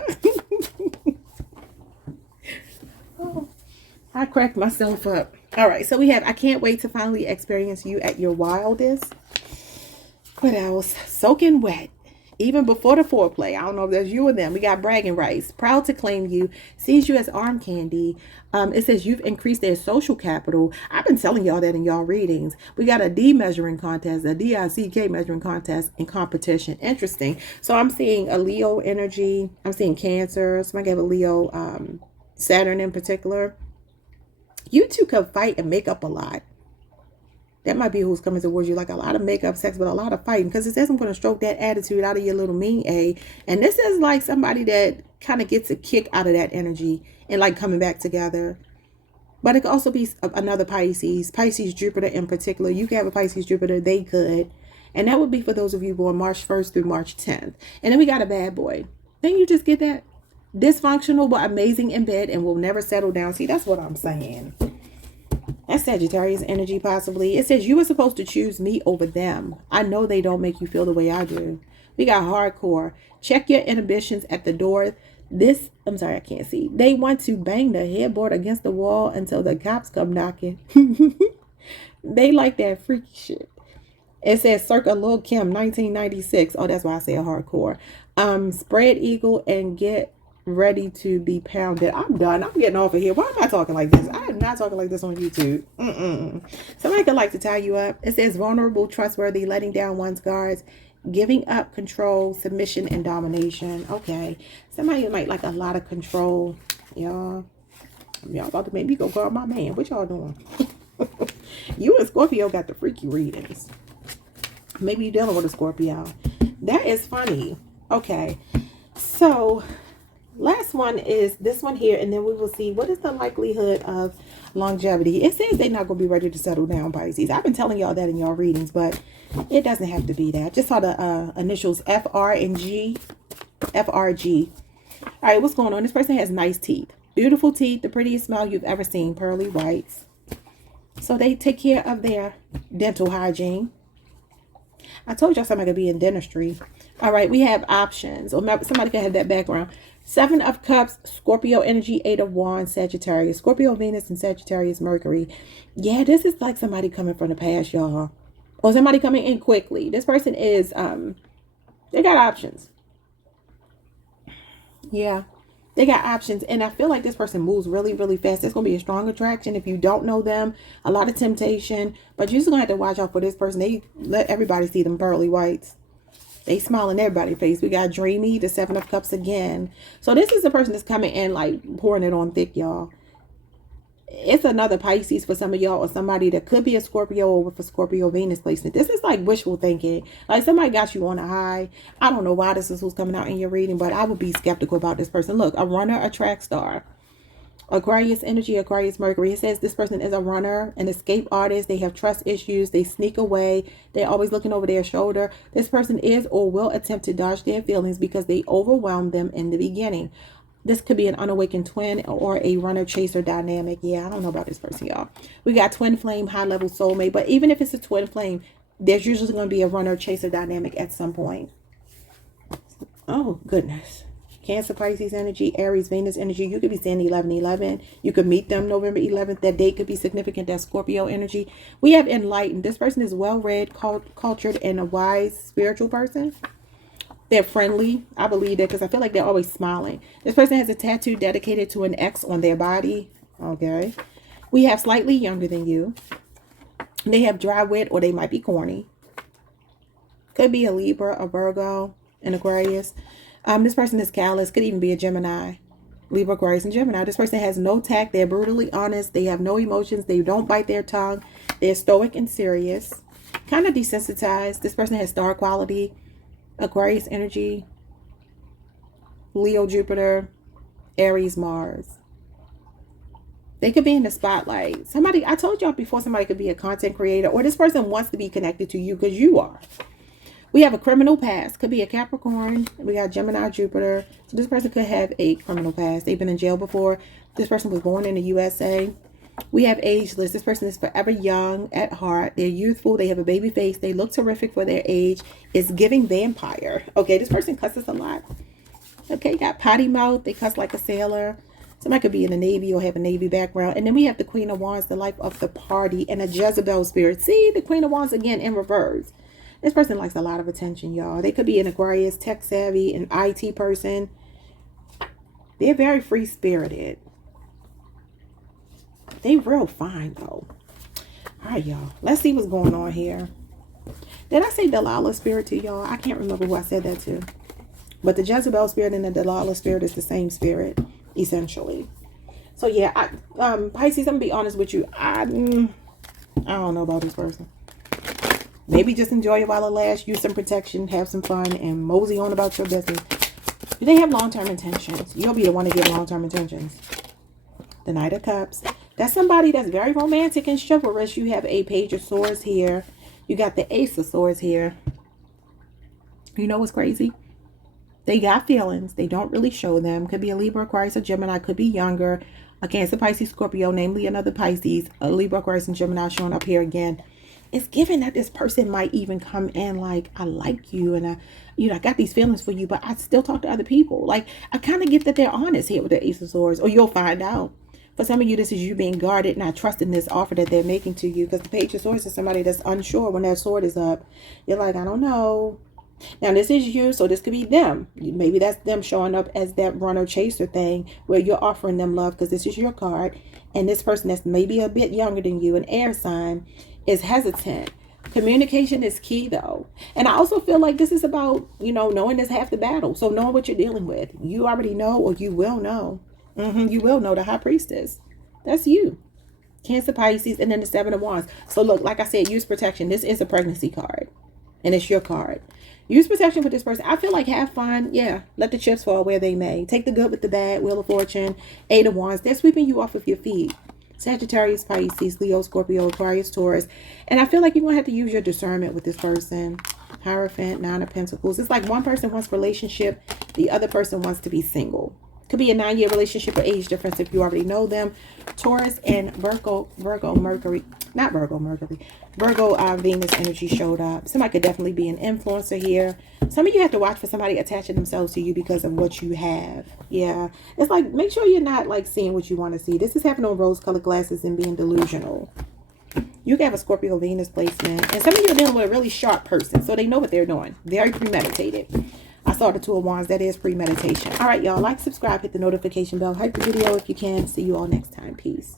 Oh. I cracked myself up. All right, so we have, I can't wait to finally experience you at your wildest. What else? Soaking wet. Even before the foreplay. I don't know if that's you or them. We got bragging rights. Proud to claim you. Sees you as arm candy. It says you've increased their social capital. I've been telling y'all that in y'all readings. We got a D measuring contest, a DICK measuring contest in competition. Interesting. So I'm seeing a Leo energy. I'm seeing Cancer. Somebody gave a Leo, Saturn in particular. You two could fight and make up a lot. That might be who's coming towards you, like a lot of makeup sex, but a lot of fighting. Because it says I'm going to stroke that attitude out of your little mean A. And this is like somebody that kind of gets a kick out of that energy and like coming back together. But it could also be another Pisces. Pisces, Jupiter in particular. You could have a Pisces, Jupiter. They could. And that would be for those of you born March 1st through March 10th. And then we got a bad boy. Then you just get that dysfunctional but amazing in bed and will never settle down. See, that's what I'm saying. That's Sagittarius energy, possibly. It says you were supposed to choose me over them. I know they don't make you feel the way I do. We got hardcore. Check your inhibitions at the door. I'm sorry, I can't see. They want to bang the headboard against the wall until the cops come knocking. They like that freaky shit. It says circa Lil Kim 1996. Oh, that's why I say hardcore. Spread eagle and get ready to be pounded. I'm done. I'm getting off of here. Why am I talking like this? I am not talking like this on YouTube. Somebody could like to tie you up. It says vulnerable, trustworthy, letting down one's guards, giving up control, submission, and domination. Okay. Somebody might like a lot of control. Y'all about to make me go guard my man. What y'all doing? You and Scorpio got the freaky readings. Maybe you're dealing with a Scorpio. That is funny. Okay. So last one is this one here, and then we will see what is the likelihood of longevity. It says they're not going to be ready to settle down, Pisces. I've been telling y'all that in y'all readings, but it doesn't have to be that. Just saw the initials FR and G. FRG. All right, what's going on? This person has nice teeth. Beautiful teeth, the prettiest smile you've ever seen. Pearly whites. So they take care of their dental hygiene. I told y'all somebody could be in dentistry. All right, we have options. Or somebody could have that background. 7 of Cups, Scorpio energy, 8 of Wands, Sagittarius. Scorpio, Venus, and Sagittarius, Mercury. Yeah, this is like somebody coming from the past, y'all. Or somebody coming in quickly. This person is, they got options. Yeah, they got options. And I feel like this person moves really, really fast. It's going to be a strong attraction. If you don't know them, a lot of temptation. But you're just going to have to watch out for this person. They let everybody see them pearly whites. They smile in everybody's face. We got Dreamy, the 7 of Cups again. So this is the person that's coming in like pouring it on thick, y'all. It's another Pisces for some of y'all, or somebody that could be a Scorpio or with a Scorpio Venus placement. This is like wishful thinking. Like somebody got you on a high. I don't know why this is who's coming out in your reading, but I would be skeptical about this person. Look, a runner, a track star. Aquarius energy, Aquarius Mercury. It says this person is a runner, an escape artist. They have trust issues. They sneak away. They're always looking over their shoulder. This person is or will attempt to dodge their feelings because they overwhelmed them in the beginning. This could be an unawakened twin or a runner chaser dynamic. Yeah, I don't know about this person, y'all. We got twin flame, high level soulmate. But even if it's a twin flame, there's usually going to be a runner chaser dynamic at some point. Oh, goodness. Cancer, Pisces energy, Aries, Venus energy. You could be seeing 11-11. You could meet them November 11th. That date could be significant. That's Scorpio energy. We have enlightened. This person is well-read, cultured, and a wise spiritual person. They're friendly. I believe that because I feel like they're always smiling. This person has a tattoo dedicated to an X on their body. Okay. We have slightly younger than you. They have dry wit, or they might be corny. Could be a Libra, a Virgo, an Aquarius. This person is callous. Could even be a Gemini. Libra, Aquarius, and Gemini. This person has no tact. They're brutally honest. They have no emotions. They don't bite their tongue. They're stoic and serious. Kind of desensitized. This person has star quality. Aquarius energy. Leo, Jupiter. Aries, Mars. They could be in the spotlight. Somebody, I told y'all before, somebody could be a content creator, or this person wants to be connected to you because you are. We have a criminal past. Could be a Capricorn. We got Gemini, Jupiter. So this person could have a criminal past. They've been in jail before. This person was born in the USA. We have ageless. This person is forever young at heart. They're youthful. They have a baby face. They look terrific for their age. It's giving vampire. Okay, this person cusses a lot. Okay, got potty mouth. They cuss like a sailor. Somebody could be in the Navy or have a Navy background. And then we have the Queen of Wands, the life of the party, and a Jezebel spirit. See, the Queen of Wands again in reverse. This person likes a lot of attention, y'all. They could be an Aquarius, tech savvy, an IT person. They're very free-spirited. They real fine, though. All right, y'all. Let's see what's going on here. Did I say Delilah spirit to y'all? I can't remember who I said that to. But the Jezebel spirit and the Delilah spirit is the same spirit, essentially. So, yeah, Pisces, I'm going to be honest with you. I don't know about this person. Maybe just enjoy it while it lasts. Use some protection, have some fun, and mosey on about your business. Do they have long-term intentions? You'll be the one to get long-term intentions. The Knight of Cups. That's somebody that's very romantic and chivalrous. You have a Page of Swords here. You got the Ace of Swords here. You know what's crazy? They got feelings. They don't really show them. Could be a Libra, Aquarius, or Gemini. Could be younger. A Cancer, Pisces, Scorpio, namely another Pisces. A Libra, Aquarius, and Gemini showing up here again. It's given that this person might even come in like, I like you and I got these feelings for you, but I still talk to other people. Like, I kind of get that they're honest here with the Ace of Swords, or you'll find out. For some of you, this is you being guarded, not trusting this offer that they're making to you, because the Page of Swords is somebody that's unsure when that sword is up. You're like, I don't know. Now, this is you, so this could be them. Maybe that's them showing up as that runner chaser thing where you're offering them love because this is your card. And this person that's maybe a bit younger than you, an air sign, is hesitant. Communication is key, though. And I also feel like this is about, knowing is half the battle. So knowing what you're dealing with. You already know, or you will know. You will know the High Priestess. That's you. Cancer, Pisces, and then the Seven of Wands. So look, like I said, use protection. This is a pregnancy card. And it's your card. Use protection with this person. I feel like have fun. Yeah. Let the chips fall where they may. Take the good with the bad. Wheel of Fortune. Eight of Wands. They're sweeping you off of your feet. Sagittarius, Pisces, Leo, Scorpio, Aquarius, Taurus. And I feel like you're going to have to use your discernment with this person. Hierophant, Nine of Pentacles. It's like one person wants relationship. The other person wants to be single. Could be a 9-year relationship or age difference if you already know them. Taurus and Virgo, Mercury. Not Virgo, Mercury. Virgo, Venus energy showed up. Somebody could definitely be an influencer here. Some of you have to watch for somebody attaching themselves to you because of what you have. Yeah. It's like, make sure you're not like seeing what you want to see. This is happening on rose-colored glasses and being delusional. You can have a Scorpio Venus placement. And some of you are dealing with a really sharp person. So they know what they're doing. Very premeditated. I saw the Two of Wands. That is premeditation. All right, y'all. Like, subscribe, hit the notification bell. Hype the video if you can. See you all next time. Peace.